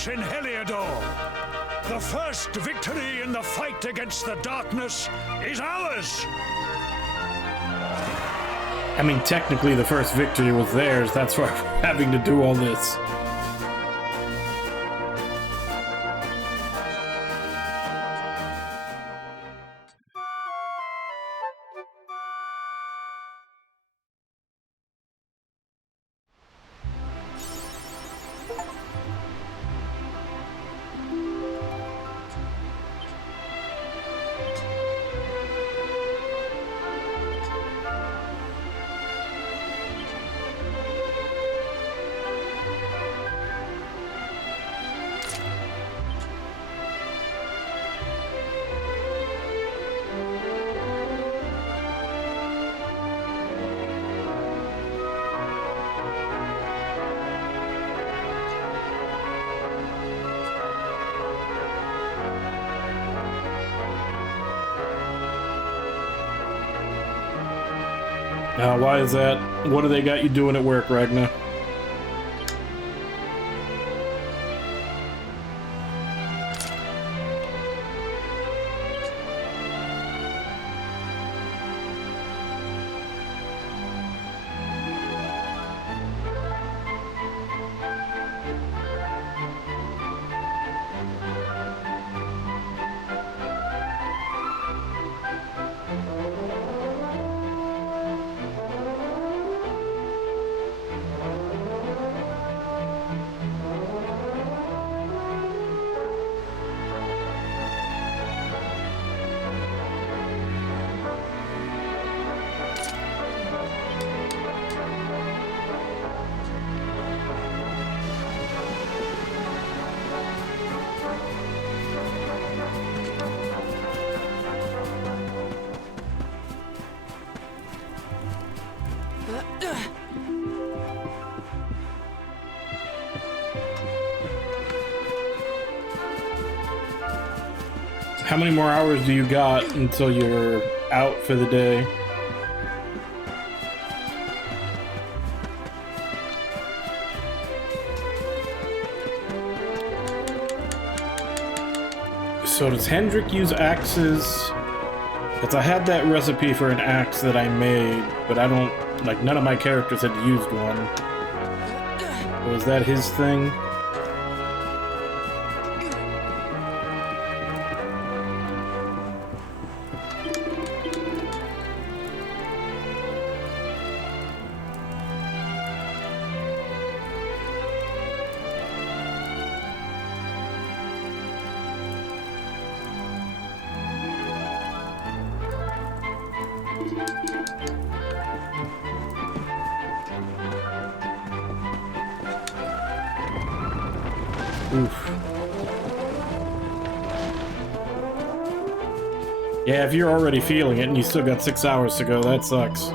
In Heliodor. The first victory in the fight against the darkness is ours! I mean, technically the first victory was theirs, that's why we're having to do all this. Why is that? What do they got you doing at work, Ragnar? How many more hours do you got until you're out for the day? So does Hendrik use axes? Because I had that recipe for an axe that I made, but I don't, like, none of my characters had used one. Was that his thing? Oof. Yeah, if you're already feeling it and you still got 6 hours to go, that sucks.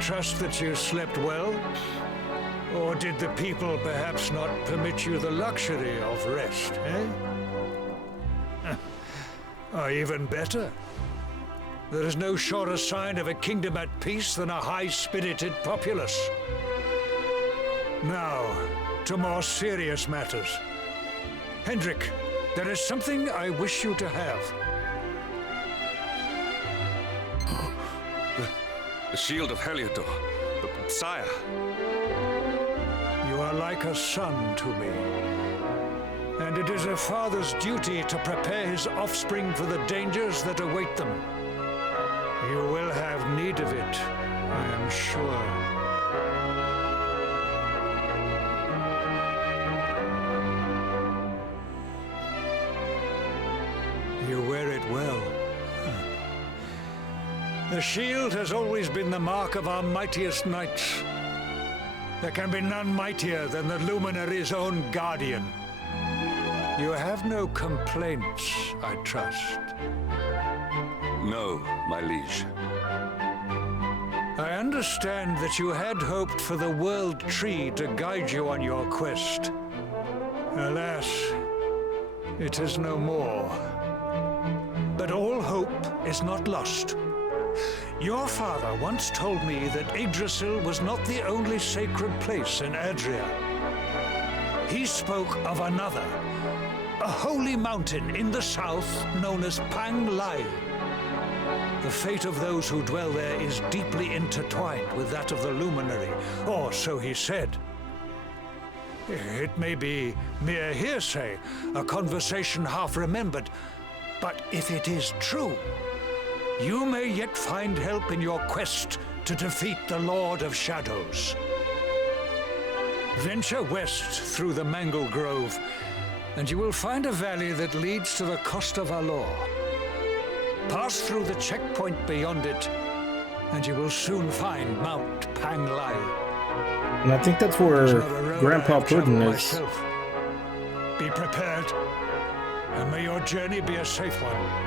trust that you slept well? Or did the people perhaps not permit you the luxury of rest, eh? Or even better, there is no surer sign of a kingdom at peace than a high-spirited populace. Now, to more serious matters. Hendrik, there is something I wish you to have. The shield of Heliodor. Sire. You are like a son to me. And it is a father's duty to prepare his offspring for the dangers that await them. You will have need of it, I am sure. You wear it well. The shield has always been the mark of our mightiest knights. There can be none mightier than the Luminary's own guardian. You have no complaints, I trust. No, my liege. I understand that you had hoped for the World Tree to guide you on your quest. Alas, it is no more. But all hope is not lost. Your father once told me that Yggdrasil was not the only sacred place in Adria. He spoke of another, a holy mountain in the south known as Pang Lai. The fate of those who dwell there is deeply intertwined with that of the Luminary, or so he said. It may be mere hearsay, a conversation half remembered, but if it is true, you may yet find help in your quest to defeat the Lord of Shadows. Venture west through the Mangle Grove, and you will find a valley that leads to the Coast of Alor. Pass through the checkpoint beyond it, and you will soon find Mount Pang Lai. And I think that's where Grandpa Puddin is. Myself. Be prepared, and may your journey be a safe one.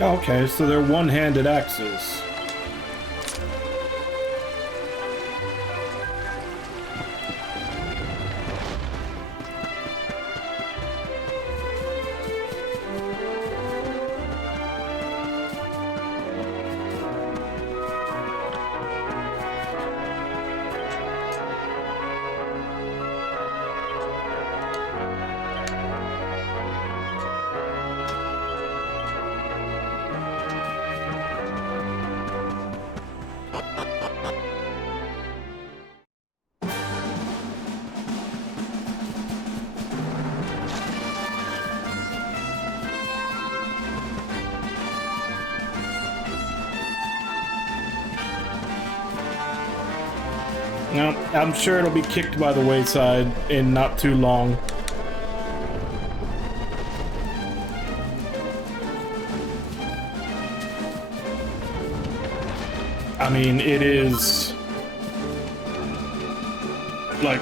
Okay, so they're one-handed axes. No, I'm sure it'll be kicked by the wayside in not too long. I mean, it is like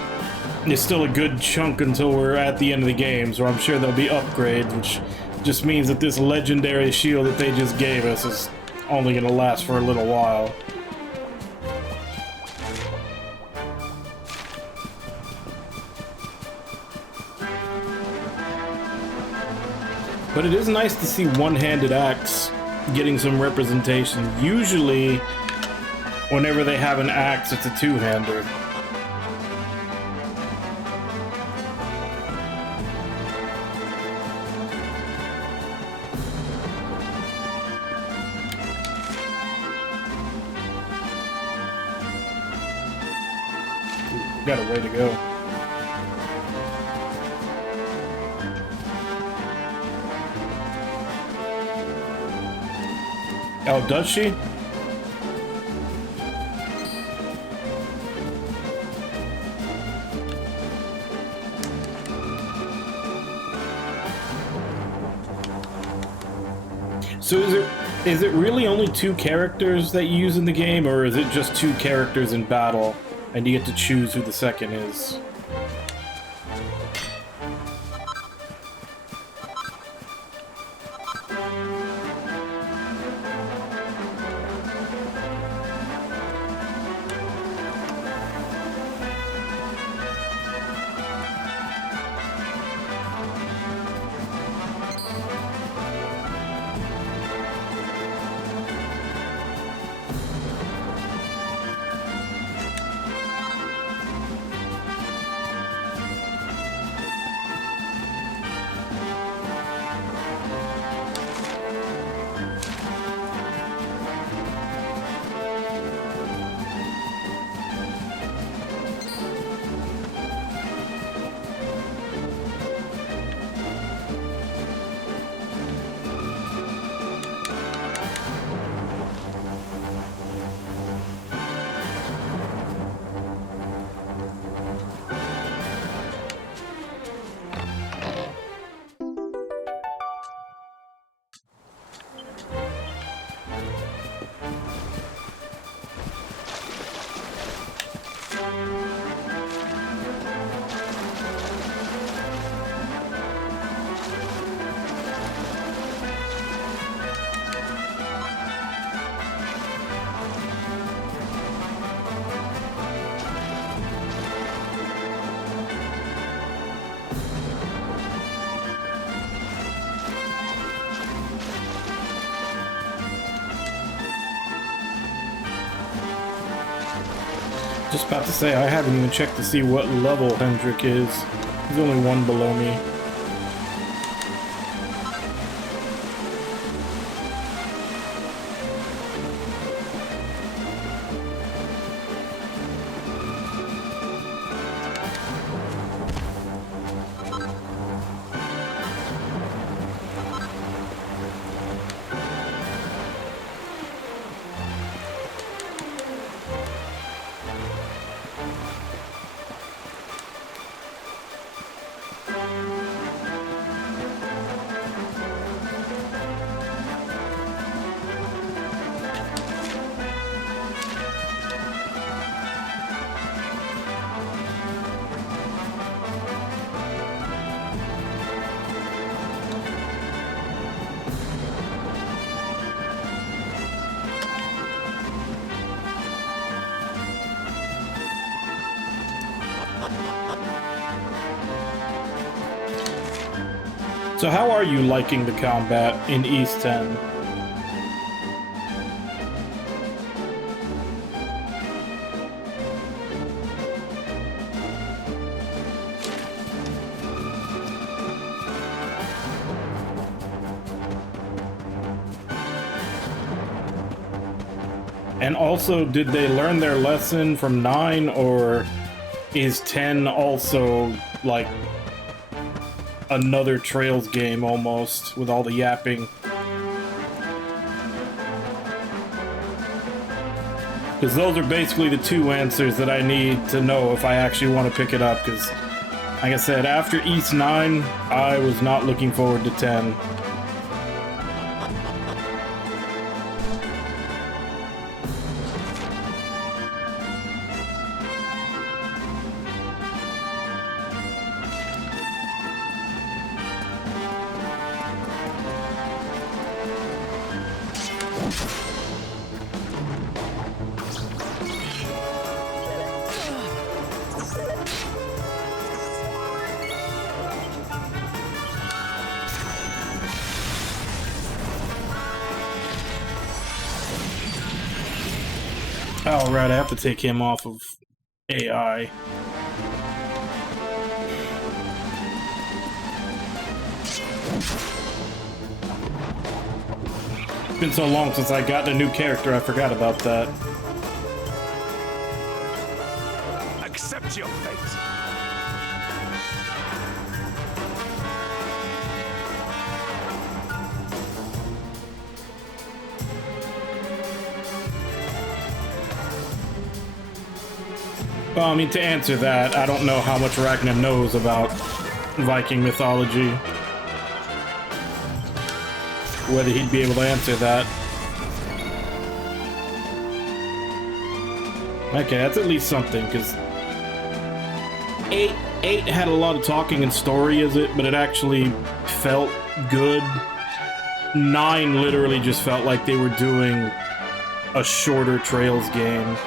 it's still a good chunk until we're at the end of the game, so I'm sure there'll be upgrades, which just means that this legendary shield that they just gave us is only gonna last for a little while. But it is nice to see one-handed axe getting some representation. Usually, whenever they have an axe, it's a two-hander. Got a way to go. Oh, does she? So is it really only 2 characters that you use in the game, or is it just 2 characters in battle and you get to choose who the second is? Just about to say, I haven't even checked to see what level Hendrik is. He's only 1 below me. So how are you liking the combat in Ys 10? And also, did they learn their lesson from 9, or is 10 also like another Trails game almost, with all the yapping? Because those are basically the 2 answers that I need to know if I actually want to pick it up, because like I said, after Ys 9, I was not looking forward to 10. Oh, right, I have to take him off of AI. It's been so long since I got a new character, I forgot about that. Accept your fate. Well, I mean, to answer that, I don't know how much Ragnar knows about Viking mythology. Whether he'd be able to answer that. Okay, that's at least something, because 8 had a lot of talking and story as it, but it actually felt good. 9 literally just felt like they were doing a shorter Trails game.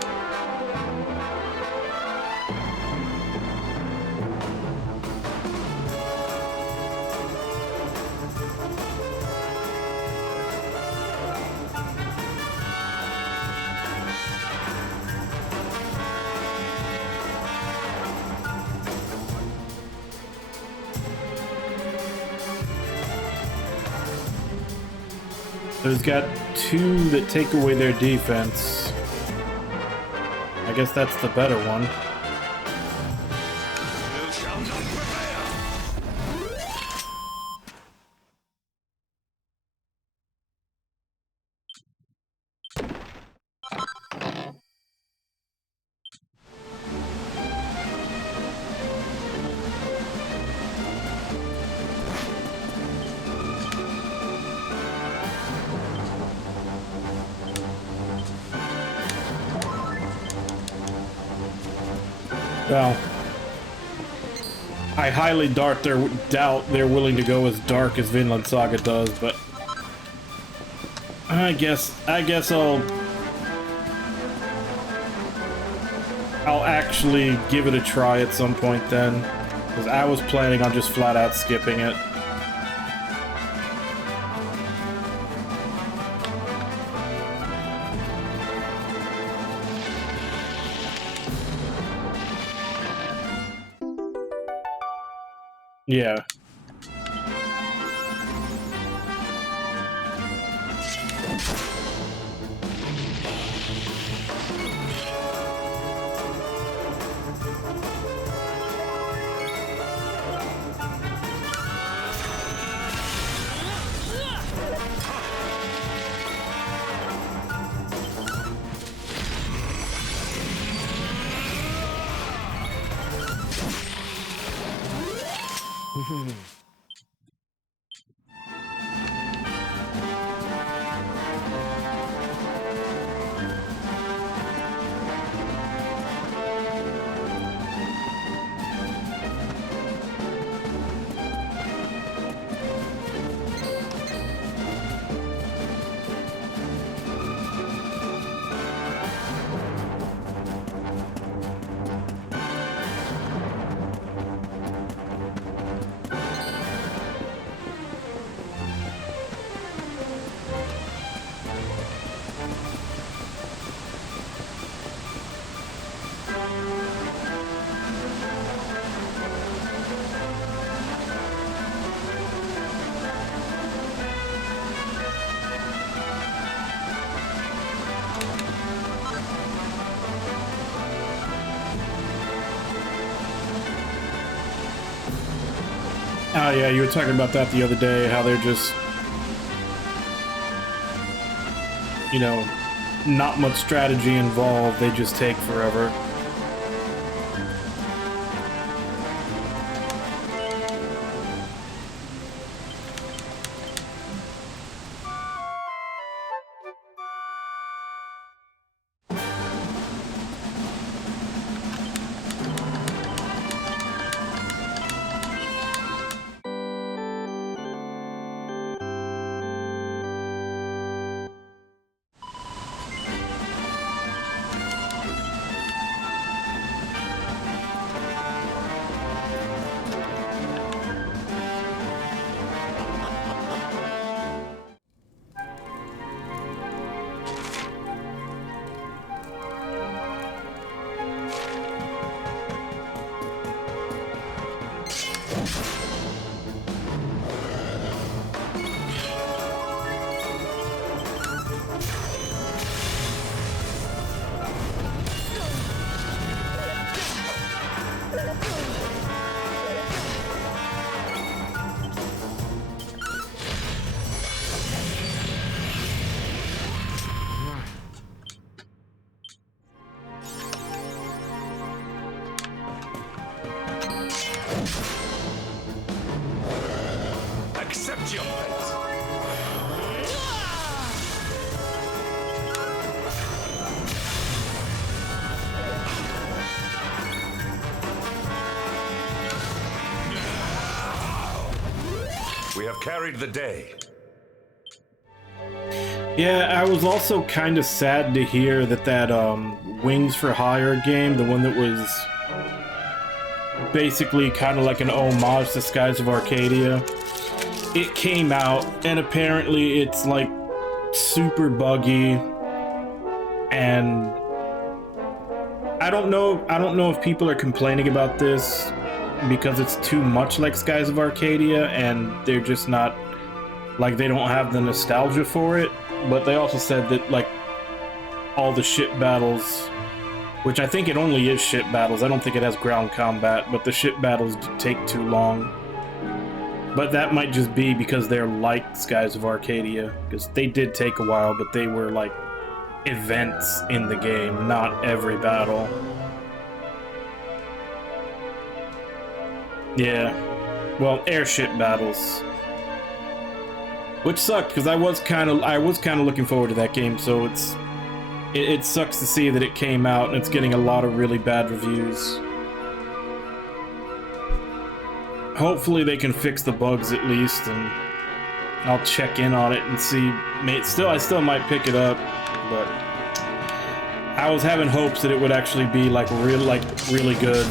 There's got 2 that take away their defense. I guess that's the better one. Well, I highly doubt they're willing to go as dark as Vinland Saga does, but I guess I'll actually give it a try at some point then, because I was planning on just flat out skipping it. Yeah. Oh yeah, you were talking about that the other day, how they're just, you know, not much strategy involved, they just take forever. Accept your fate. We have carried the day. Yeah, I was also kind of sad to hear that Wings for Hire game, the one that was basically kind of like an homage to Skies of Arcadia, it came out and apparently it's like super buggy, and I don't know if people are complaining about this because it's too much like Skies of Arcadia and they're just not, like, they don't have the nostalgia for it. But they also said that, like, all the ship battles, which I think it only is ship battles, I don't think it has ground combat, but the ship battles take too long. But that might just be because they're like Skies of Arcadia, because they did take a while, but they were like events in the game, not every battle. Yeah, well, airship battles, which sucked because I was kind of looking forward to that game. So it sucks to see that it came out and it's getting a lot of really bad reviews. Hopefully they can fix the bugs at least, and I'll check in on it and see. I still might pick it up, but I was having hopes that it would actually be like really good.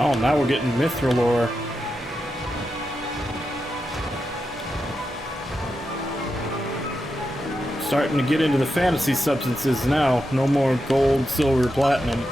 Oh, now we're getting Mithril lore. Starting to get into the fantasy substances now. No more gold, silver, platinum.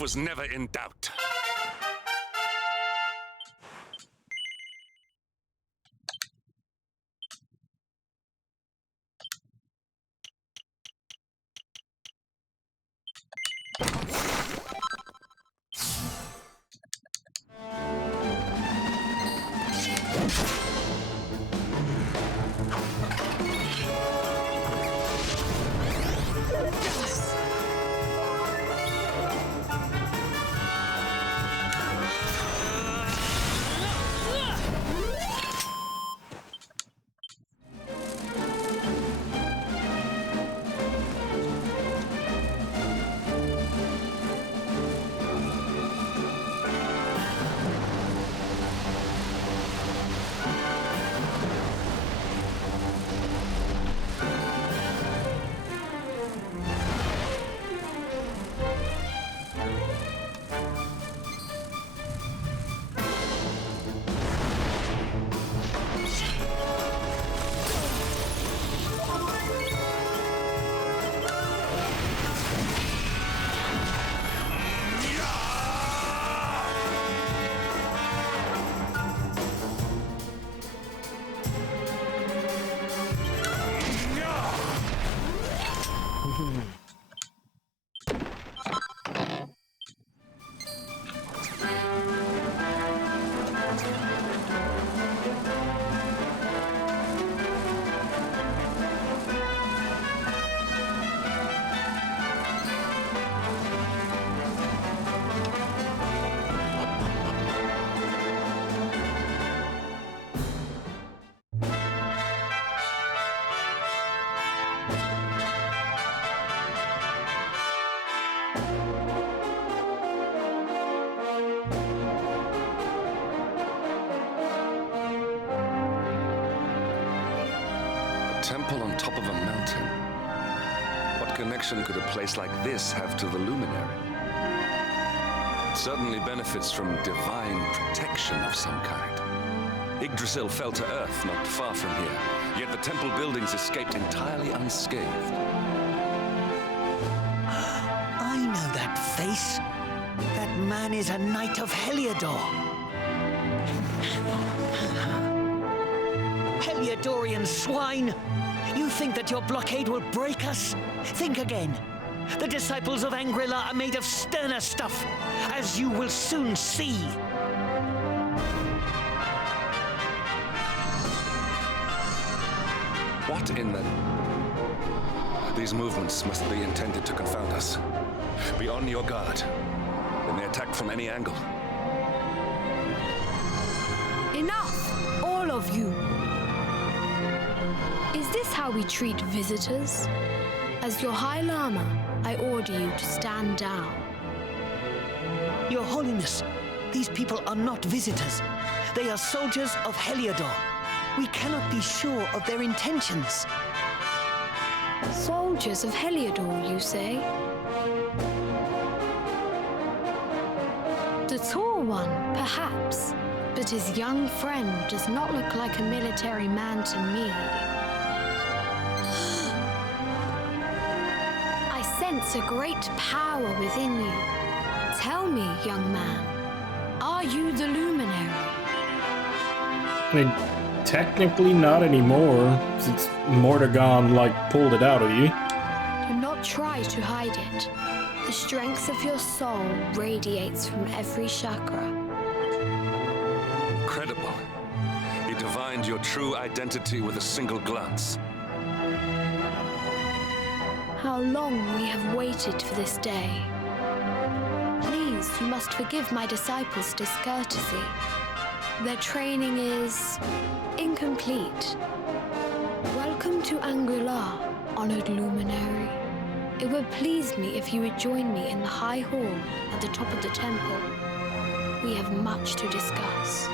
Was never in doubt. temple on top of a mountain. What connection could a place like this have to the Luminary? It certainly benefits from divine protection of some kind. Yggdrasil fell to earth not far from here, yet the temple buildings escaped entirely unscathed. I know that face. That man is a knight of Heliodor. Heliodorian swine! You think that your blockade will break us? Think again. The disciples of Angrila are made of sterner stuff, as you will soon see. What in the... These movements must be intended to confound us. Be on your guard. They may attack from any angle. Enough, all of you. Is this how we treat visitors? As your High Lama, I order you to stand down. Your Holiness, these people are not visitors. They are soldiers of Heliodor. We cannot be sure of their intentions. Soldiers of Heliodor, you say? The tall one, perhaps, but his young friend does not look like a military man to me. I sense a great power within you. Tell me, young man, are you the Luminary? I mean, technically not anymore, since Mordegon, pulled it out of you. Do not try to hide it. The strength of your soul radiates from every chakra. Incredible. He divined your true identity with a single glance. How long we have waited for this day. Please, you must forgive my disciples' discourtesy. Their training is incomplete. Welcome to Angrila, honored Luminary. It would please me if you would join me in the High Hall at the top of the temple. We have much to discuss.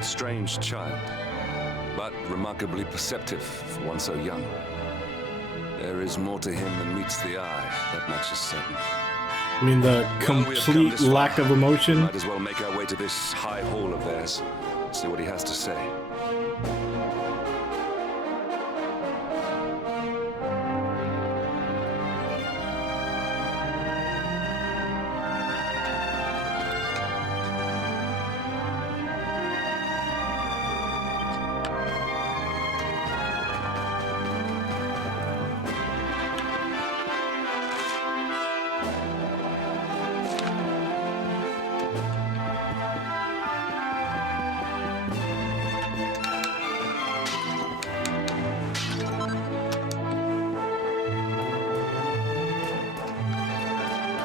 Strange child, but remarkably perceptive for one so young. There is more to him than meets the eye, that much is certain. I mean, the complete lack of emotion. Might as well make our way to this high hall of theirs, see what he has to say.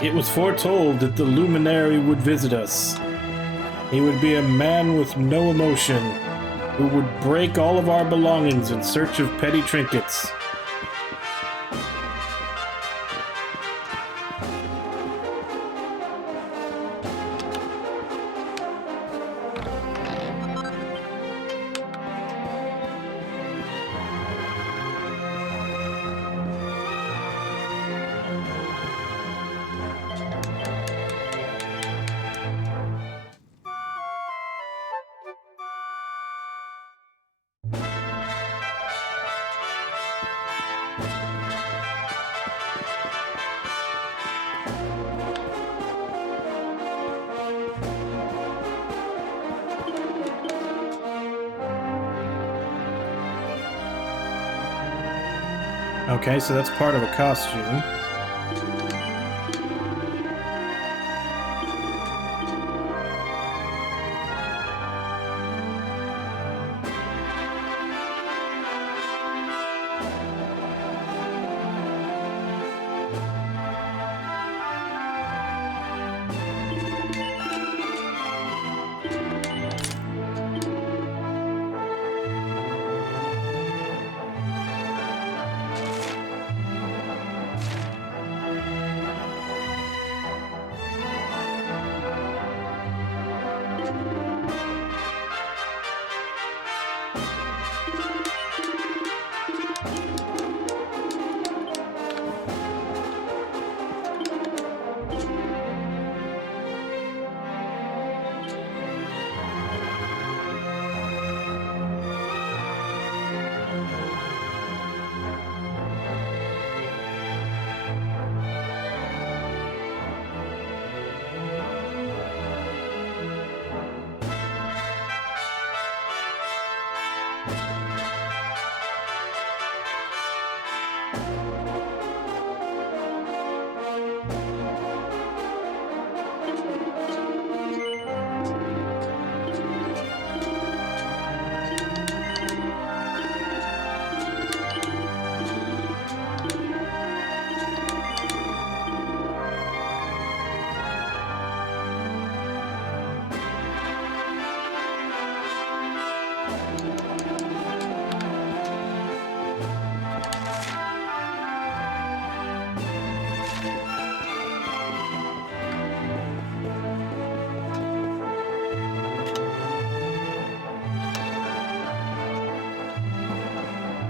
It was foretold that the Luminary would visit us. He would be a man with no emotion, who would break all of our belongings in search of petty trinkets. Okay, so that's part of a costume.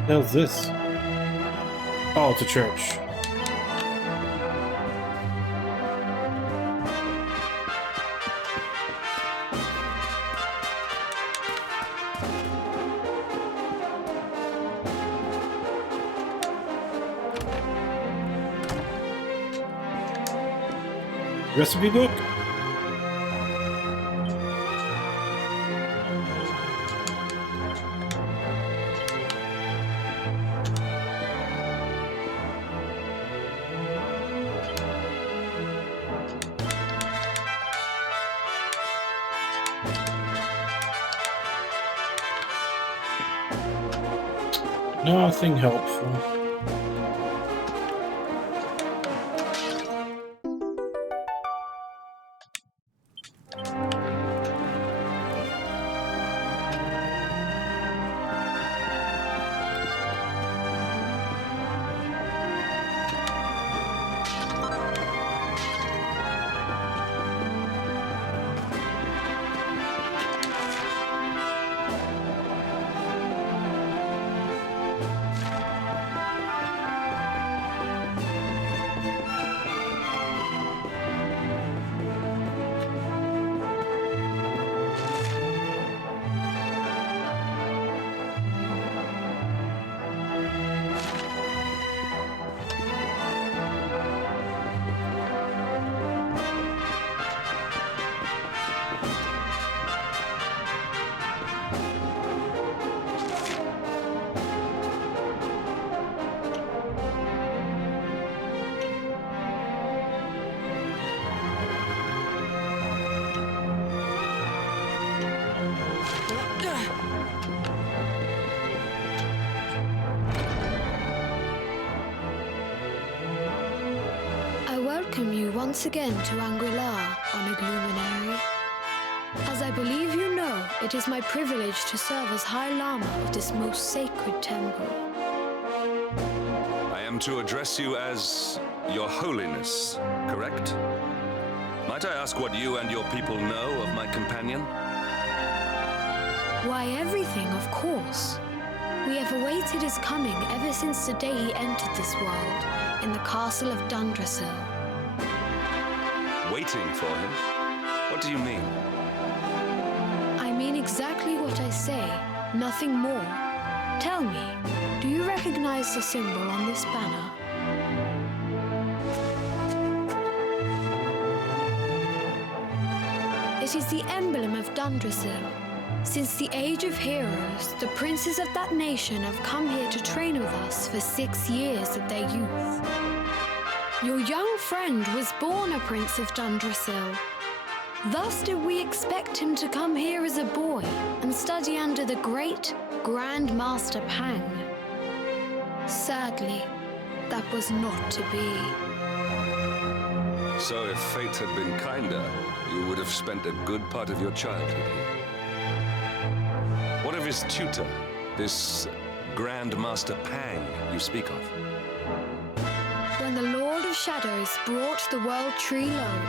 hell's this? Oh, it's a church. Recipe book? Nothing helpful. Welcome you once again to Angri-La, honored luminary. As I believe you know, it is my privilege to serve as High Lama of this most sacred temple. I am to address you as Your Holiness, correct? Might I ask what you and your people know of my companion? Why, everything, of course. We have awaited his coming ever since the day he entered this world, in the castle of Dundrasil. Waiting for him? What do you mean? I mean exactly what I say, nothing more. Tell me, do you recognize the symbol on this banner? It is the emblem of Dundrasil. Since the Age of Heroes, the princes of that nation have come here to train with us for 6 years of their youth. Your young friend was born a prince of Dundrasil. Thus did we expect him to come here as a boy and study under the great Grand Master Pang. Sadly, that was not to be. So if fate had been kinder, you would have spent a good part of your childhood here. What of his tutor, this Grand Master Pang you speak of? When the Lord of Shadows brought the World Tree low,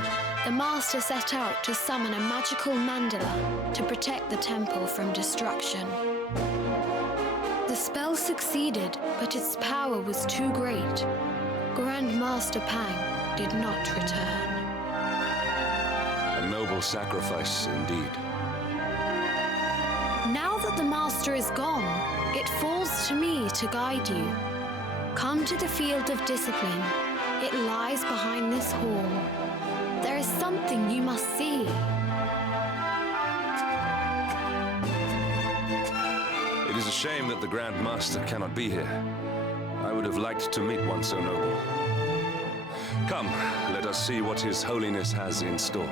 the Master set out to summon a magical mandala to protect the temple from destruction. The spell succeeded, but its power was too great. Grand Master Pang did not return. A noble sacrifice indeed. Now that the Master is gone, it falls to me to guide you. Come to the Field of Discipline. It lies behind this hall. There is something you must see. It is a shame that the Grand Master cannot be here. I would have liked to meet one so noble. Come, let us see what His Holiness has in store.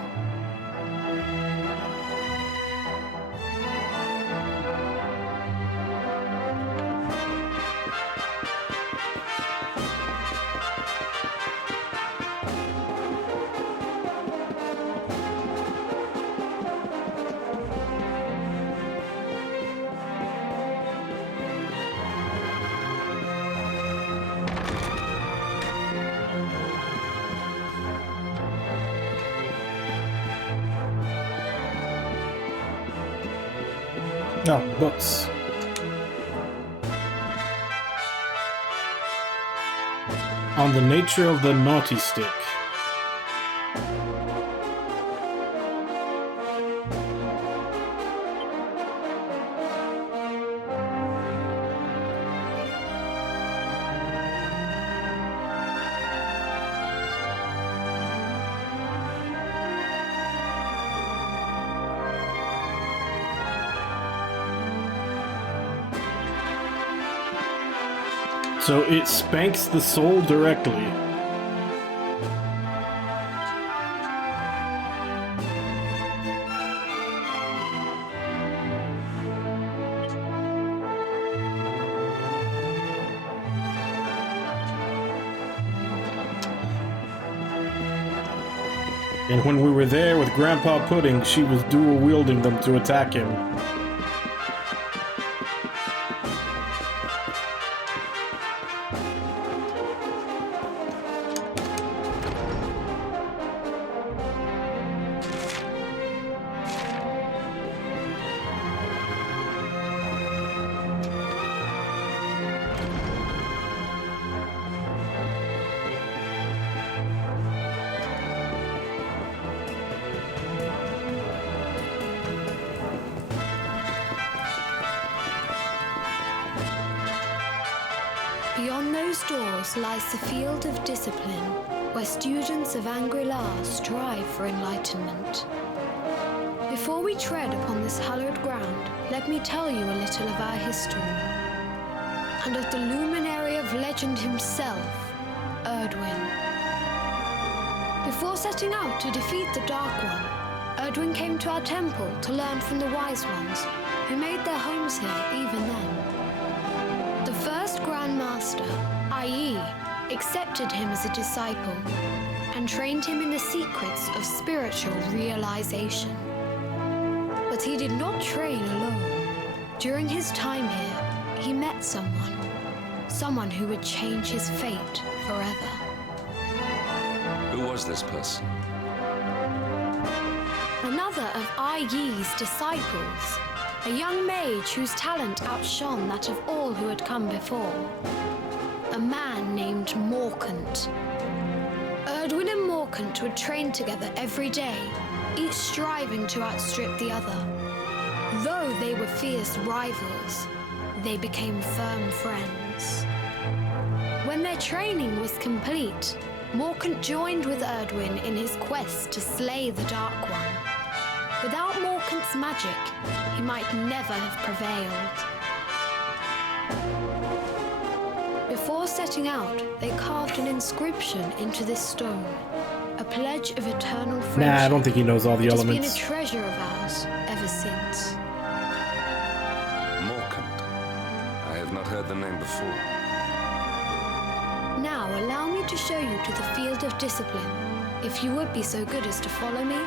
No, books. on the nature of the naughty stick. So it spanks the soul directly. And when we were there with Grandpa Pudding, she was dual-wielding them to attack him. Beyond those doors lies the field of discipline, where students of Angri-La strive for enlightenment. Before we tread upon this hallowed ground, let me tell you a little of our history, and of the luminary of legend himself, Erdwin. Before setting out to defeat the Dark One, Erdwin came to our temple to learn from the Wise Ones, who made their homes here even then. The first Grand Master, Ai, accepted him as a disciple and trained him in the secrets of spiritual realization. But he did not train alone. During his time here, he met someone who would change his fate forever. Who was this person? Another of Ai's disciples, a young mage whose talent outshone that of all who had come before. A man named Morkant. Erdwin and Morkant would train together every day, each striving to outstrip the other. Though they were fierce rivals, they became firm friends. When their training was complete, Morkant joined with Erdwin in his quest to slay the Dark One. Without Morkant's magic, he might never have prevailed. Before setting out, they carved an inscription into this stone, a pledge of eternal friendship. Nah, I don't think he knows all the elements. It's been a treasure of ours ever since. Morkant. I have not heard the name before. Now allow me to show you to the field of discipline, if you would be so good as to follow me.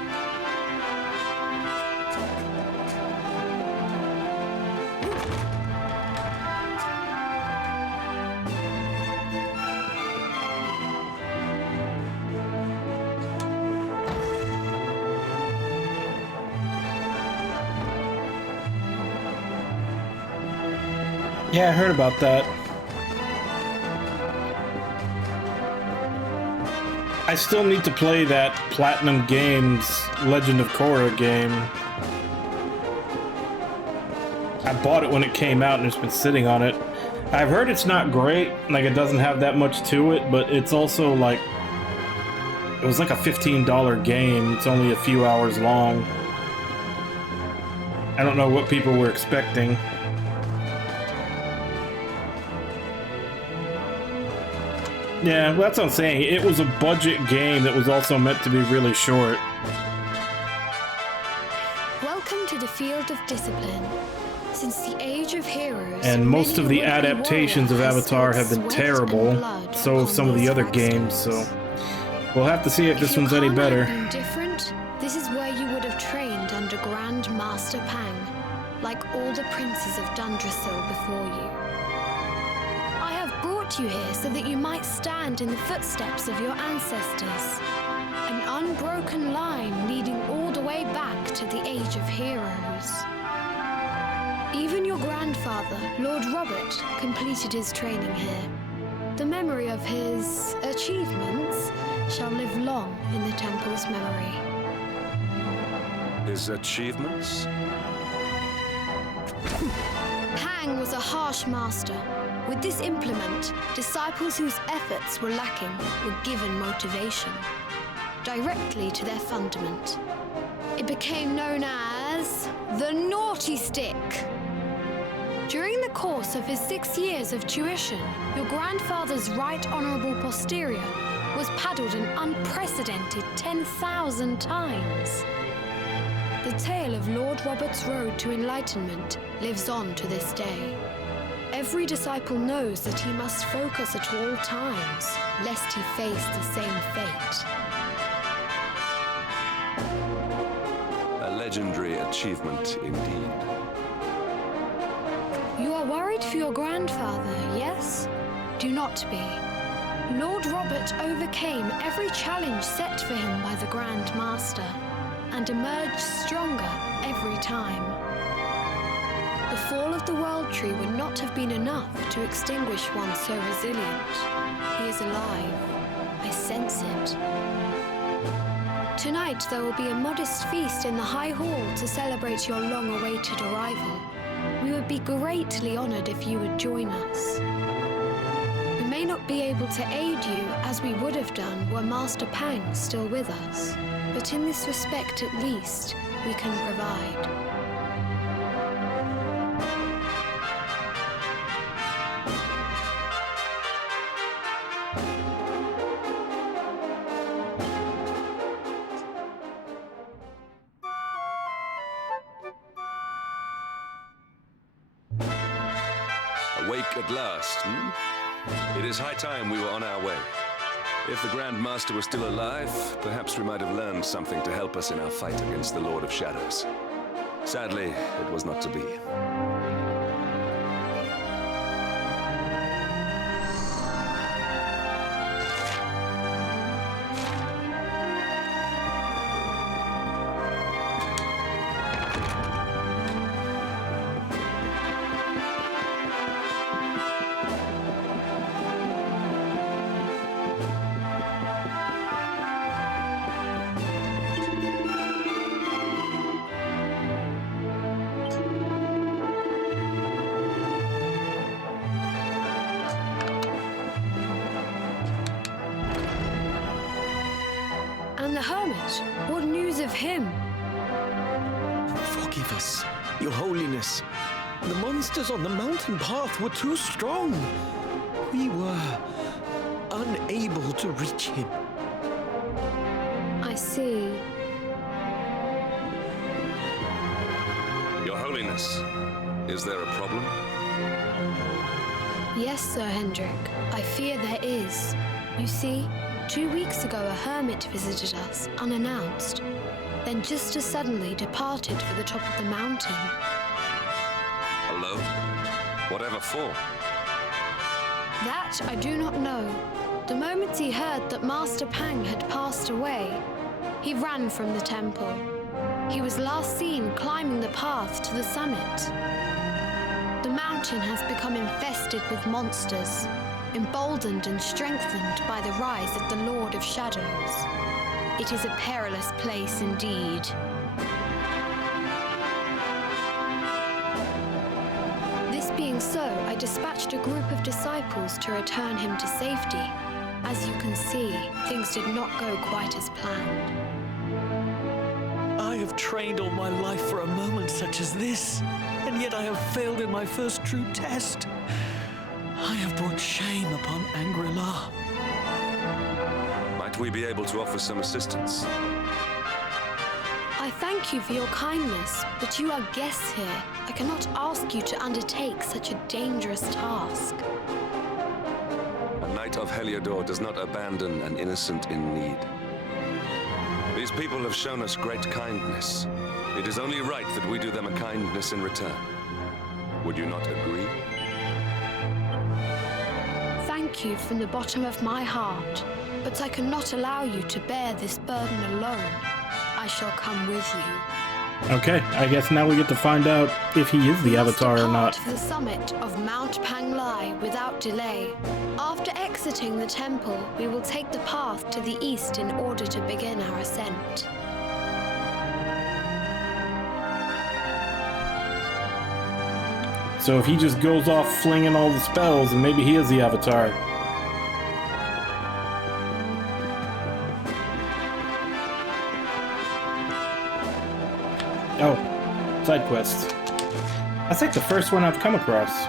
Yeah, I heard about that. I still need to play that Platinum Games Legend of Korra game. I bought it when it came out and it's been sitting on it. I've heard it's not great, like it doesn't have that much to it, but it's also like... It was like a $15 game, it's only a few hours long. I don't know what people were expecting. Yeah, well, that's what I'm saying. It was a budget game that was also meant to be really short. Welcome to the field of discipline. Since the Age of Heroes, And most of the adaptations of Avatar have been terrible. So have some of the other games, so... We'll have to see if this one's any better. Different, this is where you would have trained under Grand Master Pang, like all the princes of Dundrasil before you. I have brought you here so that you might stand in the footsteps of your ancestors. An unbroken line leading all the way back to the Age of Heroes. Even your grandfather, Lord Robert, completed his training here. The memory of his achievements shall live long in the temple's memory. His achievements? Pang was a harsh master. With this implement, disciples whose efforts were lacking were given motivation directly to their fundament. It became known as the Naughty Stick. During the course of his 6 years of tuition, your grandfather's right honorable posterior was paddled an unprecedented 10,000 times. The tale of Lord Robert's road to enlightenment lives on to this day. Every disciple knows that he must focus at all times, lest he face the same fate. A legendary achievement indeed. You are worried for your grandfather, yes? Do not be. Lord Robert overcame every challenge set for him by the Grand Master, and emerged stronger every time. The fall of the World Tree would not have been enough to extinguish one so resilient. He is alive. I sense it. Tonight there will be a modest feast in the High Hall to celebrate your long-awaited arrival. We would be greatly honored if you would join us. We may not be able to aid you as we would have done were Master Pang still with us, but in this respect at least, we can provide. Awake at last, It is high time we were on our way. If the Grand Master was still alive, perhaps we might have learned something to help us in our fight against the Lord of Shadows. Sadly, it was not to be. And the hermit, what news of him? Forgive us, Your Holiness. The monsters on the mountain path were too strong. We were unable to reach him. I see. Your Holiness, is there a problem? Yes, Sir Hendrik. I fear there is. You see, 2 weeks ago a hermit visited us, unannounced, then just as suddenly departed for the top of the mountain. Alone? Whatever for? That I do not know. The moment he heard that Master Pang had passed away, he ran from the temple. He was last seen climbing the path to the summit. The mountain has become infested with monsters, emboldened and strengthened by the rise of the Lord of Shadows. It is a perilous place indeed. This being so, I dispatched a group of disciples to return him to safety. As you can see, things did not go quite as planned. I have trained all my life for a moment such as this, and yet I have failed in my first true test. I have brought shame upon Angri-La. Might we be able to offer some assistance? I thank you for your kindness, but you are guests here. I cannot ask you to undertake such a dangerous task. A Knight of Heliodor does not abandon an innocent in need. These people have shown us great kindness. It is only right that we do them a kindness in return. Would you not agree? Thank you from the bottom of my heart, but I cannot allow you to bear this burden alone. I shall come with you. Okay, I guess now we get to find out if he is the Avatar or not. To the summit of Mount Panglai without delay. After exiting the temple, we will take the path to the east in order to begin our ascent. So if he just goes off flinging all the spells, and maybe he is the Avatar. Oh, side quest. That's like the first one I've come across.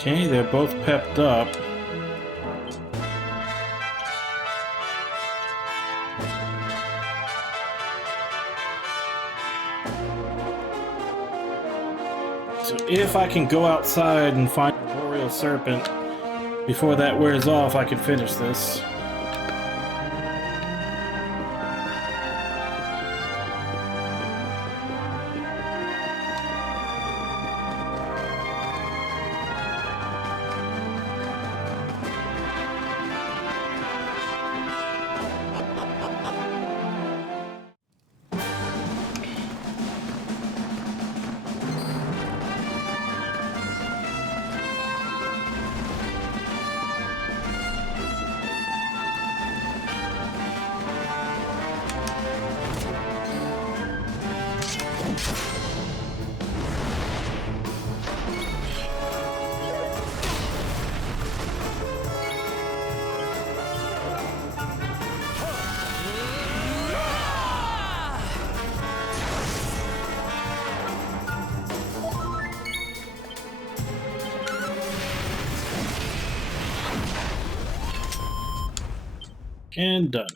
Okay, they're both pepped up. So if I can go outside and find a Boreal Serpent before that wears off, I can finish this. And done.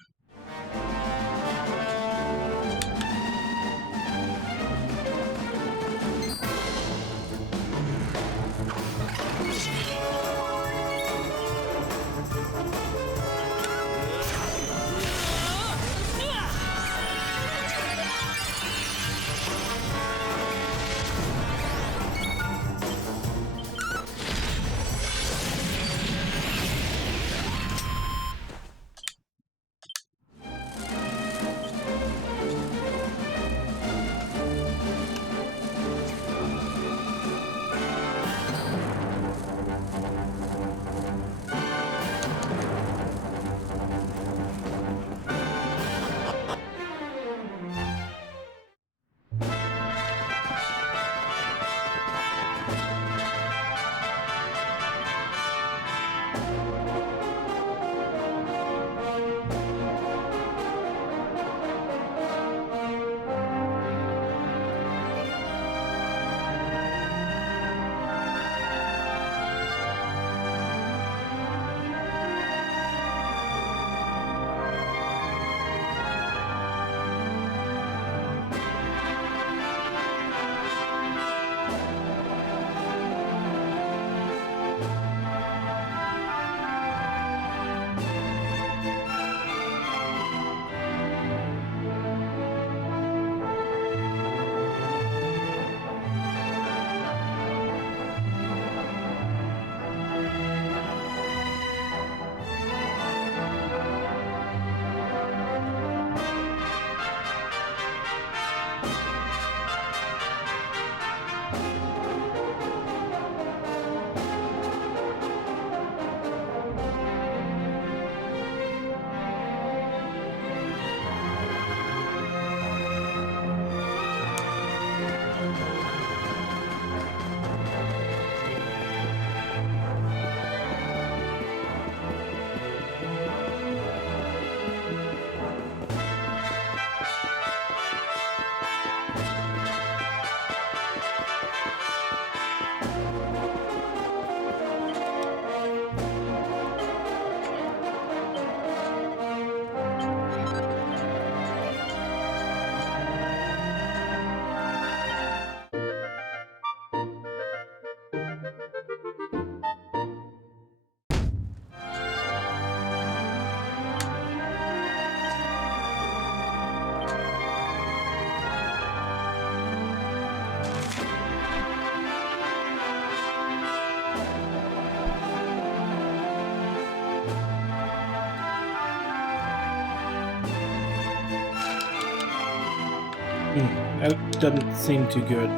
That doesn't seem too good.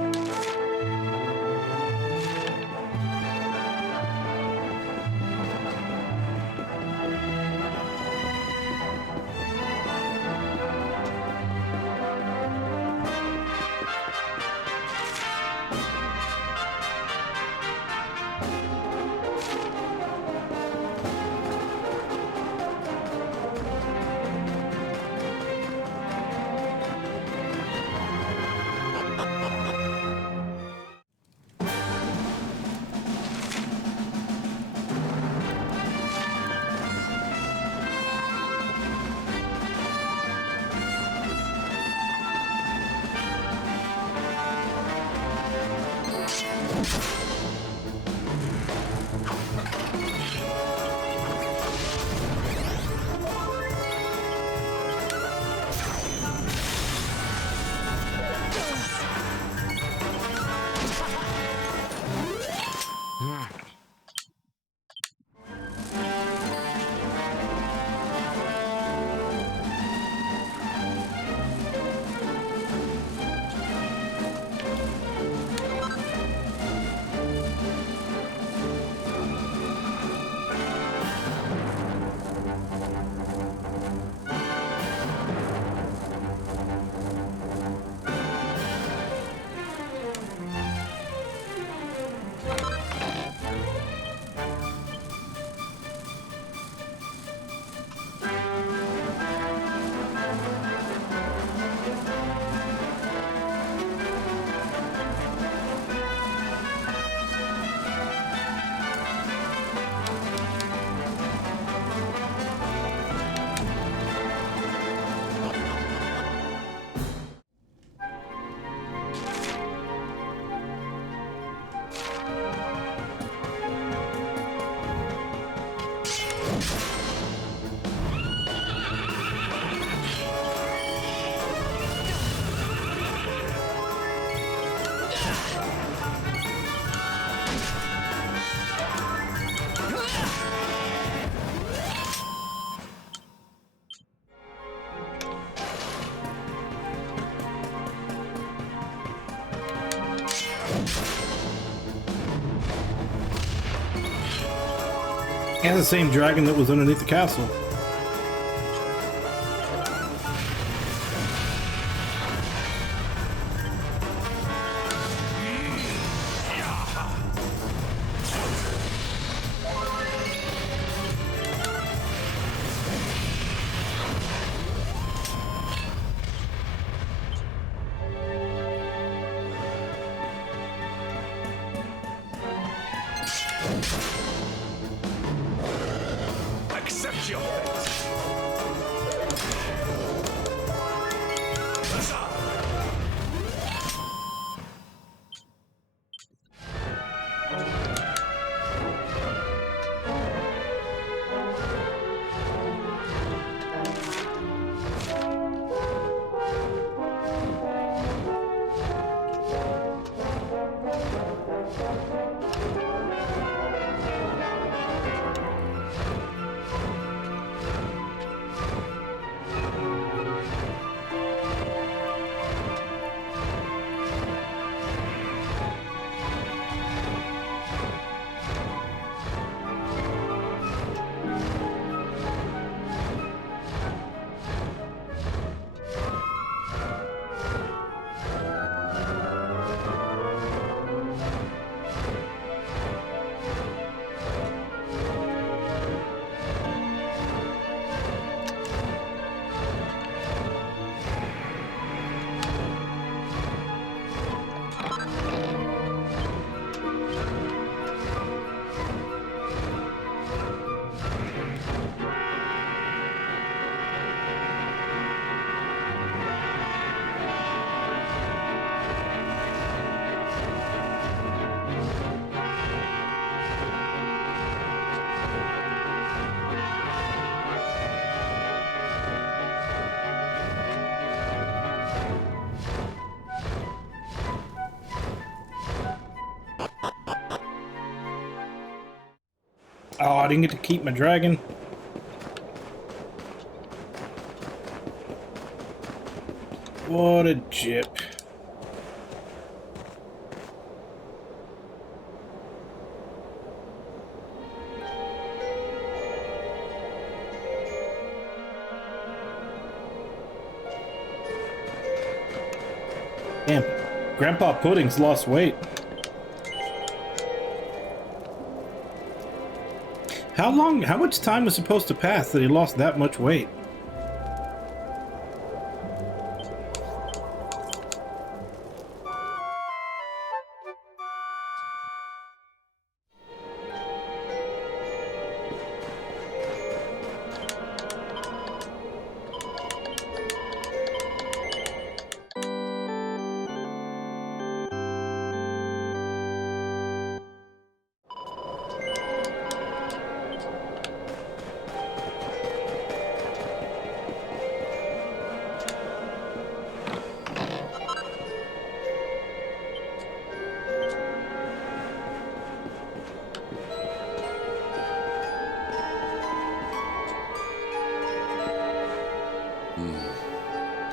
And the same dragon that was underneath the castle. Accept your fate. Huzzah! Oh, I didn't get to keep my dragon. What a jip. Damn, Grandpa Pudding's lost weight. How much time was supposed to pass that he lost that much weight?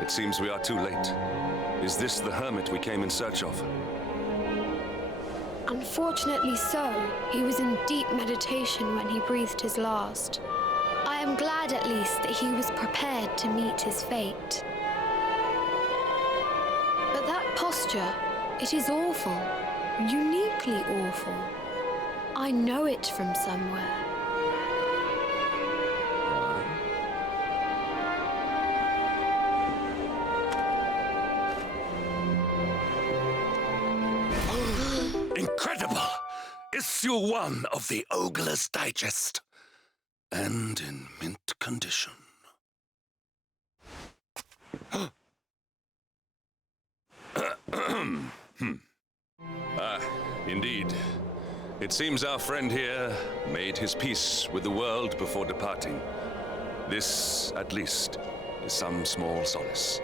It seems we are too late. Is this the hermit we came in search of? Unfortunately so. He was in deep meditation when he breathed his last. I am glad at least that he was prepared to meet his fate. But that posture, it is awful. Uniquely awful. I know it from somewhere. Incredible! Issue 1 of the Ogler's Digest. And in mint condition. Indeed. It seems our friend here made his peace with the world before departing. This, at least, is some small solace.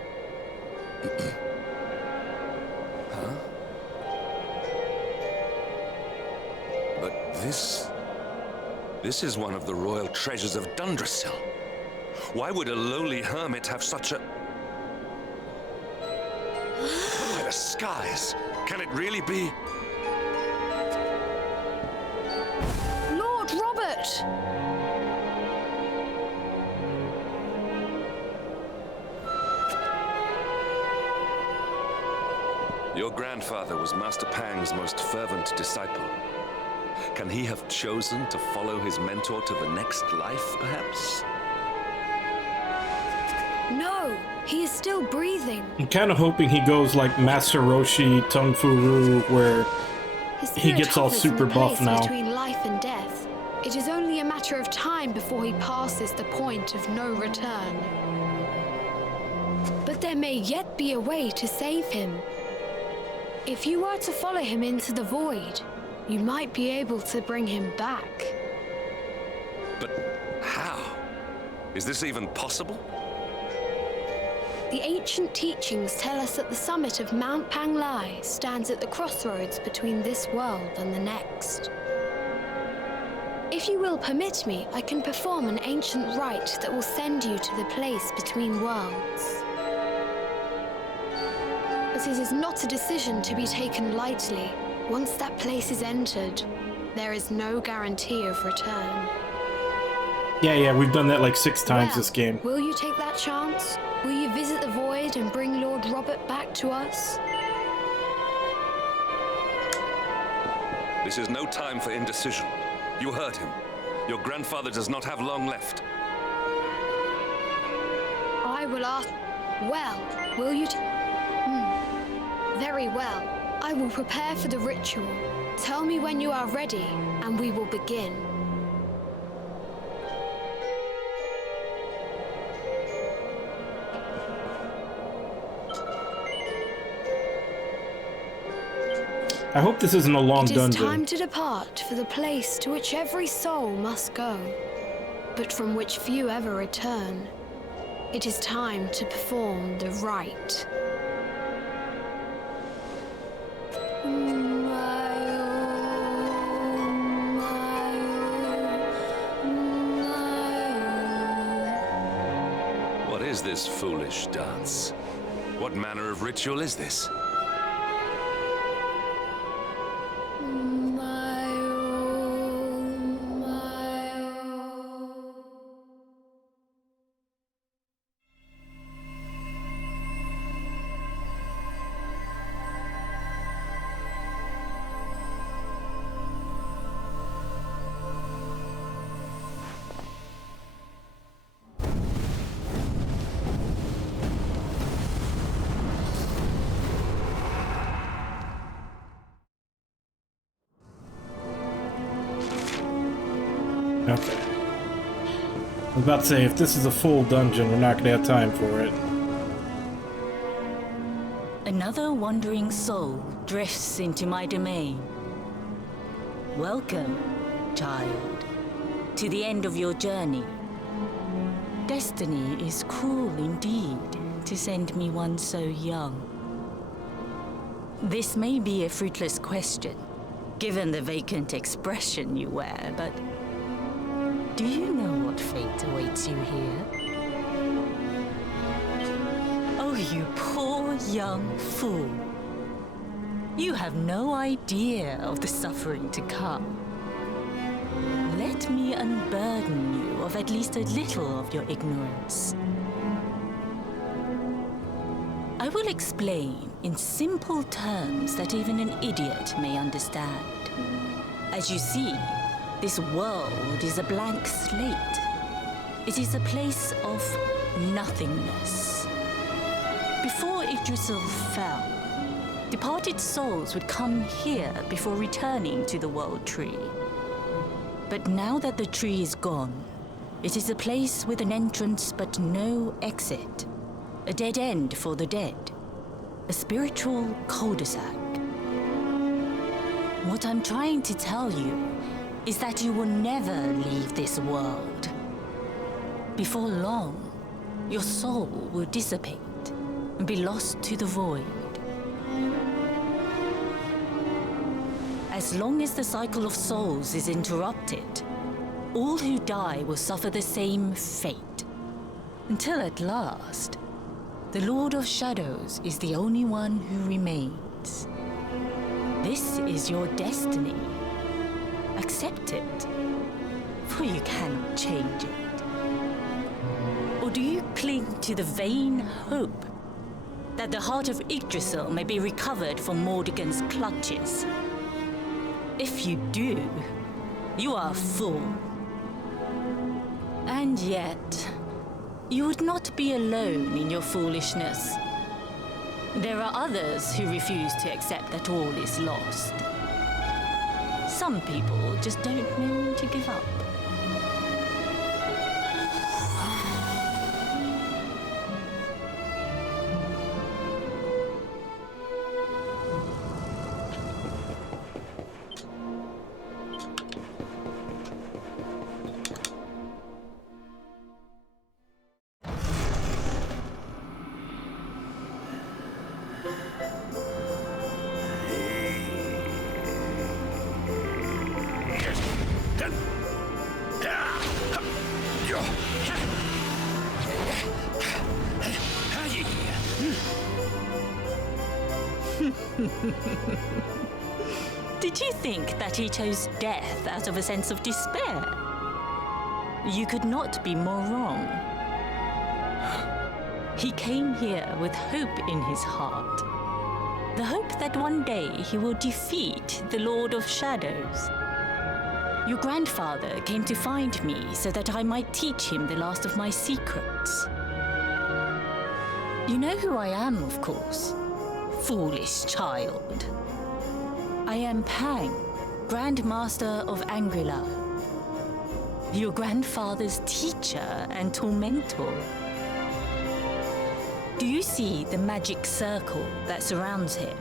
Huh? But this is one of the royal treasures of Dundrasil. Why would a lowly hermit have such a... By the skies! Can it really be? Lord Robert! Your grandfather was Master Pang's most fervent disciple. Can he have chosen to follow his mentor to the next life, perhaps? No, he is still breathing. I'm kind of hoping he goes like Master Roshi, Tung Fu Ru, where he gets all super buff now. Between life and death, it is only a matter of time before he passes the point of no return. But there may yet be a way to save him. If you were to follow him into the void, you might be able to bring him back. But how? Is this even possible? The ancient teachings tell us that the summit of Mount Panglai stands at the crossroads between this world and the next. If you will permit me, I can perform an ancient rite that will send you to the place between worlds. But it is not a decision to be taken lightly. Once that place is entered, there is no guarantee of return. Yeah, we've done that like 6 times this game. Will you take that chance? Will you visit the void and bring Lord Robert back to us? This is no time for indecision. You heard him. Your grandfather does not have long left. I will ask... Well, will you... Very well. I will prepare for the ritual. Tell me when you are ready, and we will begin. I hope this isn't a long dungeon. It is time to depart for the place to which every soul must go, but from which few ever return. It is time to perform the rite. What is this foolish dance? What manner of ritual is this? Okay. I was about to say, if this is a full dungeon, we're not gonna have time for it. Another wandering soul drifts into my domain. Welcome, child, to the end of your journey. Destiny is cruel indeed to send me one so young. This may be a fruitless question, given the vacant expression you wear, but do you know what fate awaits you here? Oh, you poor young fool. You have no idea of the suffering to come. Let me unburden you of at least a little of your ignorance. I will explain in simple terms that even an idiot may understand. As you see, this world is a blank slate. It is a place of nothingness. Before Yggdrasil fell, departed souls would come here before returning to the World Tree. But now that the tree is gone, it is a place with an entrance but no exit. A dead end for the dead. A spiritual cul-de-sac. What I'm trying to tell you is that you will never leave this world. Before long, your soul will dissipate and be lost to the void. As long as the cycle of souls is interrupted, all who die will suffer the same fate. Until at last, the Lord of Shadows is the only one who remains. This is your destiny. Accept it, for you cannot change it. Or do you cling to the vain hope that the heart of Yggdrasil may be recovered from Mordegon's clutches? If you do, you are a fool. And yet, you would not be alone in your foolishness. There are others who refuse to accept that all is lost. Some people just don't know when to give up. Did you think that he chose death out of a sense of despair? You could not be more wrong. He came here with hope in his heart. The hope that one day he will defeat the Lord of Shadows. Your grandfather came to find me so that I might teach him the last of my secrets. You know who I am, of course. Foolish child. I am Pang, Grand Master of Angrila. Your grandfather's teacher and tormentor. Do you see the magic circle that surrounds him?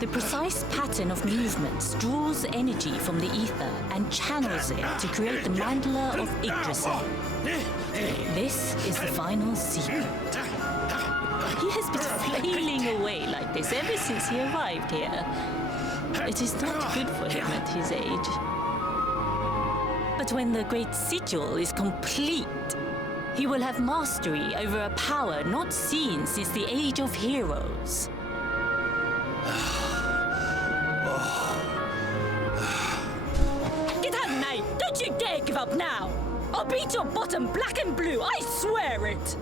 The precise pattern of movements draws energy from the ether and channels it to create the mandala of Yggdrasil. This is the final secret. He has been flailing away like this ever since he arrived here. It is not good for him at his age. But when the Great Sigil is complete, he will have mastery over a power not seen since the Age of Heroes. Get out, mate! Don't you dare give up now! I'll beat your bottom black and blue, I swear it!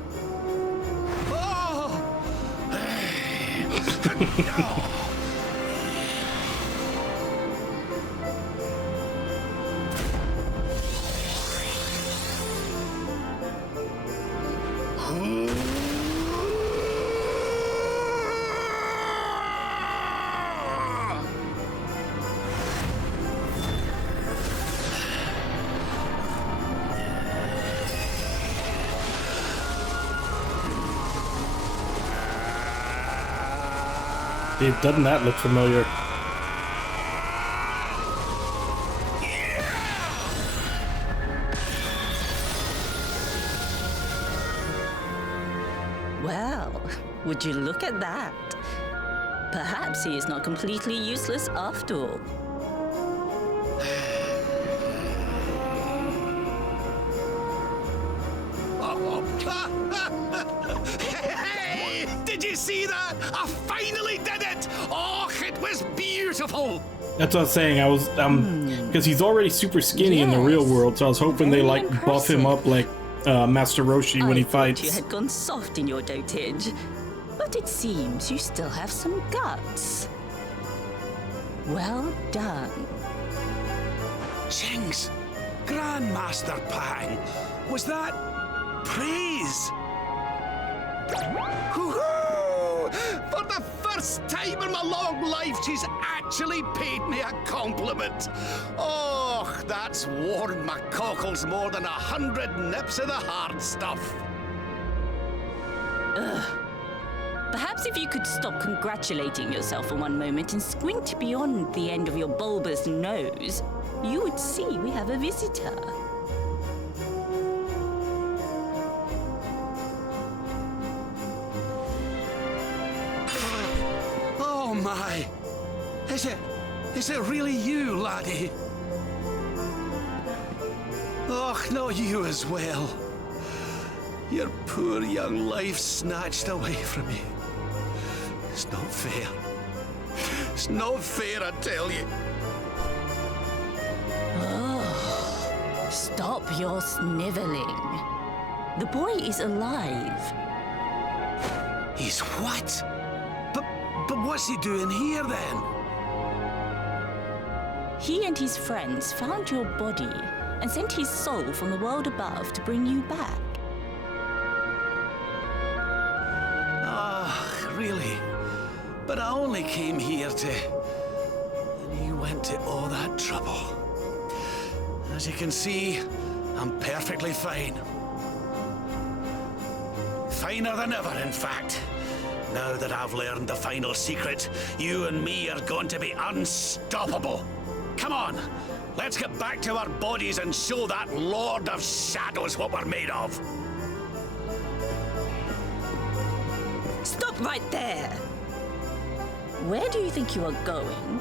Dude, doesn't that look familiar? Well, would you look at that? Perhaps he is not completely useless after all. Hey! Did you see that? I finally did it! Oh, it was beautiful! That's what I was saying. I was because he's already super skinny in the real world, so I was hoping they like buff him up like Master Roshi when he fights. You had gone soft in your dotage, but it seems you still have some guts. Well done. Jinx! Grandmaster Pang! Was that praise? Woohoo! For the first time in my long life, she's actually paid me a compliment. Oh, that's warmed my cockles more than 100 nips of the hard stuff. Ugh. Perhaps if you could stop congratulating yourself for one moment and squint beyond the end of your bulbous nose, you would see we have a visitor. Oh my! Is it really you, laddie? Oh, no, you as well. Your poor young life snatched away from me. It's not fair. It's not fair, I tell you. Oh, stop your sniveling. The boy is alive. He's what? But what's he doing here then? He and his friends found your body and sent his soul from the world above to bring you back. Ah, really? But I only came here to... And you went to all that trouble. As you can see, I'm perfectly fine. Finer than ever, in fact. Now that I've learned the final secret, you and me are going to be unstoppable. Come on, let's get back to our bodies and show that Lord of Shadows what we're made of. Stop right there! Where do you think you are going?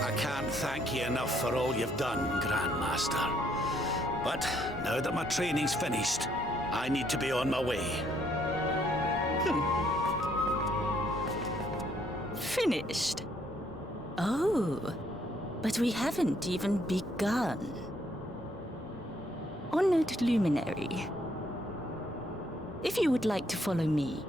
I can't thank you enough for all you've done, Grandmaster. But now that my training's finished, I need to be on my way. Finished? Oh, but we haven't even begun. Honored Luminary, if you would like to follow me.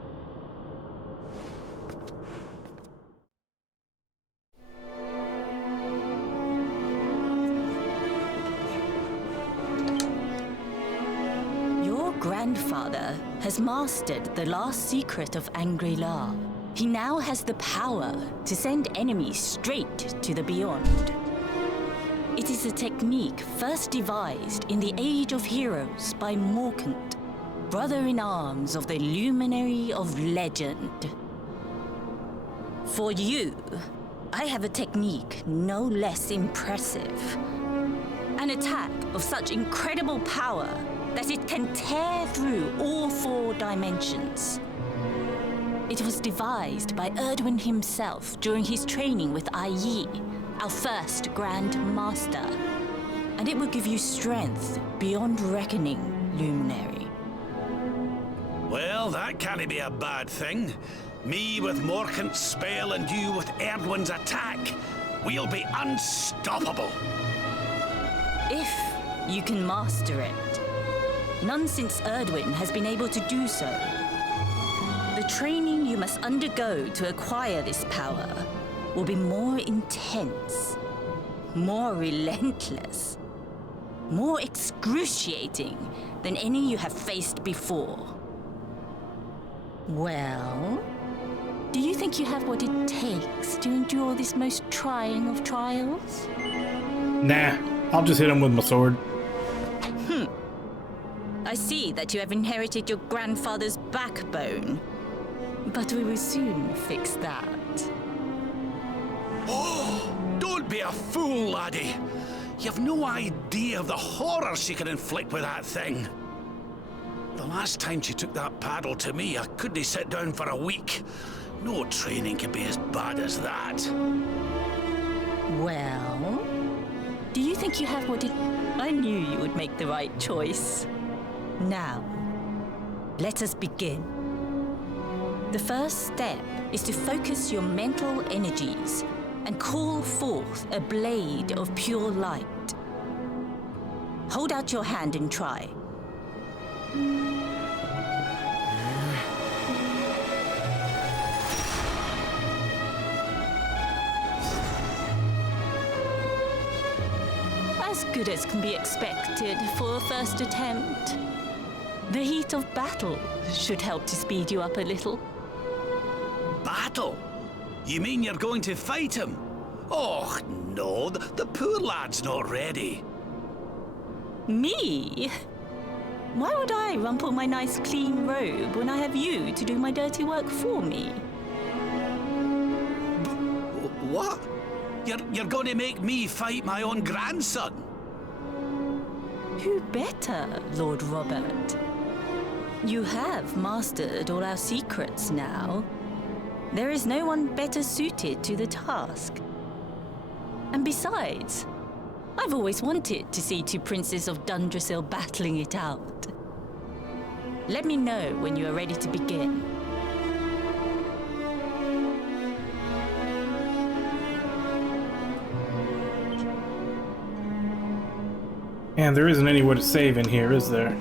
Your grandfather has mastered the last secret of Angri-La. He now has the power to send enemies straight to the beyond. It is a technique first devised in the Age of Heroes by Morkant, brother-in-arms of the Luminary of Legend. For you, I have a technique no less impressive. An attack of such incredible power that it can tear through all 4 dimensions. It was devised by Erdwin himself during his training with Ai Yi, our first Grand Master. and it will give you strength beyond reckoning, Luminary. Well, that can't be a bad thing. Me with Morkant's spell and you with Erdwin's attack. We'll be unstoppable. If you can master it. None since Erdwin has been able to do so. The training you must undergo to acquire this power will be more intense, more relentless, more excruciating than any you have faced before. Well, do you think you have what it takes to endure this most trying of trials? Nah, I'll just hit him with my sword. I see that you have inherited your grandfather's backbone, but we will soon fix that. Oh, don't be a fool, laddie. You've no idea of the horror she can inflict with that thing. The last time she took that paddle to me, I couldn't sit down for a week. No training can be as bad as that. Well, do you think you have what it... I knew you would make the right choice. Now, let us begin. The first step is to focus your mental energies and call forth a blade of pure light. Hold out your hand and try. As good as can be expected for a first attempt. The heat of battle should help to speed you up a little. Battle? You mean you're going to fight him? Oh, no, the poor lad's not ready. Me? Why would I rumple my nice clean robe when I have you to do my dirty work for me? What? You're going to make me fight my own grandson? Who better, Lord Robert? You have mastered all our secrets now. There is no one better suited to the task. And besides, I've always wanted to see two princes of Dundrasil battling it out. Let me know when you are ready to begin. And there isn't anywhere to save in here, is there?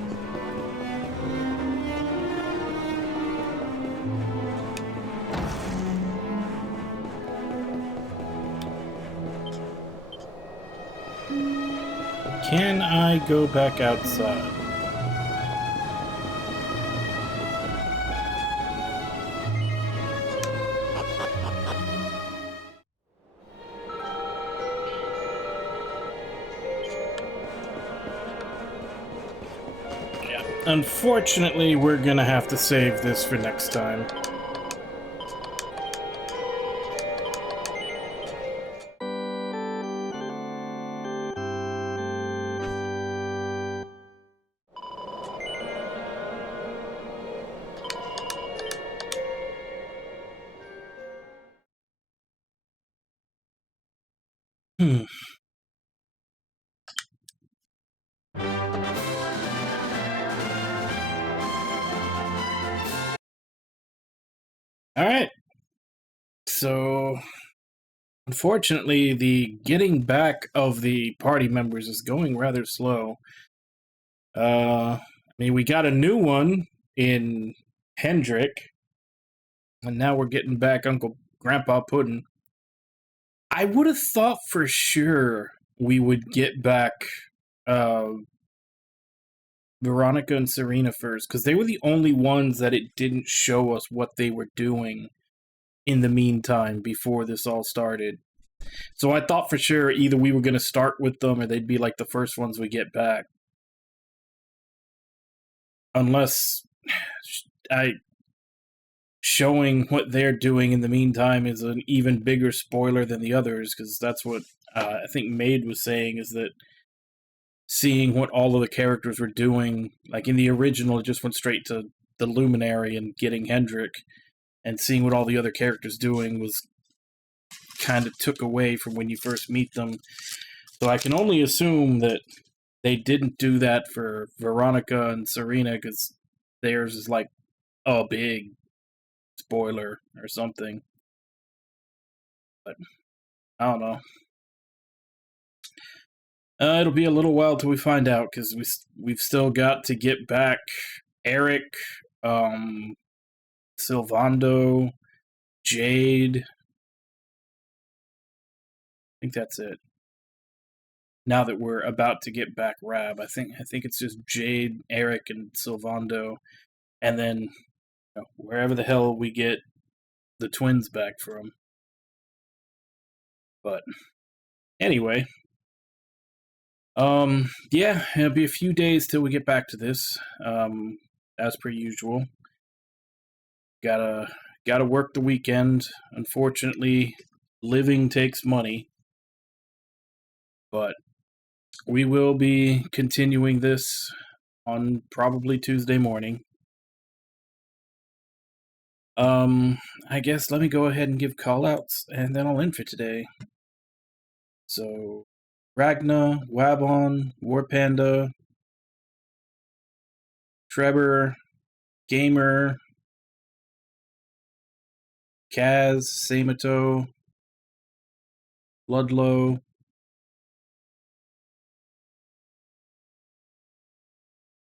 Can I go back outside? Yeah. Unfortunately, we're gonna have to save this for next time. Alright. So, unfortunately, the getting back of the party members is going rather slow. I mean, we got a new one in Hendrik, and now we're getting back Grandpa Puddin'. I would have thought for sure we would get back Veronica and Serena first, because they were the only ones that it didn't show us what they were doing in the meantime before this all started. So I thought for sure either we were going to start with them or they'd be like the first ones we get back. Unless showing what they're doing in the meantime is an even bigger spoiler than the others, because that's what I think Maid was saying, is that seeing what all of the characters were doing, like in the original, it just went straight to the Luminary and getting Hendrik, and seeing what all the other characters doing was kind of took away from when you first meet them. So I can only assume that they didn't do that for Veronica and Serena because theirs is like a big spoiler or something. But I don't know. It'll be a little while till we find out because we've still got to get back Eric, Sylvando, Jade. I think that's it. Now that we're about to get back Rab, I think it's just Jade, Eric, and Sylvando, and then wherever the hell we get the twins back from. But anyway, yeah, it'll be a few days till we get back to this. As per usual, gotta work the weekend. Unfortunately, living takes money, but we will be continuing this on probably Tuesday morning. I guess let me go ahead and give callouts, and then I'll end for today. So, Ragna, Wabon, Warpanda, Trevor, Gamer, Kaz, Samato, Ludlow,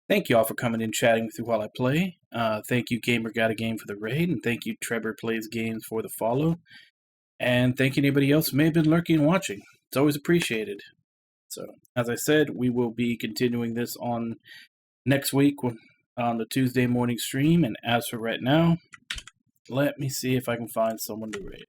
thank you all for coming in chatting with me while I play. Thank you, Gamer Got a Game, for the raid, and thank you, Trevor Plays Games, for the follow. And thank you anybody else who may have been lurking and watching. It's always appreciated. So, as I said, we will be continuing this on next week on the Tuesday morning stream. And as for right now, let me see if I can find someone to raid.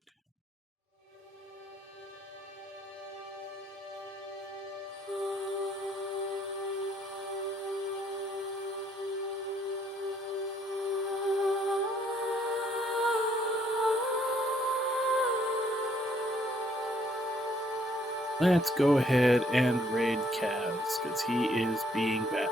Let's go ahead and raid Kaz, because he is being Batman.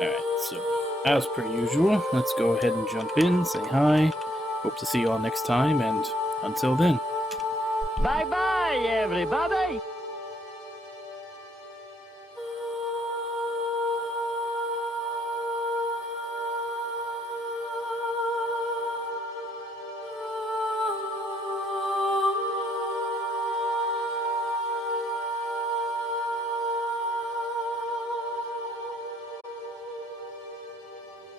Alright, so, as per usual, let's go ahead and jump in, say hi, hope to see you all next time, and until then. Bye-bye, everybody!